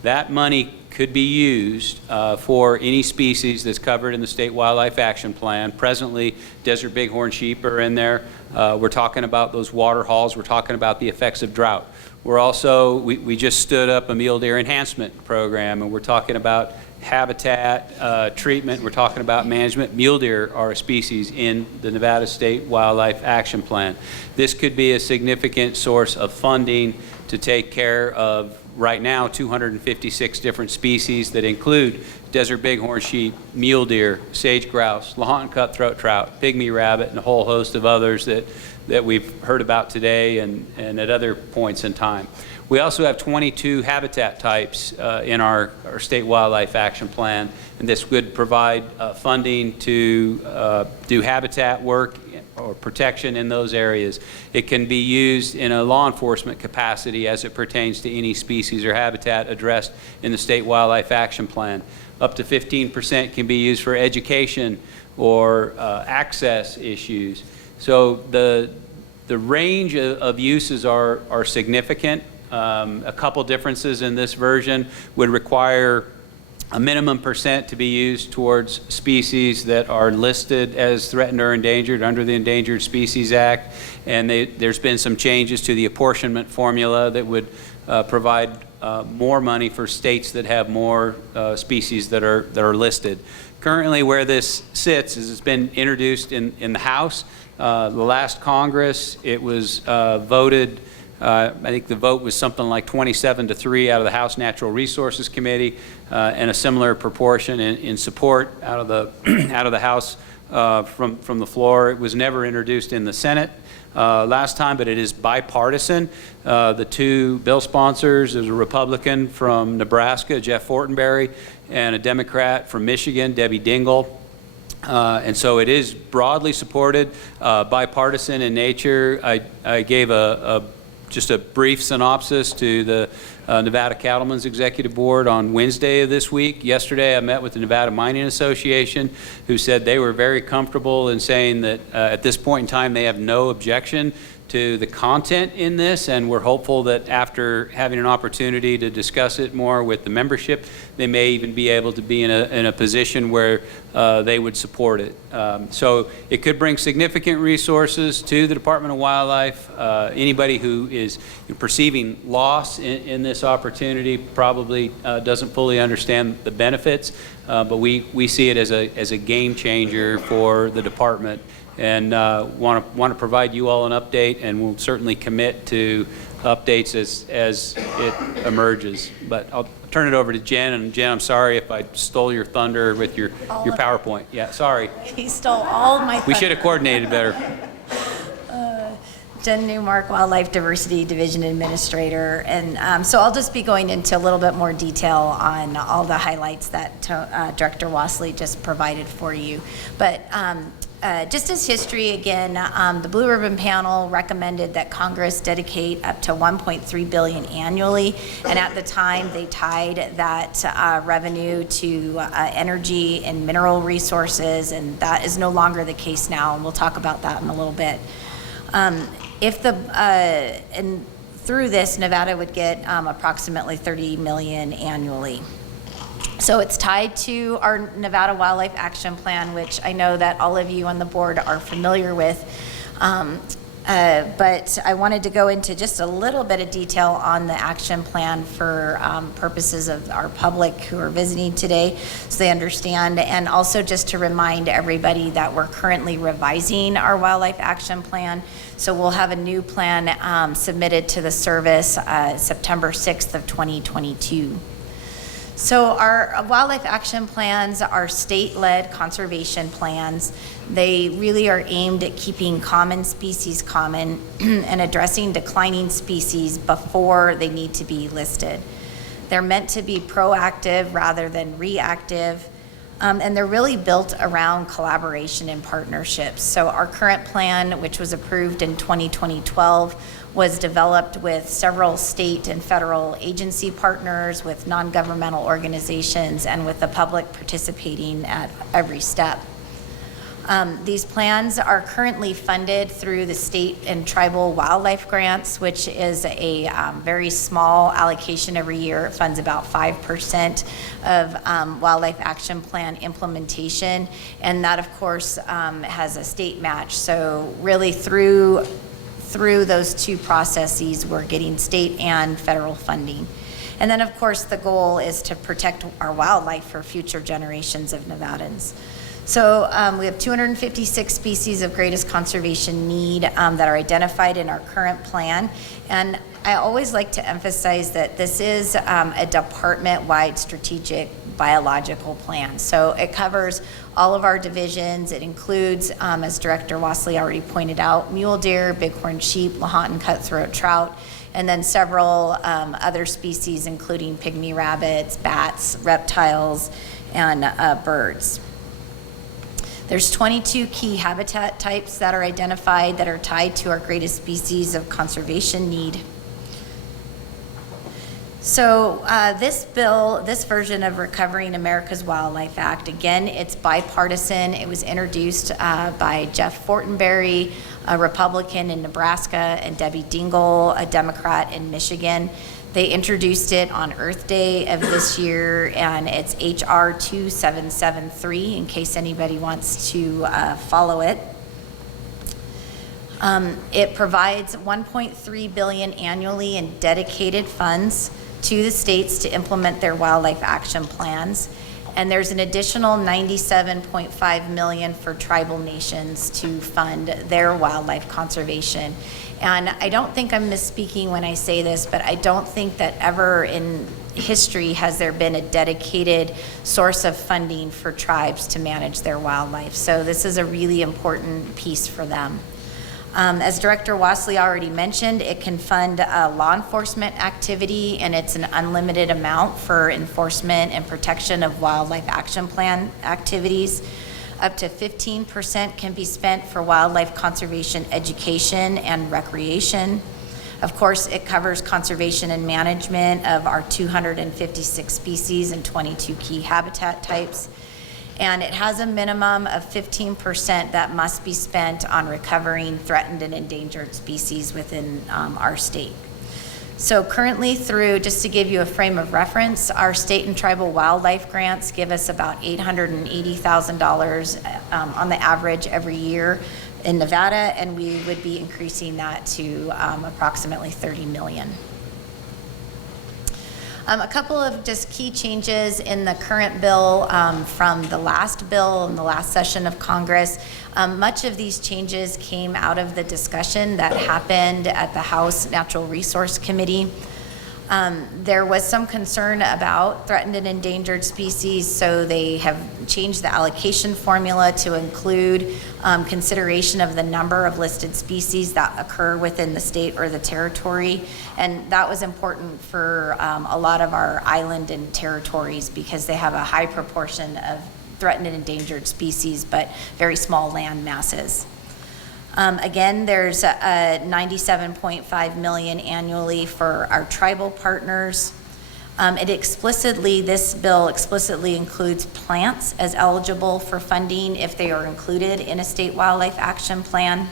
That money could be used for any species that's covered in the State Wildlife Action Plan. Presently, desert bighorn sheep are in there. We're talking about those water hauls. We're talking about the effects of drought. We're also, we just stood up a mule deer enhancement program, and we're talking about habitat treatment. We're talking about management. Mule deer are a species in the Nevada State Wildlife Action Plan. This could be a significant source of funding to take care of, right now, 256 different species that include desert bighorn sheep, mule deer, sage grouse, Lahontan cutthroat trout, pygmy rabbit, and a whole host of others that we've heard about today and at other points in time. We also have 22 habitat types in our State Wildlife Action Plan, and this would provide funding to do habitat work or protection in those areas. It can be used in a law enforcement capacity as it pertains to any species or habitat addressed in the State Wildlife Action Plan. Up to 15% can be used for education or access issues. So the range of uses are significant. A couple differences in this version would require a minimum percent to be used towards species that are listed as threatened or endangered under the Endangered Species Act, and there's been some changes to the apportionment formula that would provide more money for states that have more species that are listed. Currently, where this sits is it's been introduced in the House. The last Congress, it was voted. I think the vote was something like 27-3 out of the House Natural Resources Committee, and a similar proportion in support out of the House from the floor. It was never introduced in the Senate last time, but it is bipartisan. The two bill sponsors, there's a Republican from Nebraska, Jeff Fortenberry, and a Democrat from Michigan, Debbie Dingell. And so it is broadly supported, bipartisan in nature. I gave just a brief synopsis to the Nevada Cattlemen's Executive Board on Wednesday of this week. Yesterday, I met with the Nevada Mining Association, who said they were very comfortable in saying that at this point in time, they have no objection to the content in this, and we're hopeful that after having an opportunity to discuss it more with the membership, they may even be able to be in a position where they would support it. So it could bring significant resources to the Department of Wildlife. Anybody who is perceiving loss in this opportunity probably doesn't fully understand the benefits, but we see it as a game changer for the department. And want to provide you all an update, and we'll certainly commit to updates as it emerges. But I'll turn it over to Jen, and Jen, I'm sorry if I stole your thunder with your PowerPoint. Yeah, sorry. He stole all my thunder. We should have coordinated better. Jen Newmark, Wildlife Diversity Division Administrator. And so I'll just be going into a little bit more detail on all the highlights that Director Wassley just provided for you. But just as history, again, the Blue Ribbon Panel recommended that Congress dedicate up to $1.3 billion annually, and at the time they tied that revenue to energy and mineral resources, and that is no longer the case now, and we'll talk about that in a little bit. And through this, Nevada would get approximately $30 million annually. So it's tied to our Nevada Wildlife Action Plan, which I know that all of you on the board are familiar with. But I wanted to go into just a little bit of detail on the action plan for purposes of our public who are visiting today, so they understand, and also just to remind everybody that we're currently revising our Wildlife Action Plan. So we'll have a new plan submitted to the service September 6th of 2022. So our wildlife action plans are state-led conservation plans. They really are aimed at keeping common species common and addressing declining species before they need to be listed. They're meant to be proactive rather than reactive, and they're really built around collaboration and partnerships. So our current plan, which was approved in 2012, was developed with several state and federal agency partners, with non-governmental organizations, and with the public participating at every step. These plans are currently funded through the state and tribal wildlife grants, which is a very small allocation every year. It funds about 5% of wildlife action plan implementation, and that, of course, has a state match. So really through those two processes, we're getting state and federal funding. And then, of course, the goal is to protect our wildlife for future generations of Nevadans. So we have 256 species of greatest conservation need that are identified in our current plan. And I always like to emphasize that this is a department-wide strategic biological plan. So it covers all of our divisions. It includes, as Director Wassley already pointed out, mule deer, bighorn sheep, Lahontan cutthroat trout, and then several other species, including pygmy rabbits, bats, reptiles, and birds. There's 22 key habitat types that are identified that are tied to our greatest species of conservation need. So this bill, this version of Recovering America's Wildlife Act, again, it's bipartisan. It was introduced by Jeff Fortenberry, a Republican in Nebraska, and Debbie Dingell, a Democrat in Michigan. They introduced it on Earth Day of this year, and it's HR 2773, in case anybody wants to follow it. It provides $1.3 billion annually in dedicated funds to the states to implement their wildlife action plans. And there's an additional $97.5 million for tribal nations to fund their wildlife conservation. And I don't think I'm misspeaking when I say this, but I don't think that ever in history has there been a dedicated source of funding for tribes to manage their wildlife. So this is a really important piece for them. As Director Wassley already mentioned, it can fund law enforcement activity, and it's an unlimited amount for enforcement and protection of wildlife action plan activities. Up to 15% can be spent for wildlife conservation education and recreation. Of course, it covers conservation and management of our 256 species and 22 key habitat types. And it has a minimum of 15% that must be spent on recovering threatened and endangered species within our state. So currently through, just to give you a frame of reference, our state and tribal wildlife grants give us about $880,000 on the average every year in Nevada, and we would be increasing that to approximately $30 million. A couple of just key changes in the current bill from the last bill in the last session of Congress. Much of these changes came out of the discussion that happened at the House Natural Resource Committee. There was some concern about threatened and endangered species, so they have changed the allocation formula to include consideration of the number of listed species that occur within the state or the territory. And that was important for a lot of our island and territories because they have a high proportion of threatened and endangered species, but very small land masses. Again, there's a $97.5 million annually for our tribal partners. This bill explicitly includes plants as eligible for funding if they are included in a state wildlife action plan.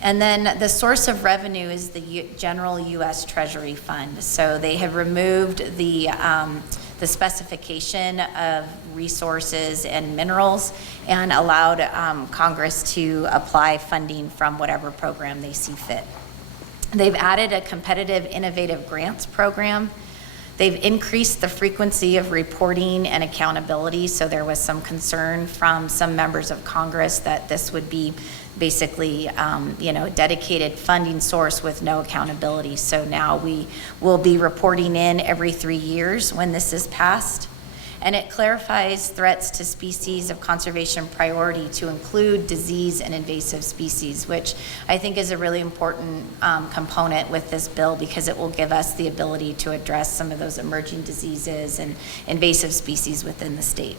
And then the source of revenue is the general U.S. Treasury Fund. So they have removed the specification of resources and minerals and allowed Congress to apply funding from whatever program they see fit. They've added a competitive innovative grants program. They've increased the frequency of reporting and accountability, so there was some concern from some members of Congress that this would be basically a dedicated funding source with no accountability. So now we will be reporting in every 3 years when this is passed. And it clarifies threats to species of conservation priority to include disease and invasive species, which I think is a really important component with this bill because it will give us the ability to address some of those emerging diseases and invasive species within the state.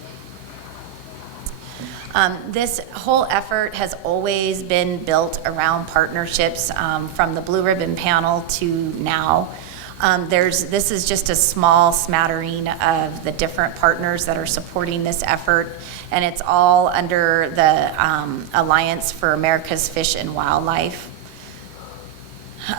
This whole effort has always been built around partnerships from the Blue Ribbon Panel to now. This is just a small smattering of the different partners that are supporting this effort, and it's all under the Alliance for America's Fish and Wildlife.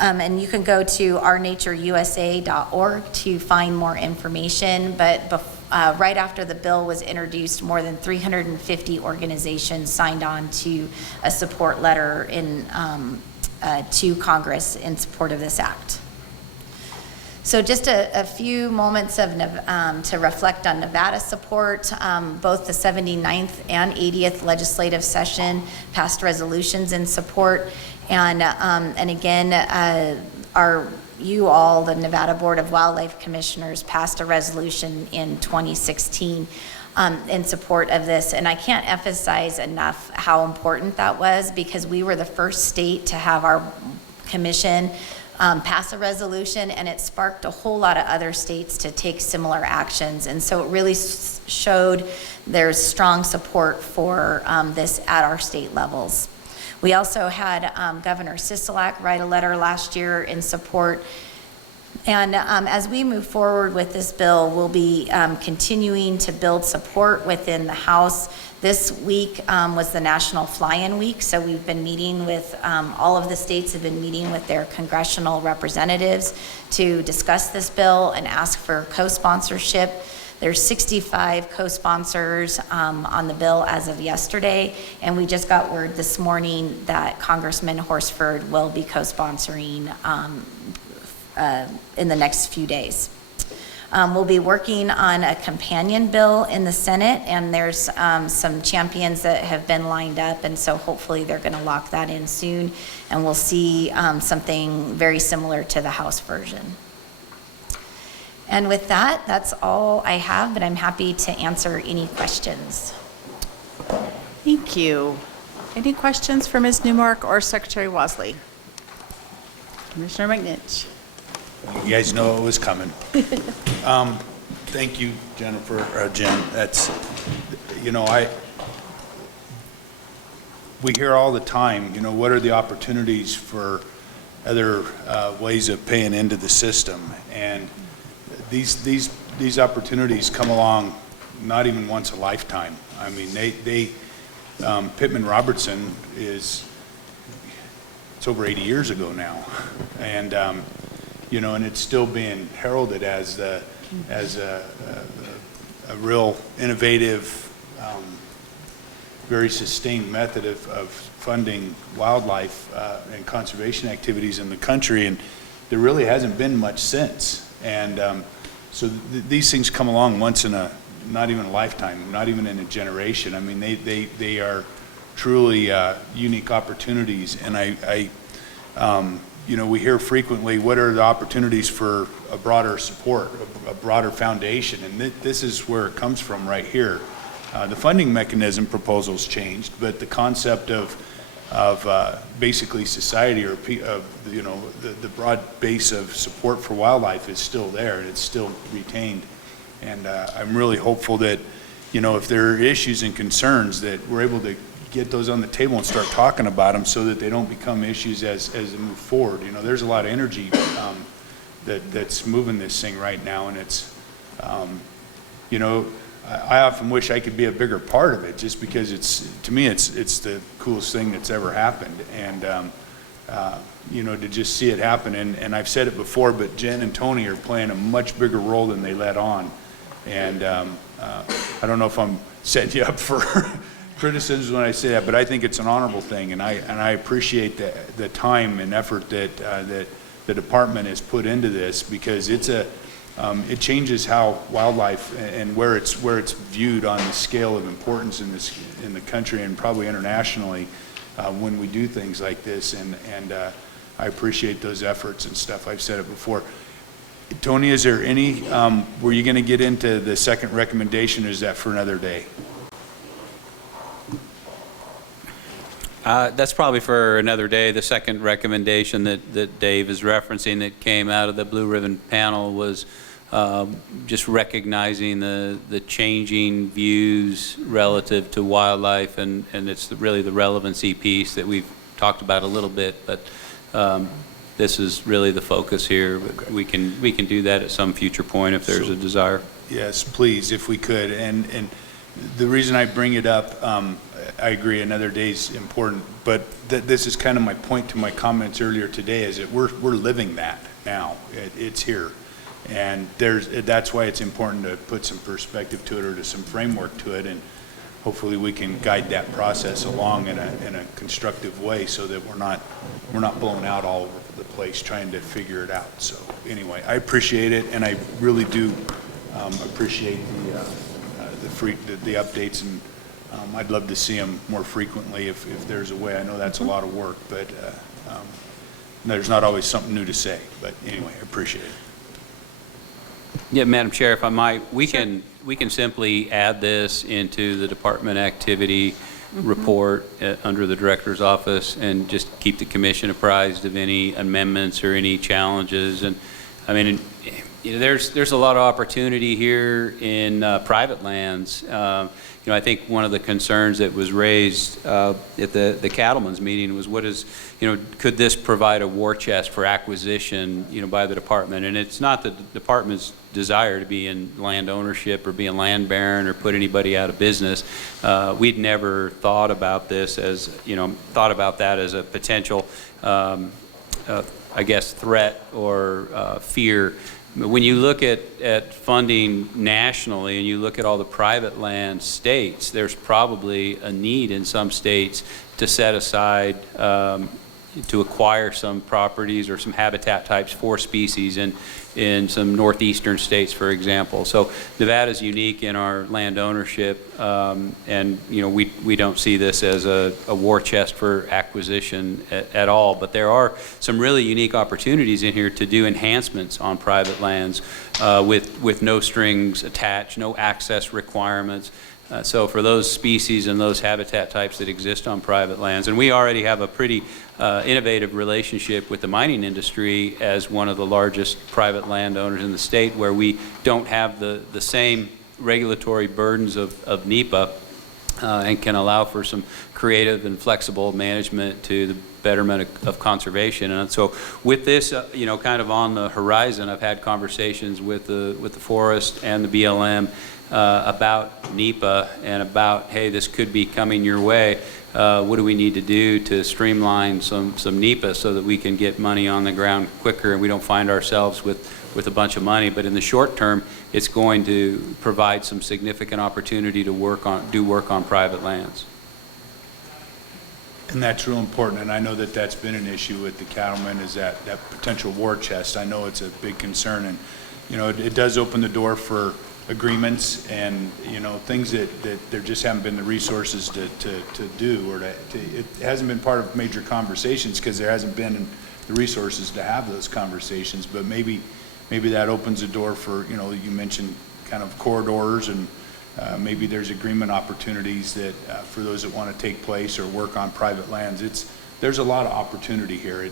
And you can go to ournatureusa.org to find more information, but right after the bill was introduced, more than 350 organizations signed on to a support letter to Congress in support of this act. So just a few moments to reflect on Nevada support. Both the 79th and 80th legislative session passed resolutions in support. And again, the Nevada Board of Wildlife Commissioners passed a resolution in 2016 in support of this. And I can't emphasize enough how important that was, because we were the first state to have our commission pass a resolution, and it sparked a whole lot of other states to take similar actions. And so it really showed there's strong support for this at our state levels. We also had Governor Sisolak write a letter last year in support. And as we move forward with this bill, we'll be continuing to build support within the House. This week was the National Fly-In Week, so we've been meeting with, all of the states have been meeting with their congressional representatives to discuss this bill and ask for co-sponsorship. There's 65 co-sponsors on the bill as of yesterday, and we just got word this morning that Congressman Horsford will be co-sponsoring in the next few days. We'll be working on a companion bill in the Senate, and there's some champions that have been lined up, and so hopefully they're going to lock that in soon, and we'll see something very similar to the House version. And with that, that's all I have, but I'm happy to answer any questions. Thank you. Any questions for Ms. Newmark or Secretary Wosley? Commissioner McNinch. You guys know it was coming. Thank you, Jennifer, Jen. That's, we hear all the time, what are the opportunities for other ways of paying into the system? And these opportunities come along not even once a lifetime. I mean, Pittman Robertson it's over 80 years ago now. And, and it's still being heralded as a real innovative, very sustained method of funding wildlife and conservation activities in the country, and there really hasn't been much since. And so these things come along once in not even a lifetime, not even in a generation. I mean, they are truly unique opportunities, and we hear frequently, what are the opportunities for a broader support, a broader foundation? And this is where it comes from right here. The funding mechanism proposal's changed, but the concept of basically society, or the broad base of support for wildlife is still there, and it's still retained. And I'm really hopeful that, if there are issues and concerns, that we're able to get those on the table and start talking about them so that they don't become issues as they move forward. There's a lot of energy that's moving this thing right now, and it's, I often wish I could be a bigger part of it, just because to me it's the coolest thing that's ever happened. And to just see it happen, and I've said it before, but Jen and Tony are playing a much bigger role than they let on. And I don't know if I'm setting you up for criticisms when I say that, but I think it's an honorable thing, and I appreciate the time and effort that the department has put into this, because it changes how wildlife and where it's viewed on the scale of importance in the country, and probably internationally, when we do things like this. And I appreciate those efforts and stuff. I've said it before. Tony, is there any? Were you going to get into the second recommendation, or is that for another day? That's probably for another day. The second recommendation that Dave is referencing that came out of the Blue Ribbon panel was just recognizing the changing views relative to wildlife, and it's really the relevancy piece that we've talked about a little bit. But this is really the focus here. But we can do that at some future point if there's a desire. Yes, please, if we could. And the reason I bring it up, I agree, another day's important, but this is kind of my point to my comments earlier today, is that we're living that now. It's here. And that's why it's important to put some perspective to it, or to some framework to it, and hopefully we can guide that process along in a constructive way, so that we're not blown out all over the place trying to figure it out. So anyway, I appreciate it, and I really do appreciate the updates, and I'd love to see them more frequently if there's a way. I know that's a lot of work, but there's not always something new to say. But anyway, I appreciate it. Yeah, Madam Chair, if I might, we can simply add this into the department activity report under the director's office, and just keep the commission apprised of any amendments or any challenges. And I mean, there's a lot of opportunity here in private lands. I think one of the concerns that was raised at the cattlemen's meeting was, could this provide a war chest for acquisition, by the department? And it's not the department's desire to be in land ownership or be a land baron or put anybody out of business. We'd never thought about this as, that as a potential, threat or fear. When you look at funding nationally, and you look at all the private land states, there's probably a need in some states to set aside to acquire some properties or some habitat types for species in some northeastern states, for example. So Nevada's unique in our land ownership, and we don't see this as a war chest for acquisition at all. But there are some really unique opportunities in here to do enhancements on private lands with no strings attached, no access requirements. So for those species and those habitat types that exist on private lands, and we already have a pretty innovative relationship with the mining industry as one of the largest private landowners in the state, where we don't have the same regulatory burdens of NEPA, and can allow for some creative and flexible management to the betterment of conservation. And so with this, kind of on the horizon, I've had conversations with the forest and the BLM about NEPA, and about, hey, this could be coming your way. What do we need to do to streamline some NEPA so that we can get money on the ground quicker and we don't find ourselves with a bunch of money? But in the short term, it's going to provide some significant opportunity to do work on private lands. And that's real important, and I know that that's been an issue with the cattlemen, is that potential war chest. I know it's a big concern, and it does open the door for agreements and things that there just haven't been the resources to do, or it hasn't been part of major conversations because there hasn't been the resources to have those conversations. But maybe that opens the door for, you mentioned kind of corridors, and maybe there's agreement opportunities that for those that want to take place or work on private lands. There's a lot of opportunity here.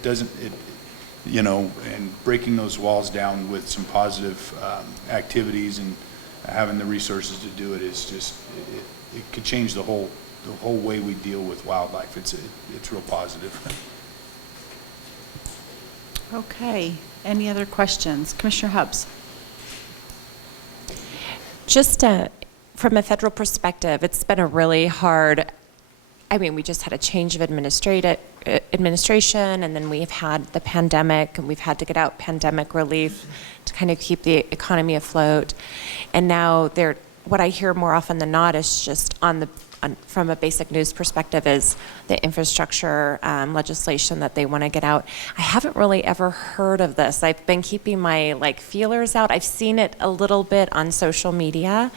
And breaking those walls down with some positive activities and having the resources to do it is just, it could change the whole way we deal with wildlife. It's real positive. Okay. Any other questions? Commissioner Hubbs. Just from a federal perspective, it's been a really hard, we just had a change of administration, and then we've had the pandemic, and we've had to get out pandemic relief to kind of keep the economy afloat. And now what I hear more often than not is just from a basic news perspective, is the infrastructure legislation that they want to get out. I haven't really ever heard of this. I've been keeping my feelers out. I've seen it a little bit on social media.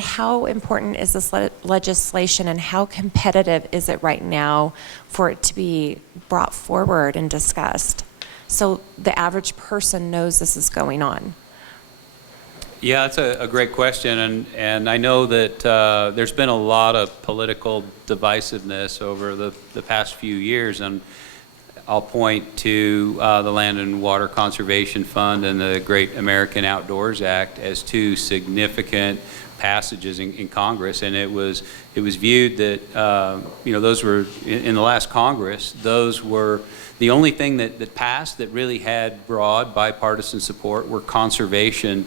How important is this legislation, and how competitive is it right now for it to be brought forward and discussed, so the average person knows this is going on? Yeah, that's a great question, and I know that there's been a lot of political divisiveness over the past few years, and I'll point to the Land and Water Conservation Fund and the Great American Outdoors Act as two significant passages in Congress, and it was viewed that those were in the last Congress. Those were the only thing that passed that really had broad bipartisan support were conservation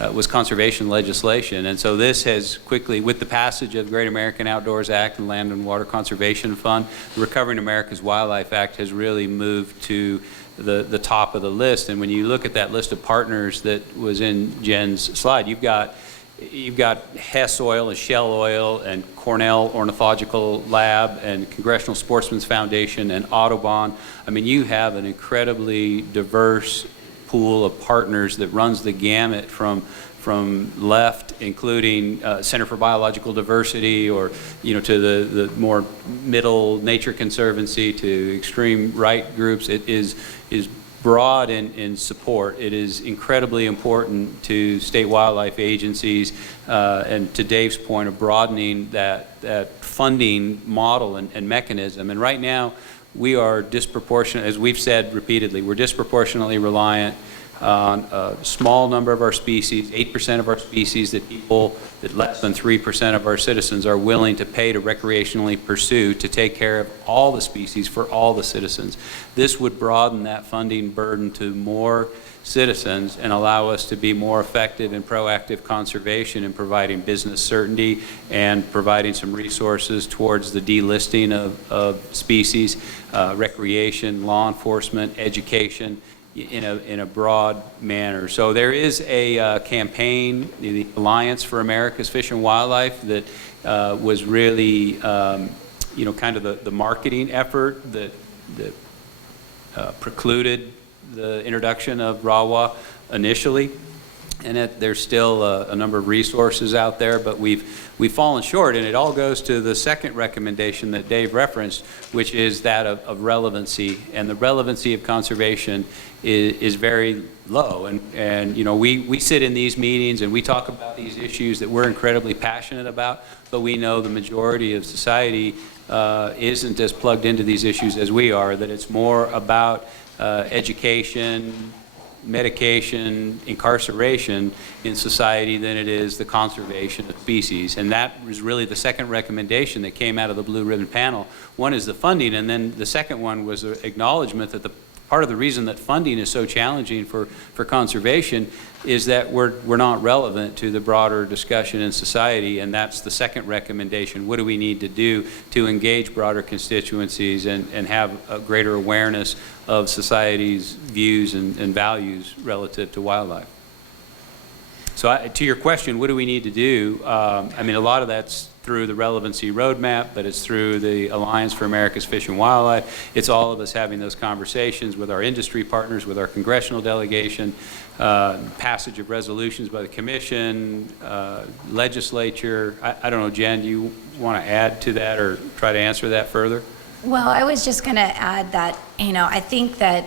legislation. And so this has quickly, with the passage of the Great American Outdoors Act and Land and Water Conservation Fund, the Recovering America's Wildlife Act has really moved to the top of the list. And when you look at that list of partners that was in Jen's slide, you've got Hess Oil and Shell Oil and Cornell Ornithological Lab and Congressional Sportsman's Foundation and Audubon. I mean, you have an incredibly diverse pool of partners that runs the gamut from left, including Center for Biological Diversity, or to the more middle Nature Conservancy, to extreme right groups. It is broad in support. It is incredibly important to state wildlife agencies, and to Dave's point of broadening that funding model and mechanism. And right now, we are disproportionate, as we've said repeatedly, we're disproportionately reliant on a small number of our species, 8% of our species that less than 3% of our citizens are willing to pay to recreationally pursue to take care of all the species for all the citizens. This would broaden that funding burden to more citizens and allow us to be more effective in proactive conservation and providing business certainty and providing some resources towards the delisting of species, recreation, law enforcement, education, in a broad manner. So there is a campaign, the Alliance for America's Fish and Wildlife, that was really, kind of the marketing effort that precluded the introduction of RAWA initially. And there's still a number of resources out there, but we've fallen short, and it all goes to the second recommendation that Dave referenced, which is that of relevancy. And the relevancy of conservation is very low. And we sit in these meetings and we talk about these issues that we're incredibly passionate about, but we know the majority of society isn't as plugged into these issues as we are, that it's more about education, medication, incarceration in society than it is the conservation of species. And that was really the second recommendation that came out of the Blue Ribbon panel. One is the funding, and then the second one was an acknowledgement that part of the reason that funding is so challenging for conservation is that we're not relevant to the broader discussion in society, and that's the second recommendation. What do we need to do to engage broader constituencies and have a greater awareness of society's views and values relative to wildlife? So to your question, what do we need to do? I mean, a lot of that's through the relevancy roadmap, but it's through the Alliance for America's Fish and Wildlife. It's all of us having those conversations with our industry partners, with our congressional delegation, passage of resolutions by the commission, legislature. I don't know, Jen, do you want to add to that or try to answer that further? Well, I was just going to add that, I think that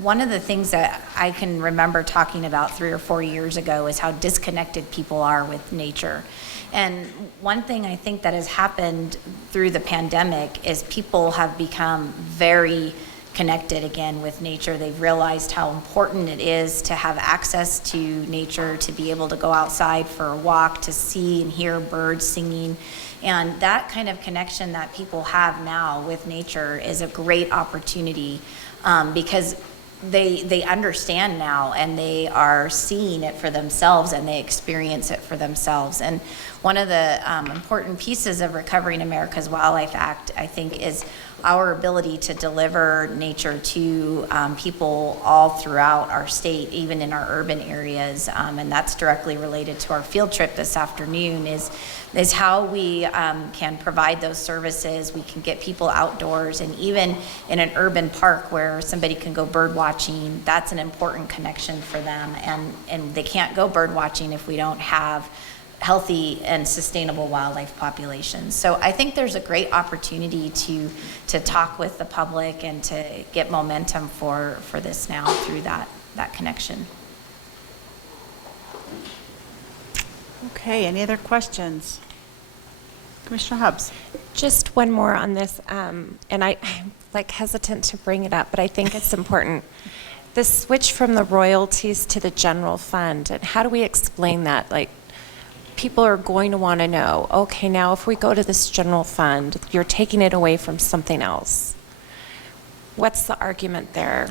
one of the things that I can remember talking about 3 or 4 years ago is how disconnected people are with nature. And one thing I think that has happened through the pandemic is people have become very connected again with nature. They've realized how important it is to have access to nature, to be able to go outside for a walk, to see and hear birds singing. And that kind of connection that people have now with nature is a great opportunity, because they understand now and they are seeing it for themselves and they experience it for themselves. And one of the important pieces of Recovering America's Wildlife Act, I think, is our ability to deliver nature to people all throughout our state, even in our urban areas. And that's directly related to our field trip this afternoon, is how we can provide those services. We can get people outdoors, and even in an urban park where somebody can go bird watching, that's an important connection for them. And they can't go bird watching if we don't have healthy and sustainable wildlife populations. So I think there's a great opportunity to talk with the public and to get momentum for this now through that connection. Okay, any other questions? Commissioner Hubbs. Just one more on this, and I'm like hesitant to bring it up, but I think it's important. The switch from the royalties to the general fund, and how do we explain that? Like, people are going to want to know, okay, now if we go to this general fund, you're taking it away from something else. What's the argument there?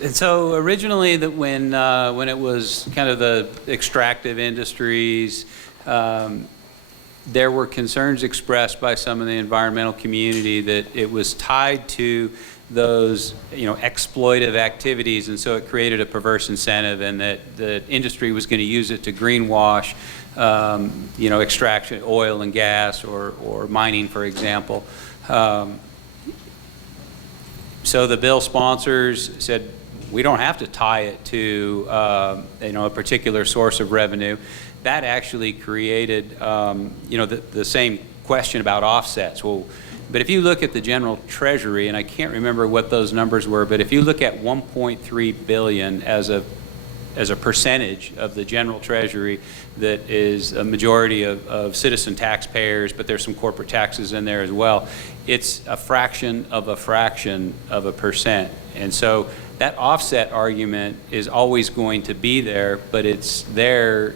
And so originally, that when it was kind of the extractive industries, there were concerns expressed by some of the environmental community that it was tied to those, exploitive activities, and so it created a perverse incentive, and that the industry was going to use it to greenwash, extraction, oil and gas, or mining, for example. So the bill sponsors said, we don't have to tie it to, a particular source of revenue. That actually created, the same question about offsets. Well, but if you look at the general treasury, and I can't remember what those numbers were, but if you look at 1.3 billion as a percentage of the general treasury that is a majority of citizen taxpayers, but there's some corporate taxes in there as well, it's a fraction of a percent. And so that offset argument is always going to be there, but it's there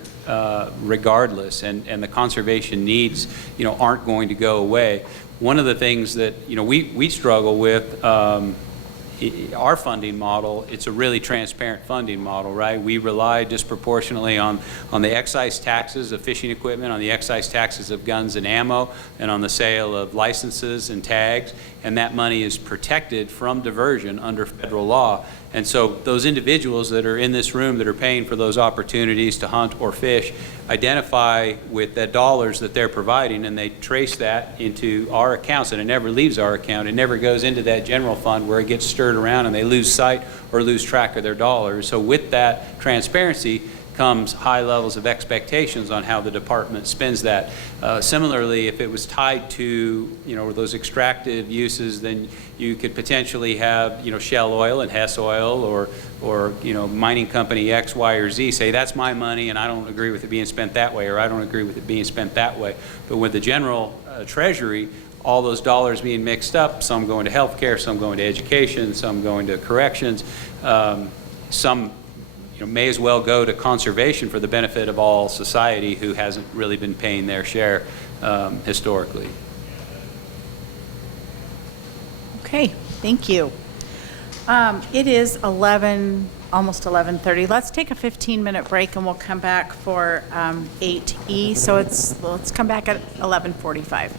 regardless, and the conservation needs, aren't going to go away. One of the things that, we struggle with, our funding model, it's a really transparent funding model, right? We rely disproportionately on the excise taxes of fishing equipment, on the excise taxes of guns and ammo, and on the sale of licenses and tags, and that money is protected from diversion under federal law. And so those individuals that are in this room that are paying for those opportunities to hunt or fish identify with the dollars that they're providing, and they trace that into our accounts, and it never leaves our account. It never goes into that general fund where it gets stirred around and they lose sight or lose track of their dollars. So with that transparency comes high levels of expectations on how the department spends that. Similarly, if it was tied to, those extractive uses, then you could potentially have, Shell Oil and Hess Oil or mining company X, Y, or Z say, that's my money and I don't agree with it being spent that way, or I don't agree with it being spent that way. But with the general treasury, all those dollars being mixed up, some going to healthcare, some going to education, some going to corrections, some may as well go to conservation for the benefit of all society who hasn't really been paying their share historically. Okay, thank you. It is almost 11:30. Let's take a 15-minute break and we'll come back for 8E. So let's come back at 11:45.